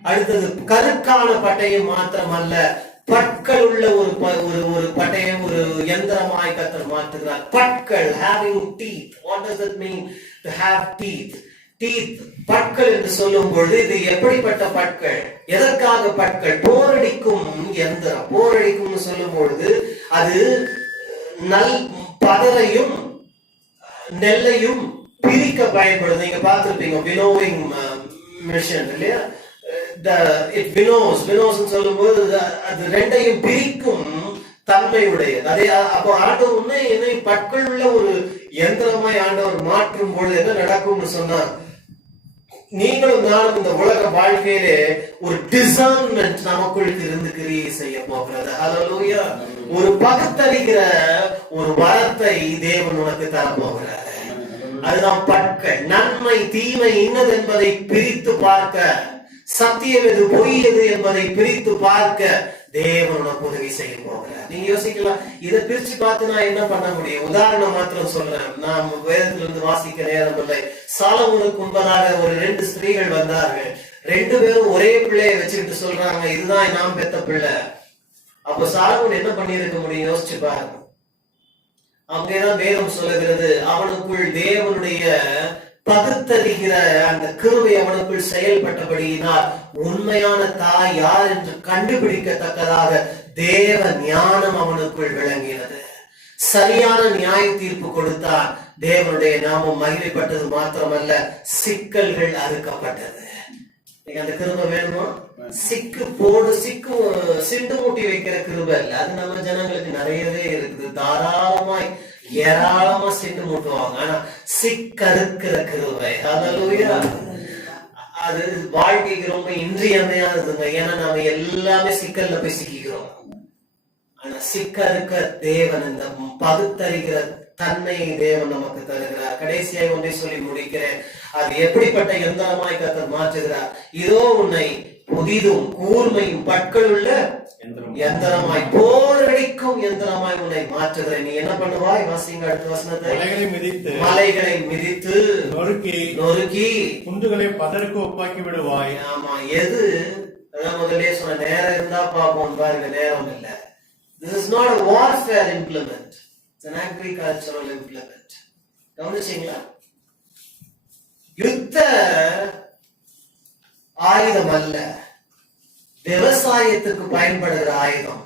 அடுத்தது கருக்கான பட்டயம் மாத்திரமல்ல, பற்கள் உள்ள ஒரு பட்டயம், ஒரு யந்திரமாய் கர்த்தர் மாற்றுகிறார். பற்கள், having teeth. What does it mean to have teeth? teeth, பற்கள் என்று சொல்லும் பொழுது இது எப்படிப்பட்ட பற்கள், எதற்காக பற்கள்? போரடிக்கும் யந்திரம். போரடிக்கும் சொல்லும் பொழுது அது பதரையும் நெல்லையும் பிரிக்க பயன்படுது. நீங்க பார்த்திருப்பீங்க வினோவிங் மிஷின் இல்லையா? சொல்லும் போது அது ரெண்டையும் பிரிக்கும் தன்மை உடையது. அதே அப்போ ஆண்டவர் என்னை பற்கள் உள்ள ஒரு யந்திரமாய் ஆண்டவர் மாற்றும் பொழுது என்ன நடக்கும்னு சொன்னா, நீங்களும் நானும் இந்த உலக வாழ்க்கையிலே ஒரு டிசர்ன்மெண்ட் நமக்குள் இருந்து கிரியை செய்ய போகிறது. ஹல்லேலூயா. ஒரு பகுத்தறிகிற ஒரு வரத்தை தேவன் உனக்கு தர போகிறார். அதுதான் பற்கள். நன்மை தீமை இன்னது என்பதை பிரித்து பார்க்க, சத்தியம் எது பொய் எது என்பதை பிரித்து பார்க்க தேவன் உனக்கு உதவி செய்ய போகிறார். நீங்க யோசிக்கலாம், இதை பிரிச்சு பார்த்து நான் என்ன பண்ண முடியும்? உதாரணம் மாத்திரம் சொல்றேன். நான் வேதத்திலிருந்து வாசிக்க நேரம் இல்லை. சாலமோனுக்கு முன்பதாக ஒரு 2 ஸ்திரீகள் வந்தார்கள். 2 பேரும் ஒரே பிள்ளையை வச்சுக்கிட்டு சொல்றாங்க, இதுதான் நாம் பெத்த பிள்ளை. அப்ப சாலமோன் என்ன பண்ணி இருக்க முடியும்? யோசிச்சு பாருங்க. அங்கேதான் வேதம் சொல்லுகிறது, அவனுக்குள் தேவனுடைய பகுத்தறிகிற அந்த கிருபை அவனுக்குள் செயல்பட்டபடியினால் உண்மையான தாய் யார் என்று கண்டுபிடிக்கத்தக்கதாக தேவ ஞானம் அவனுக்குள் விளங்கினது. சரியான நியாய தீர்ப்பு கொடுத்தார். தேவனுடைய நாமம் மகிமைப்பட்டது மாத்திரமல்ல, சிக்கல்கள் அறுக்கப்பட்டது. அந்த கிருபை வேணுமா? சிண்டு மூட்டி வைக்கிற கிருபை இல்ல, அது நம்ம ஜனங்களுக்கு நிறையவே இருக்குது. தாராளமாய் ஏராளமா சிண்டு மூட்டுவாங்க. ஆனா சிக்கறுக்கிற கிருபை, ஹல்லேலூயா, அது வாழ்க்கைக்கு ரொம்ப இன்றியமையானதுங்க. ஏன்னா நாம எல்லாமே சிக்கல்ல போய் சிக்கிறோம். ஆனா சிக்கறுக்க தேவன், இந்த பகுத்தறிகிற தன்மையை தேவன் நமக்கு தருகிறார். கடைசியாய் ஒன்றை சொல்லி முடிக்கிறேன். அது எப்படிப்பட்ட யந்திரமாய் கர்த்தர் மாற்றுகிறார். இதோ உன்னை புதிதும் கூர்மையும் பற்கள் உள்ள யந்திரமாய், போரடிக்கும் யந்திரமாய் உன்னை மாற்றுகிறேன். நீ என்ன பண்ணுவாய்? வாசிங்க அடுத்த வசனத்தை. மலைகளை மிதித்து நொறுக்கி குன்றுகளை பதருக்கு ஒப்பாக்கி விடுவாய். ஆமா, எது அதான் முதல்ல சொன்ன, நேரம் இருந்தா பாப்போம் பாருங்க, நேரம் இல்ல. This is not a warfare implement. It's an agricultural implement. கவனிச்சீங்களா? யுத்த ஆயுதம் அல்ல, விவசாயத்துக்கு பயன்படுகிற ஆயுதம்.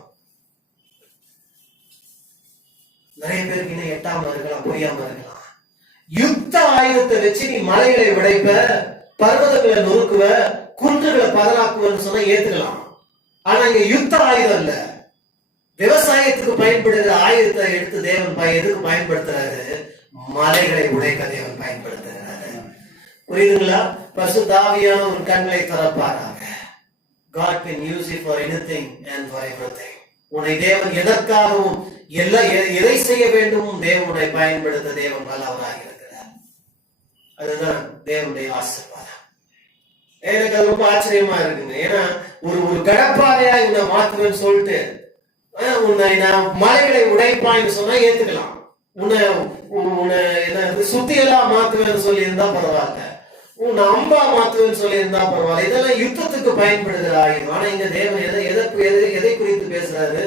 நிறைய பேருக்கு இன்னும் எட்டாம இருக்கலாம், புரியாம இருக்கலாம். யுத்த ஆயுதத்தை வச்சு நீ மலைகளை உடைப்ப, பர்வதங்களை நொறுக்குவ, குன்றுகளை பதறாக்குவன்னு சொன்னா ஏத்துக்கலாம். ஆனா இங்க யுத்த ஆயுதம் இல்ல, விவசாயத்துக்கு பயன்படுகிற ஆயுதத்தை எடுத்து தேவன் எதுக்கு பயன்படுத்துறாரு? மலைகளை உடைக்க தேவன் பயன்படுத்துறாரு. புரியுதுங்களா? பரிசுத்த ஆவியான ஒரு கண்களை திறப்பாராக. God can use it for anything and for everything. உன்னை தேவன் எதற்காகவும் எதை செய்ய வேண்டும் தேவன் உன்னை பயன்படுத்த தேவன் வல்லவராக இருக்கிறார். அதுதான் தேவனுடைய ஆசீர்வாதம். எனக்கு அது ரொம்ப ஆச்சரியமா இருக்குங்க. ஏன்னா ஒரு கடப்பாறையா உன்னை மாத்துவேன்னு சொல்லிட்டு உன்னை நான் மலைகளை உடைப்பான்னு சொன்னா ஏத்துக்கலாம். உன்னை சுத்தி எல்லாம் மாத்துவேன்னு சொல்லி இருந்தா பரவாயில்ல, உன்னை அம்பா மாத்துவேன்னு சொல்லி இருந்தா பரவாயில்ல. இதெல்லாம் யுத்தத்துக்கு பயன்படுகிற ஆயுதம். ஆனா இங்க தேவன் எதை குறித்து பேசுறாரு?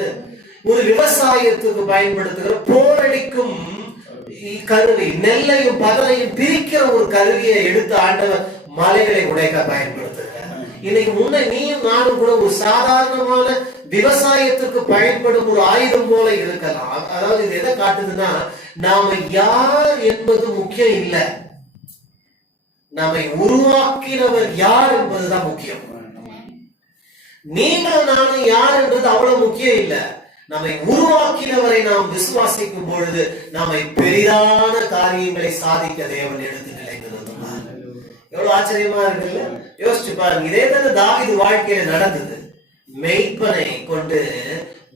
ஒரு விவசாயத்துக்கு பயன்படுத்துகிற போரடிக்கும் கருவி, நெல்லையும் பதரையும் பிரிக்கிற ஒரு கருவியை எடுத்து ஆண்டவர் மலைகளை உடைக்க பயன்படுத்துகிறார். இன்னைக்கு முன்ன நீயும் நானும் கூட ஒரு சாதாரணமான விவசாயத்துக்கு பயன்படும் ஒரு ஆயுதம் போல இருக்கலாம். அதாவது இது எதை காட்டுதுன்னா, நாம யார் என்பது முக்கியம் இல்லை, நம்மை உருவாக்கினவர் யார் என்பதுதான் முக்கியம். நீங்களும் நானும் யார் என்பது அவ்வளவு முக்கியம் இல்லை. நம்மை உருவாக்கினவரை நாம் விசுவாசிக்கும் பொழுது நம்மை பெரிதான காரியங்களை சாதிக்க தேவன் எடுத்து நிலைத்திருந்தார். எவ்வளவு ஆச்சரியமா இருக்குல்ல? யோசிச்சு பாருங்க. இதே தானே தாவீது வாழ்க்கையில நடந்தது. மெய்ப்பனை கொண்டு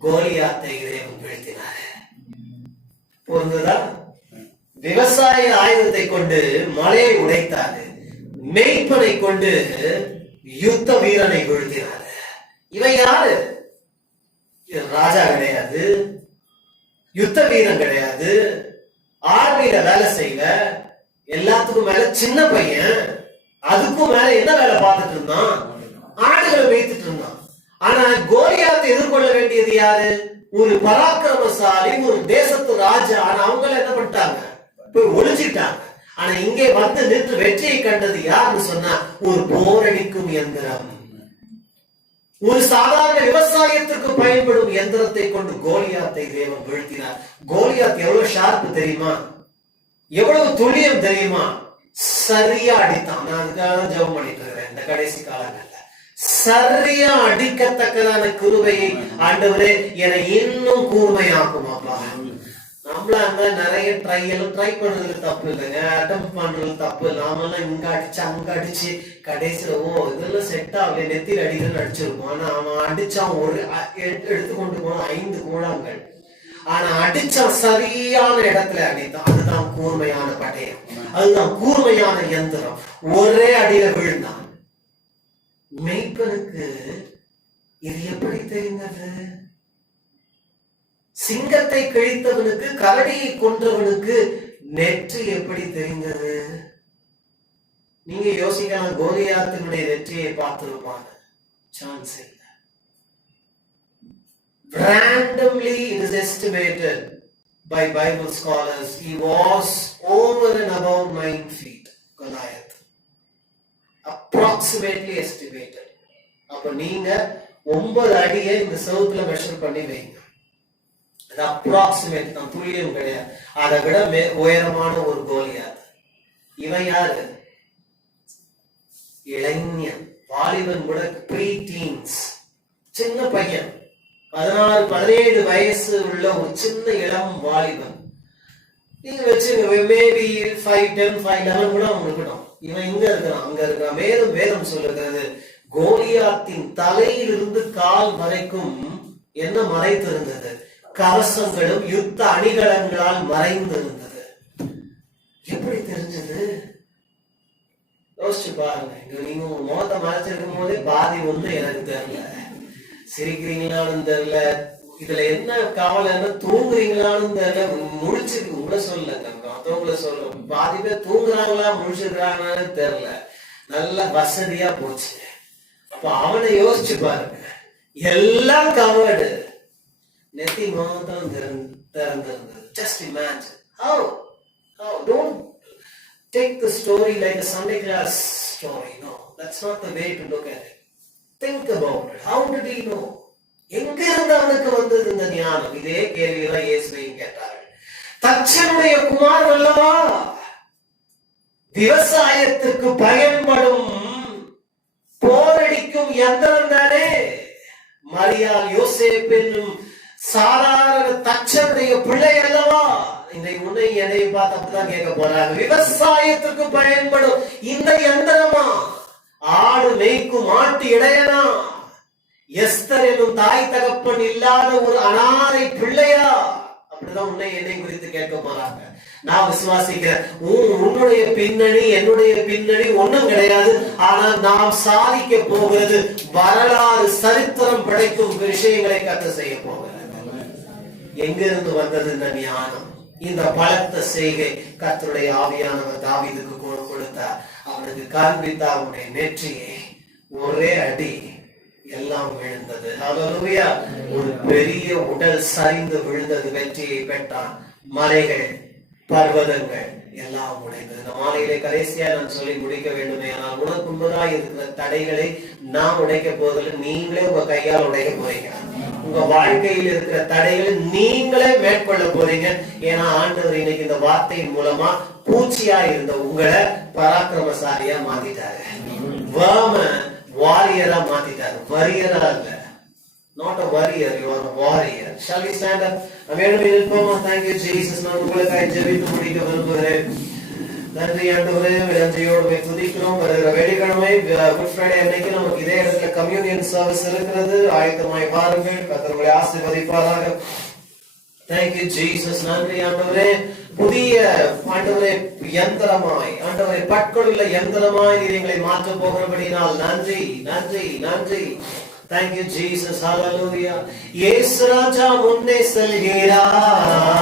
கோலியாத்தை தேவன் வீழ்த்தினார். பொருந்ததா? விவசாய ஆயுதத்தை கொண்டு மலையை உடைத்தாரு. மெய்ப்பனை கொண்டு யுத்த வீரனை வீழ்த்தினார். இவன் யாரு? ராஜா கிடையாது, யுத்த வீரன் கிடையாது, ஆர்மியில வேலை செய்யல, எல்லாத்துக்கும் மேல சின்ன பையன். அதுக்கும் மேல என்ன வேலை பார்த்துட்டு இருந்தான்? ஆடுகளை வைத்துட்டு இருந்தான். ஆனா கோலியாத்தை எதிர்கொள்ள வேண்டியது யாரு? ஒரு பராக்கிரமசாலி, ஒரு தேசத்து ராஜா. ஆனா அவங்கள என்ன பண்ணிட்டாங்க? போய் ஒளிஞ்சிட்டாங்க. ஆனா இங்கே வந்து நின்று வெற்றியை கண்டது யாருன்னு சொன்னா ஒரு போரடிக்கும் எந்திரம். ஒரு சாதாரண விவசாயத்திற்கு பயன்படும் எந்திரத்தை கொண்டு கோலியாத்தை தேவன் வீழ்த்தினார். கோலியாத் எவ்வளவு ஷார்ப்பு தெரியுமா? எவ்வளவு துல்லியம் தெரியுமா? சரியா அடித்தான். நான் அதுக்காக தான் ஜெபம் பண்ணிட்டு இருக்கிறேன் இந்த கடைசி காலங்கள்ல. சரியா அடிக்கத்தக்கதான கிருபையை ஆண்டவரே என இன்னும் கூர்மையாக்கும். அப்பா நம்மள அந்த நிறைய ட்ரை பண்றது தப்பு இல்லைங்க, அட்டம் பண்றது தப்பு. நாமெல்லாம் இங்க அடிச்சு அங்க அடிச்சு கடைசியில இதெல்லாம் செட் ஆகல, நெத்தியில் அடிக்கணும்னு அடிச்சிருப்போம். ஆனா அவன் அடிச்சான் ஒரு எடுத்துக்கொண்டு போன 5 கூழாங்கள். ஆனா அடிச்சான் சரியான இடத்துல அடித்தான். அதுதான் கூர்மையான பட்டயம், அதுதான் கூர்மையான யந்திரம். ஒரே அடியில விழுந்தான். மெய்ப்பனுக்கு இது எப்படி தெரிந்தது? சிங்கத்தை கிழித்தவனுக்கு, கரடியை கொன்றவனுக்கு நெற்றி எப்படி தெரிந்தது? நீங்க யோசிக்கலாம், கோலியாத்தினுடைய நெற்றியை பார்த்திருப்பாங்க. சான்ஸ் இல்லை. Randomly it is estimated by Bible scholars he was over and above 9 feet. Goliath approximately estimated. அப்ப நீங்க 9 அடியை இந்த செவுத்துல மெஷர் பண்ணி வைங்க. அது அப்ராக்சிமேட் தான், துல்லியம் கிடையாது. அதை விட உயரமான ஒரு கோலியாத். இவன் யாரு? இளைஞன், வாலிபன், கூட ப்ரீ டீன்ஸ், சின்ன பையன். 16-17 வயசு உள்ள ஒரு சின்ன இளம் வாலிபன். நீங்க வச்சுங்க, மேபி 5'10", 5'11" கூட அவன் இருக்கணும். இவன் இங்க இருக்கிறான், அங்க இருக்கிறான். மேலும் வேதம் சொல்லுகிறது, கோலியாத்தின் தலையிலிருந்து கால் வரைக்கும் என்ன மறைத்திருந்தது? கவசங்களும் யுத்த அணிகலன்களால் மறைந்திருந்தது. எப்படி தெரிஞ்சது? யோசிச்சு பாருங்க. நீங்க உங்க முகத்தை மறைச்சிருக்கும் போதே பாதி ஒண்ணு எனக்கு தெரியல, சிரிக்கிறீங்களான்னு தெரியல, இதுல என்ன கவலைன்னு தூங்குறீங்களான்னு தெரியல, முழிச்சிருக்கு உங்களை சொல்லங்க, மத்தவங்களை சொல்ல. பாதி பேர் தூங்குறாங்களா முழிச்சிருக்கிறாங்கன்னு தெரியல. நல்ல வசதியா போச்சு. அப்ப அவனை யோசிச்சு பாருங்க, எல்லாம் கவர்டு, நெத்தி மாதம் திறந்திருந்தது. Just imagine. How? Don't take the story like a Sunday class story. No, that's not the way to look at it. Think about it. How did he know? எங்க இருந்து அவனுக்கு வந்தது இந்த ஞானம்? இதே கேள்விதான் இயேசுவையும் கேட்டார்கள். தச்சனுடைய குமாரன் அல்லவா? விவசாயத்திற்கு பயன்படும் போரடிக்கும் யந்திரம் தானே. மரியாள் யோசேப் என்னும் சாதாரண தச்சனுடைய பிள்ளை அல்லவா? இன்றைக்கு உன்னை என்னை பார்த்து அப்படிதான் கேட்க போறாங்க. விவசாயத்துக்கு பயன்படும் இந்த யந்திரமா? ஆடு மேய்க்கும் ஆட்டு இடையனா? எஸ்தர் என்னும் தாய் தகப்பன் இல்லாத ஒரு அனாதை பிள்ளையா? அப்படிதான் உன்னை என்னை குறித்து கேட்க போறாங்க. நான் விசுவாசிக்கிறேன், உன்னுடைய பின்னணி என்னுடைய பின்னணி ஒண்ணும் கிடையாது. ஆனால் நாம் சாதிக்க போகிறது வரலாறு, சரித்திரம் படைக்கும் விஷயங்களை கற்று செய்ய போகிறது. எங்கிருந்து வந்தது இந்த ஞானம்? இந்த பலத்த செய்கை கர்த்தருடைய ஆவியானவர் தாவீதுக்கு கொடுத்தார். அவனுக்கு காண்பித்தார். அவனுடைய நெற்றியை ஒரே அடி எல்லாம் விழுந்தது. ஹல்லேலூயா. ஒரு பெரிய உடல் சரிந்து விழுந்தது. வெற்றியை பெற்றான். மலைகள், பர்வதங்கள் எல்லாம் உடைந்தது. இந்த மாலையிலே கடைசியா நான் சொல்லி முடிக்க வேண்டுமே, ஆனால் உனக்கு முன்பதாக இருக்கிற தடைகளை நாம் உடைக்க போவதில்லை, நீங்களே உங்க கையால் உடைக்க போறீங்க. உங்க வாழ்க்கையில் இருக்கிற தடைகளை நீங்களே மேற்கொள்ள போறீங்க. ஏன்னா ஆண்டவர் இன்னைக்கு இந்த வார்த்தையின் மூலமா பூச்சியா இருந்த உங்களை பராக்கிரமசாலியா மாத்திட்டாரு. வாரியரா மாத்திட்டாரு. வரியரா இல்ல, not a warrior, you are a warrior. Shall we stand up? Thank you, Jesus. நான் உங்களுக்காக ஜெபித்து முடிக்க விரும்புகிறேன். நன்றி ஆண்டவரே, நன்றியோடு துதிக்கிறோம். வருகிற வெள்ளிக்கிழமை குட் ஃப்ரைடே அன்னைக்கு நமக்கு இதே இடத்துல கம்யூனியன் சர்வீஸ் இருக்கிறது. ஆயத்தமாய் வாருங்கள். கர்த்தர் உங்களை ஆசீர்வதிப்பாராக. Thank you, Jesus. நன்றி ஆண்டவரே, புதிய ஆண்டவரே யந்திரமாய், ஆண்டவரே பட்களுள்ள யந்திரமாய் நீர் எங்களை மாற்ற போகிறபடினால் நன்றி நன்றி நன்றி. Thank you, Jesus. Hallelujah. இயேசு ராஜா முன்னே செல்கிறார்.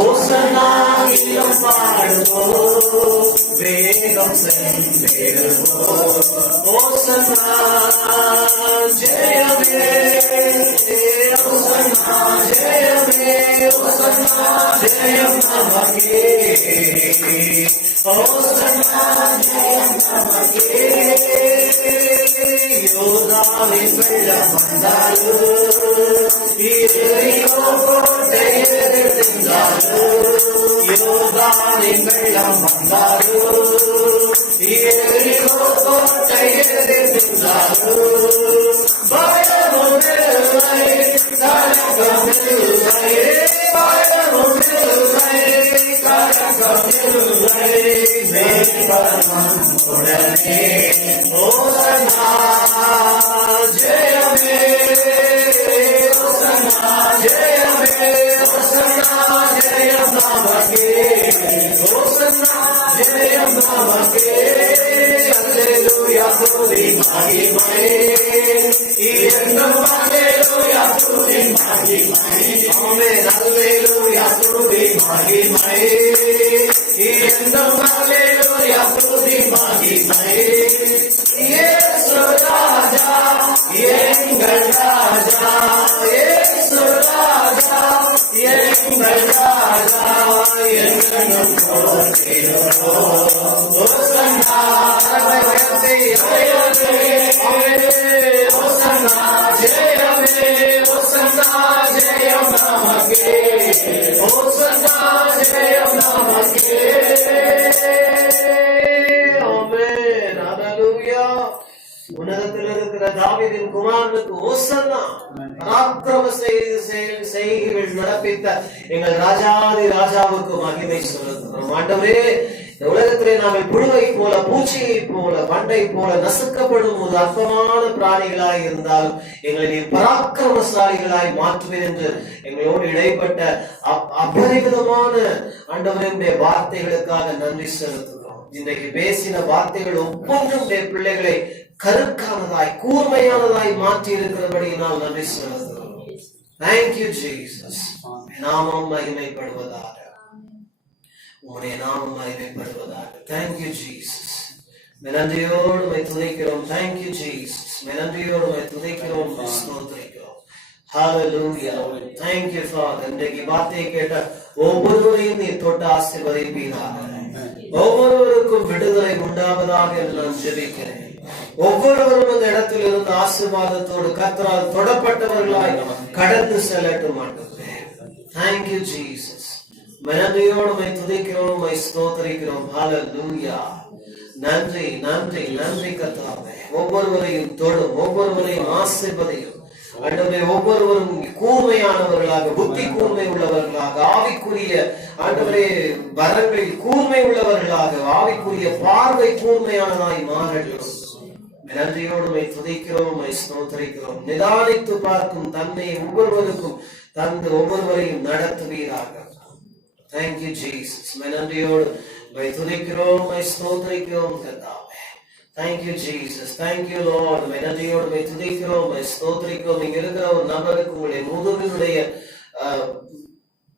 ஓசன்னா இலம் பாடுவோம், வேகம் செல்லுவோம். ஓசன்னா ஜெயமே, ஓசன்னா ஜெயமே, ஓசன்னா ஜெயம் நமக்கே, ஓசன்னா ஜெயம் நமக்கே. யோர்தானின் வெள்ளம் வந்தாலும், எரிகோ கோட்டை எதிர்த்தாலும், யோர்தானின் வெள்ளம் வந்தாலும், எரிகோ கோட்டை எதிர்த்தாலும், பயமுமில்லை, கலக்கமில்லை, பயமுமில்லை, கலக்கமில்லை, மேற்பரமன் உடனே. ஓசன்னா ஜெயமே, ஓசன்னா ஜெயமே, ஓசன்னா ஜெயம் நமக்கே, ஓசன்னா ஜெயம் நமக்கே. அல்லேலூயா துதி மகிமை, என்றும் அல்லேலூயா துதி மகிமை. ஆமென். அல்லேலூயா துதி மகிமை, என்றும் அல்லேலூயா துதி மகிமை. இயேசு ராஜா, எங்கள் ராஜா, இயேசு ராஜா, எங்கள் ராஜா, என்றும் போற்றிடுவோம். ஓசன்னா ஓசன்னா ஜெயமே, ஓசன்னா ஜெயம் நமக்கே, ஓசன்னா ஜெயம் நமக்கே. ஆமென். ஹல்லேலூயா. உன்னதத்தில் இருக்கிற தாவீதின் குமாரனுக்கு ஓசன்னா. பராக்கிரம செய்கைகள் நடப்பித்த எங்கள் ராஜாதி ராஜாவுக்கு மகிமை செலுத்துகிறோம். ஆண்டவரே, இந்த உலகத்திலே நாங்கள் புழுவை போல, பூச்சியை போல, பண்டை போல நசுக்கப்படும் ஒரு அற்பமான பிராணிகளாய் இருந்தாலும் எங்களை நீர் பராக்கிரமசாலிகளாய் மாற்றுவேன் என்று எங்களோடு இடைப்பட்ட அபரிவிதமான ஆண்டவருடைய வார்த்தைகளுக்காக நன்றி செலுத்துகிறோம். இன்றைக்கு பேசின வார்த்தைகள் ஒவ்வொன்றும் பிள்ளைகளை கருக்கானதாய், கூர்மையானதாய் மாற்றி இருக்கிறபடியினால் நன்றி செலுத்துகிறோம். Thank you, Jesus. நாமம் மகிமைப்படுவதாக, உம்முடைய நாமம் மகிமைப்படுவதாக. Thank you, Jesus. நன்றியோடு உம்மை துதிக்கிறோம். Thank you, Jesus. நன்றியோடு உம்மை துதிக்கிறோம், ஸ்தோத்திரிக்கிறோம். Hallelujah. Thank you, Father. இன்றைக்கு வார்த்தையை கேட்ட ஒவ்வொருவரையும் நீர் தொட்டு ஆசீர்வதிப்பீராக. ஒவ்வொருவருக்கும் விடுதலை உண்டாவதாக என்று நான் ஜெபிக்கிறேன். ஒவ்வொருவரும் அந்த இடத்தில் இருந்து ஆசீர்வாதத்தோடு கர்த்தரால் தொடப்பட்டவர்களாய் கடந்து செல்லட்டும். Thank you, Jesus. நன்றியோடு உம்மை துதிக்கிறோம், உம்மை ஸ்தோத்திரிக்கிறோம். ஹல்லேலூயா. நன்றி நன்றி நன்றி கர்த்தாவே. ஒவ்வொருவரையும் தொடும், ஒவ்வொருவரையும் ஆசீர்வதியும். ஆண்டவரே, ஒவ்வொருவரும் கூர்மையானவர்களாக, புத்தி கூர்மை உள்ளவர்களாக, ஆவிக்குரிய ஆண்டவரே வரங்களில் கூர்மை உள்ளவர்களாக, ஆவிக்குரிய பார்வை கூர்மையானதாய் மாறட்டும். நன்றியோடு உம்மை துதிக்கிறோம், உம்மை ஸ்தோத்திரிக்கிறோம். நிதானித்து பார்க்கும் தன்மையை ஒவ்வொருவருக்கும் தந்து ஒவ்வொருவரையும் நடத்துவீராக. Thank you, Jesus. நன்றியோடு உம்மை துதிக்கிறோம், உம்மை ஸ்தோத்திரிக்கிறோம் கர்த்தாவே. Thank you, Jesus. Thank you, Lord. நன்றியோடு உம்மை துதிக்கிறோம், உம்மை ஸ்தோத்திரிக்கிறோம். இங்க இருக்கிற ஒரு நபருக்கு உங்களுடைய முதுகினுடைய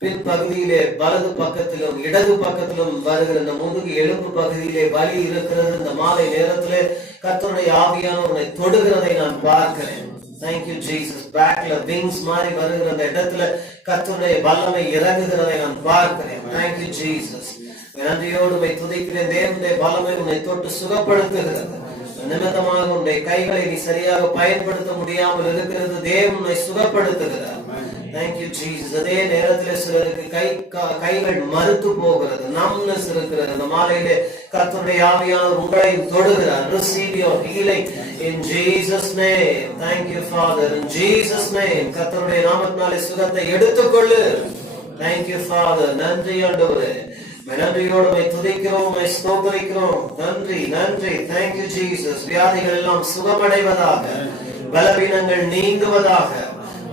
பின் பகுதியிலே வலது பக்கத்திலும் இடது பக்கத்திலும் வருகிற இந்த முதுகு எலும்பு பகுதியிலே வலி இருக்கிறது. இந்த மாலை நேரத்திலே கர்த்தருடைய ஆவியானவரை தொடுகிறதை நான் பார்க்கிறேன். Thank you, Jesus. பேக்ல விங்ஸ் மாதிரி வருகிற அந்த இடத்துல கர்த்தருடைய வல்லமை இறங்குகிறதை நான் பார்க்கிறேன். Thank you, Jesus. நன்றியோடு உம்மை துதிக்கிறேன். தேவனுடைய வல்லமை உன்னை தொட்டு சுகப்படுத்துகிறது. நிமித்தமாக உன்னுடைய கைகளை நீ சரியாக பயன்படுத்த முடியாமல் இருக்கிறது. தேவன் உன்னை சுகப்படுத்துகிறார். Thank you, Jesus. அதே நேரத்தில் சிலருக்கு கைகள் மறுத்து போகிறது, numbness இருக்கிறது. அந்த மாலையிலே கர்த்தருடைய ஆவியானவர் உங்களை தொடுகிறார். Receive your healing in Jesus name. Thank you, Father. In Jesus name. கர்த்தருடைய நாமத்தினாலே சுகத்தை எடுத்துக்கொள்ளு. Thank you, Father. நன்றி ஆண்டவரே. நன்றியோடு துதிக்கிறோம், ஸ்தோத்திரிக்கிறோம். நன்றி நன்றி. Thank you, Jesus. வியாதிகள் எல்லாம் சுகமடைவதாக, பலவீனங்கள் நீங்குவதாக.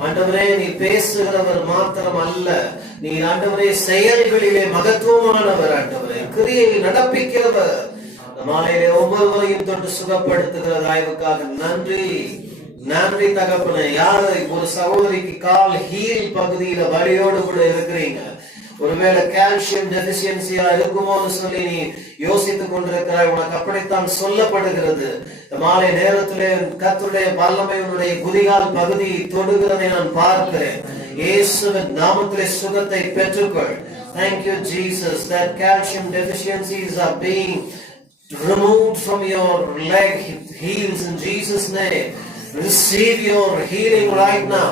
ஆண்டவரே, நீ பேசுகிறவர் மாத்திரம் அல்ல, நீ ஆண்டவரே செயல்களிலே மகத்துவமானவர். ஆண்டவரே, கிரியை நடப்பிக்கிறவர். இந்த மாலையிலே ஒவ்வொருவரையும் தொட்டு சுகப்படுத்துகிற தயவுக்காக நன்றி நன்றி தகப்பனே. யாரு ஒரு சகோதரிக்கு கால் ஹீல் பகுதியில வலியோடு கூட இருக்கிறீங்க, ஒருவேளை கால்சியம் டெபிசியன்சியா இருக்குமோன்னு சொல்லி நீ யோசித்துக் கொண்டிருக்கிறாய், உனக்கு அப்படித்தான் சொல்லப்படுகிறது. இந்த மாலை நேரத்திலே கர்த்தருடைய வல்லமை உன்னுடைய குதிகால் பகுதி தொடுகிறதை நான் பார்க்கிறேன். இயேசுவின் நாமத்திலே சுகத்தை பெற்றுக்கொள். Thank you, Jesus. That calcium deficiencies are being removed from your leg heels in Jesus' name. Receive your healing right now.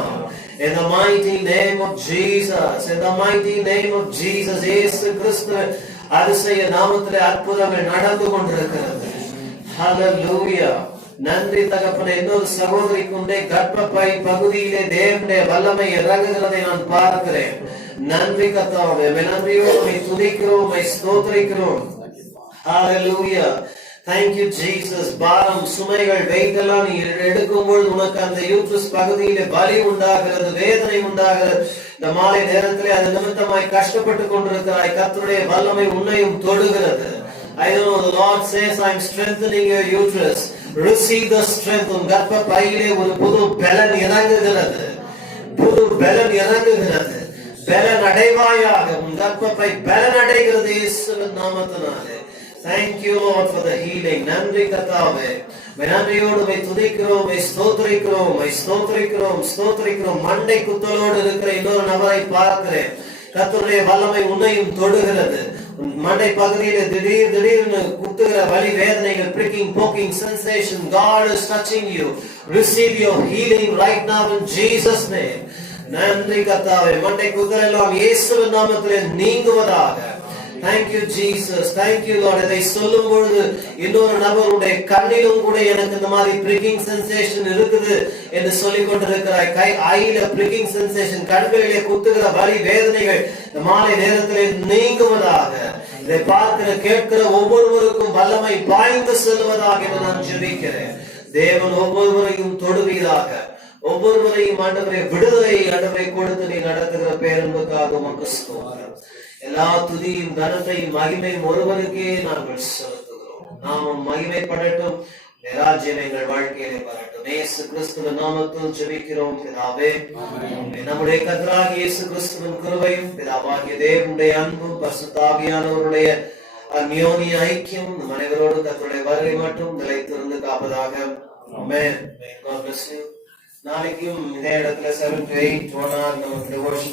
In the mighty name of Jesus. In the mighty name of Jesus. இயேசு கிறிஸ்துவின் அதிசய நாமத்திலே அற்புதங்கள் நடந்து கொண்டிருக்கிறது. Hallelujah. நன்றி தகப்பனே. இன்னொரு சகோதரிக்குண்டே கர்ப்பப்பை பகுதியிலே தேவனுடைய வல்லமை இறங்குகிறதை நான் பார்க்கிறேன். நன்றி கர்த்தாவே. நன்றியோடு துதிக்கிறோம், ஸ்தோத்திரிக்கிறோம். Hallelujah. Thank you, Jesus. பாரம் சுமைகள் வெயிட்டெல்லாம் நீ எடுக்கும்போது உனக்கு அந்த யூட்ரஸ் பகுதியிலே வலி உண்டாகிறது, வேதனை உண்டாகிறது. இந்த மாலை நேரத்திலே அது நிமித்தமாய் கஷ்டப்பட்டு கொண்டிருக்கிறாய். கர்த்தருடைய வல்லமை உன்னையும் தொடுகிறது. I know the Lord says I am strengthening your uterus. Receive the strength. உன் கர்ப்ப பையிலே ஒரு புது பலன் இறங்குகிறது, புது பலன் இறங்குகிறது. பலன் அடைவாயாக. உன் கர்ப்ப பை பலன் அடைகிறது இயேசுவின் நாமத்தினாலே. Thank you, Lord, for the healing. நன்றி கர்த்தாவே. நன்றியோடு துதிக்கிறோம், ஸ்தோத்திரிக்கிறோம், ஸ்தோத்திரிக்கிறோம், ஸ்தோத்திரிக்கிறோம். மண்டை குத்தலோடு இருக்கிற இன்னொரு நபரை பார்க்கிறேன். கர்த்தருடைய வல்லமை உன்னையும் தொடுகிறது. மண்டை பகுதியில திடீர்னு குத்துகிற வலி வேதனைகள், pricking, poking sensation. God is touching you. Receive your healing right now in Jesus' name. நன்றி கர்த்தாவே. மண்டை குத்தல் எல்லாம் இயேசுவின் நாமத்திலே நீங்குவதாக. Thank you, Jesus. Thank you, Lord. இதை சொல்லும் பொழுது இன்னொரு நபருடைய கண்ணிலும் கூட எனக்கு இந்த மாதிரி pricking sensation இருக்குது என்று சொல்லிக் கொண்டிருக்கிறாய். ஐல pricking sensation, கண்களிலே குத்துகிற வலி வேதனைகள் இந்த மாலை நேரத்திலே நீங்குவதாக. இதை பார்க்கிற கேட்கிற ஒவ்வொருவருக்கும் வல்லமை பாய்ந்து செல்வதாக என்று நான் ஜெபிக்கிறேன். தேவன் ஒவ்வொருவரையும் தொடுவீராக. ஒவ்வொருவரையும் ஆண்டவரே விடுதலை ஆண்டவரை கொடுத்து நீ நடத்துகிற பேரன்புக்காக உமக்கு ஸ்தோத்திரம். எல்லா துதியும் கனத்தையும் மகிமையும் ஒருவருக்கே நாங்கள் செலுத்துகிறோம். நாமும் மகிமைப்படட்டும், ராஜ்யம் எங்கள் வாழ்க்கையிலே வரட்டும். இயேசு கிறிஸ்துவின் நாமத்தில் ஜெபிக்கிறோம் பிதாவே. நம்முடைய கர்த்தராகிய இயேசு கிறிஸ்துவின் கிருபையும் பிதாவாகிய தேவனுடைய அன்பும் பரிசுத்த ஆவியானவருடைய அந்யோன்ய ஐக்கியம் நம் அனைவரோடு கர்த்தருடைய வருகை மட்டும் நிலைத்திருந்து காப்பதாக. ஆமென். God bless you. நாளைக்கும் இதே இடத்துல 7 to 8 நமக்கு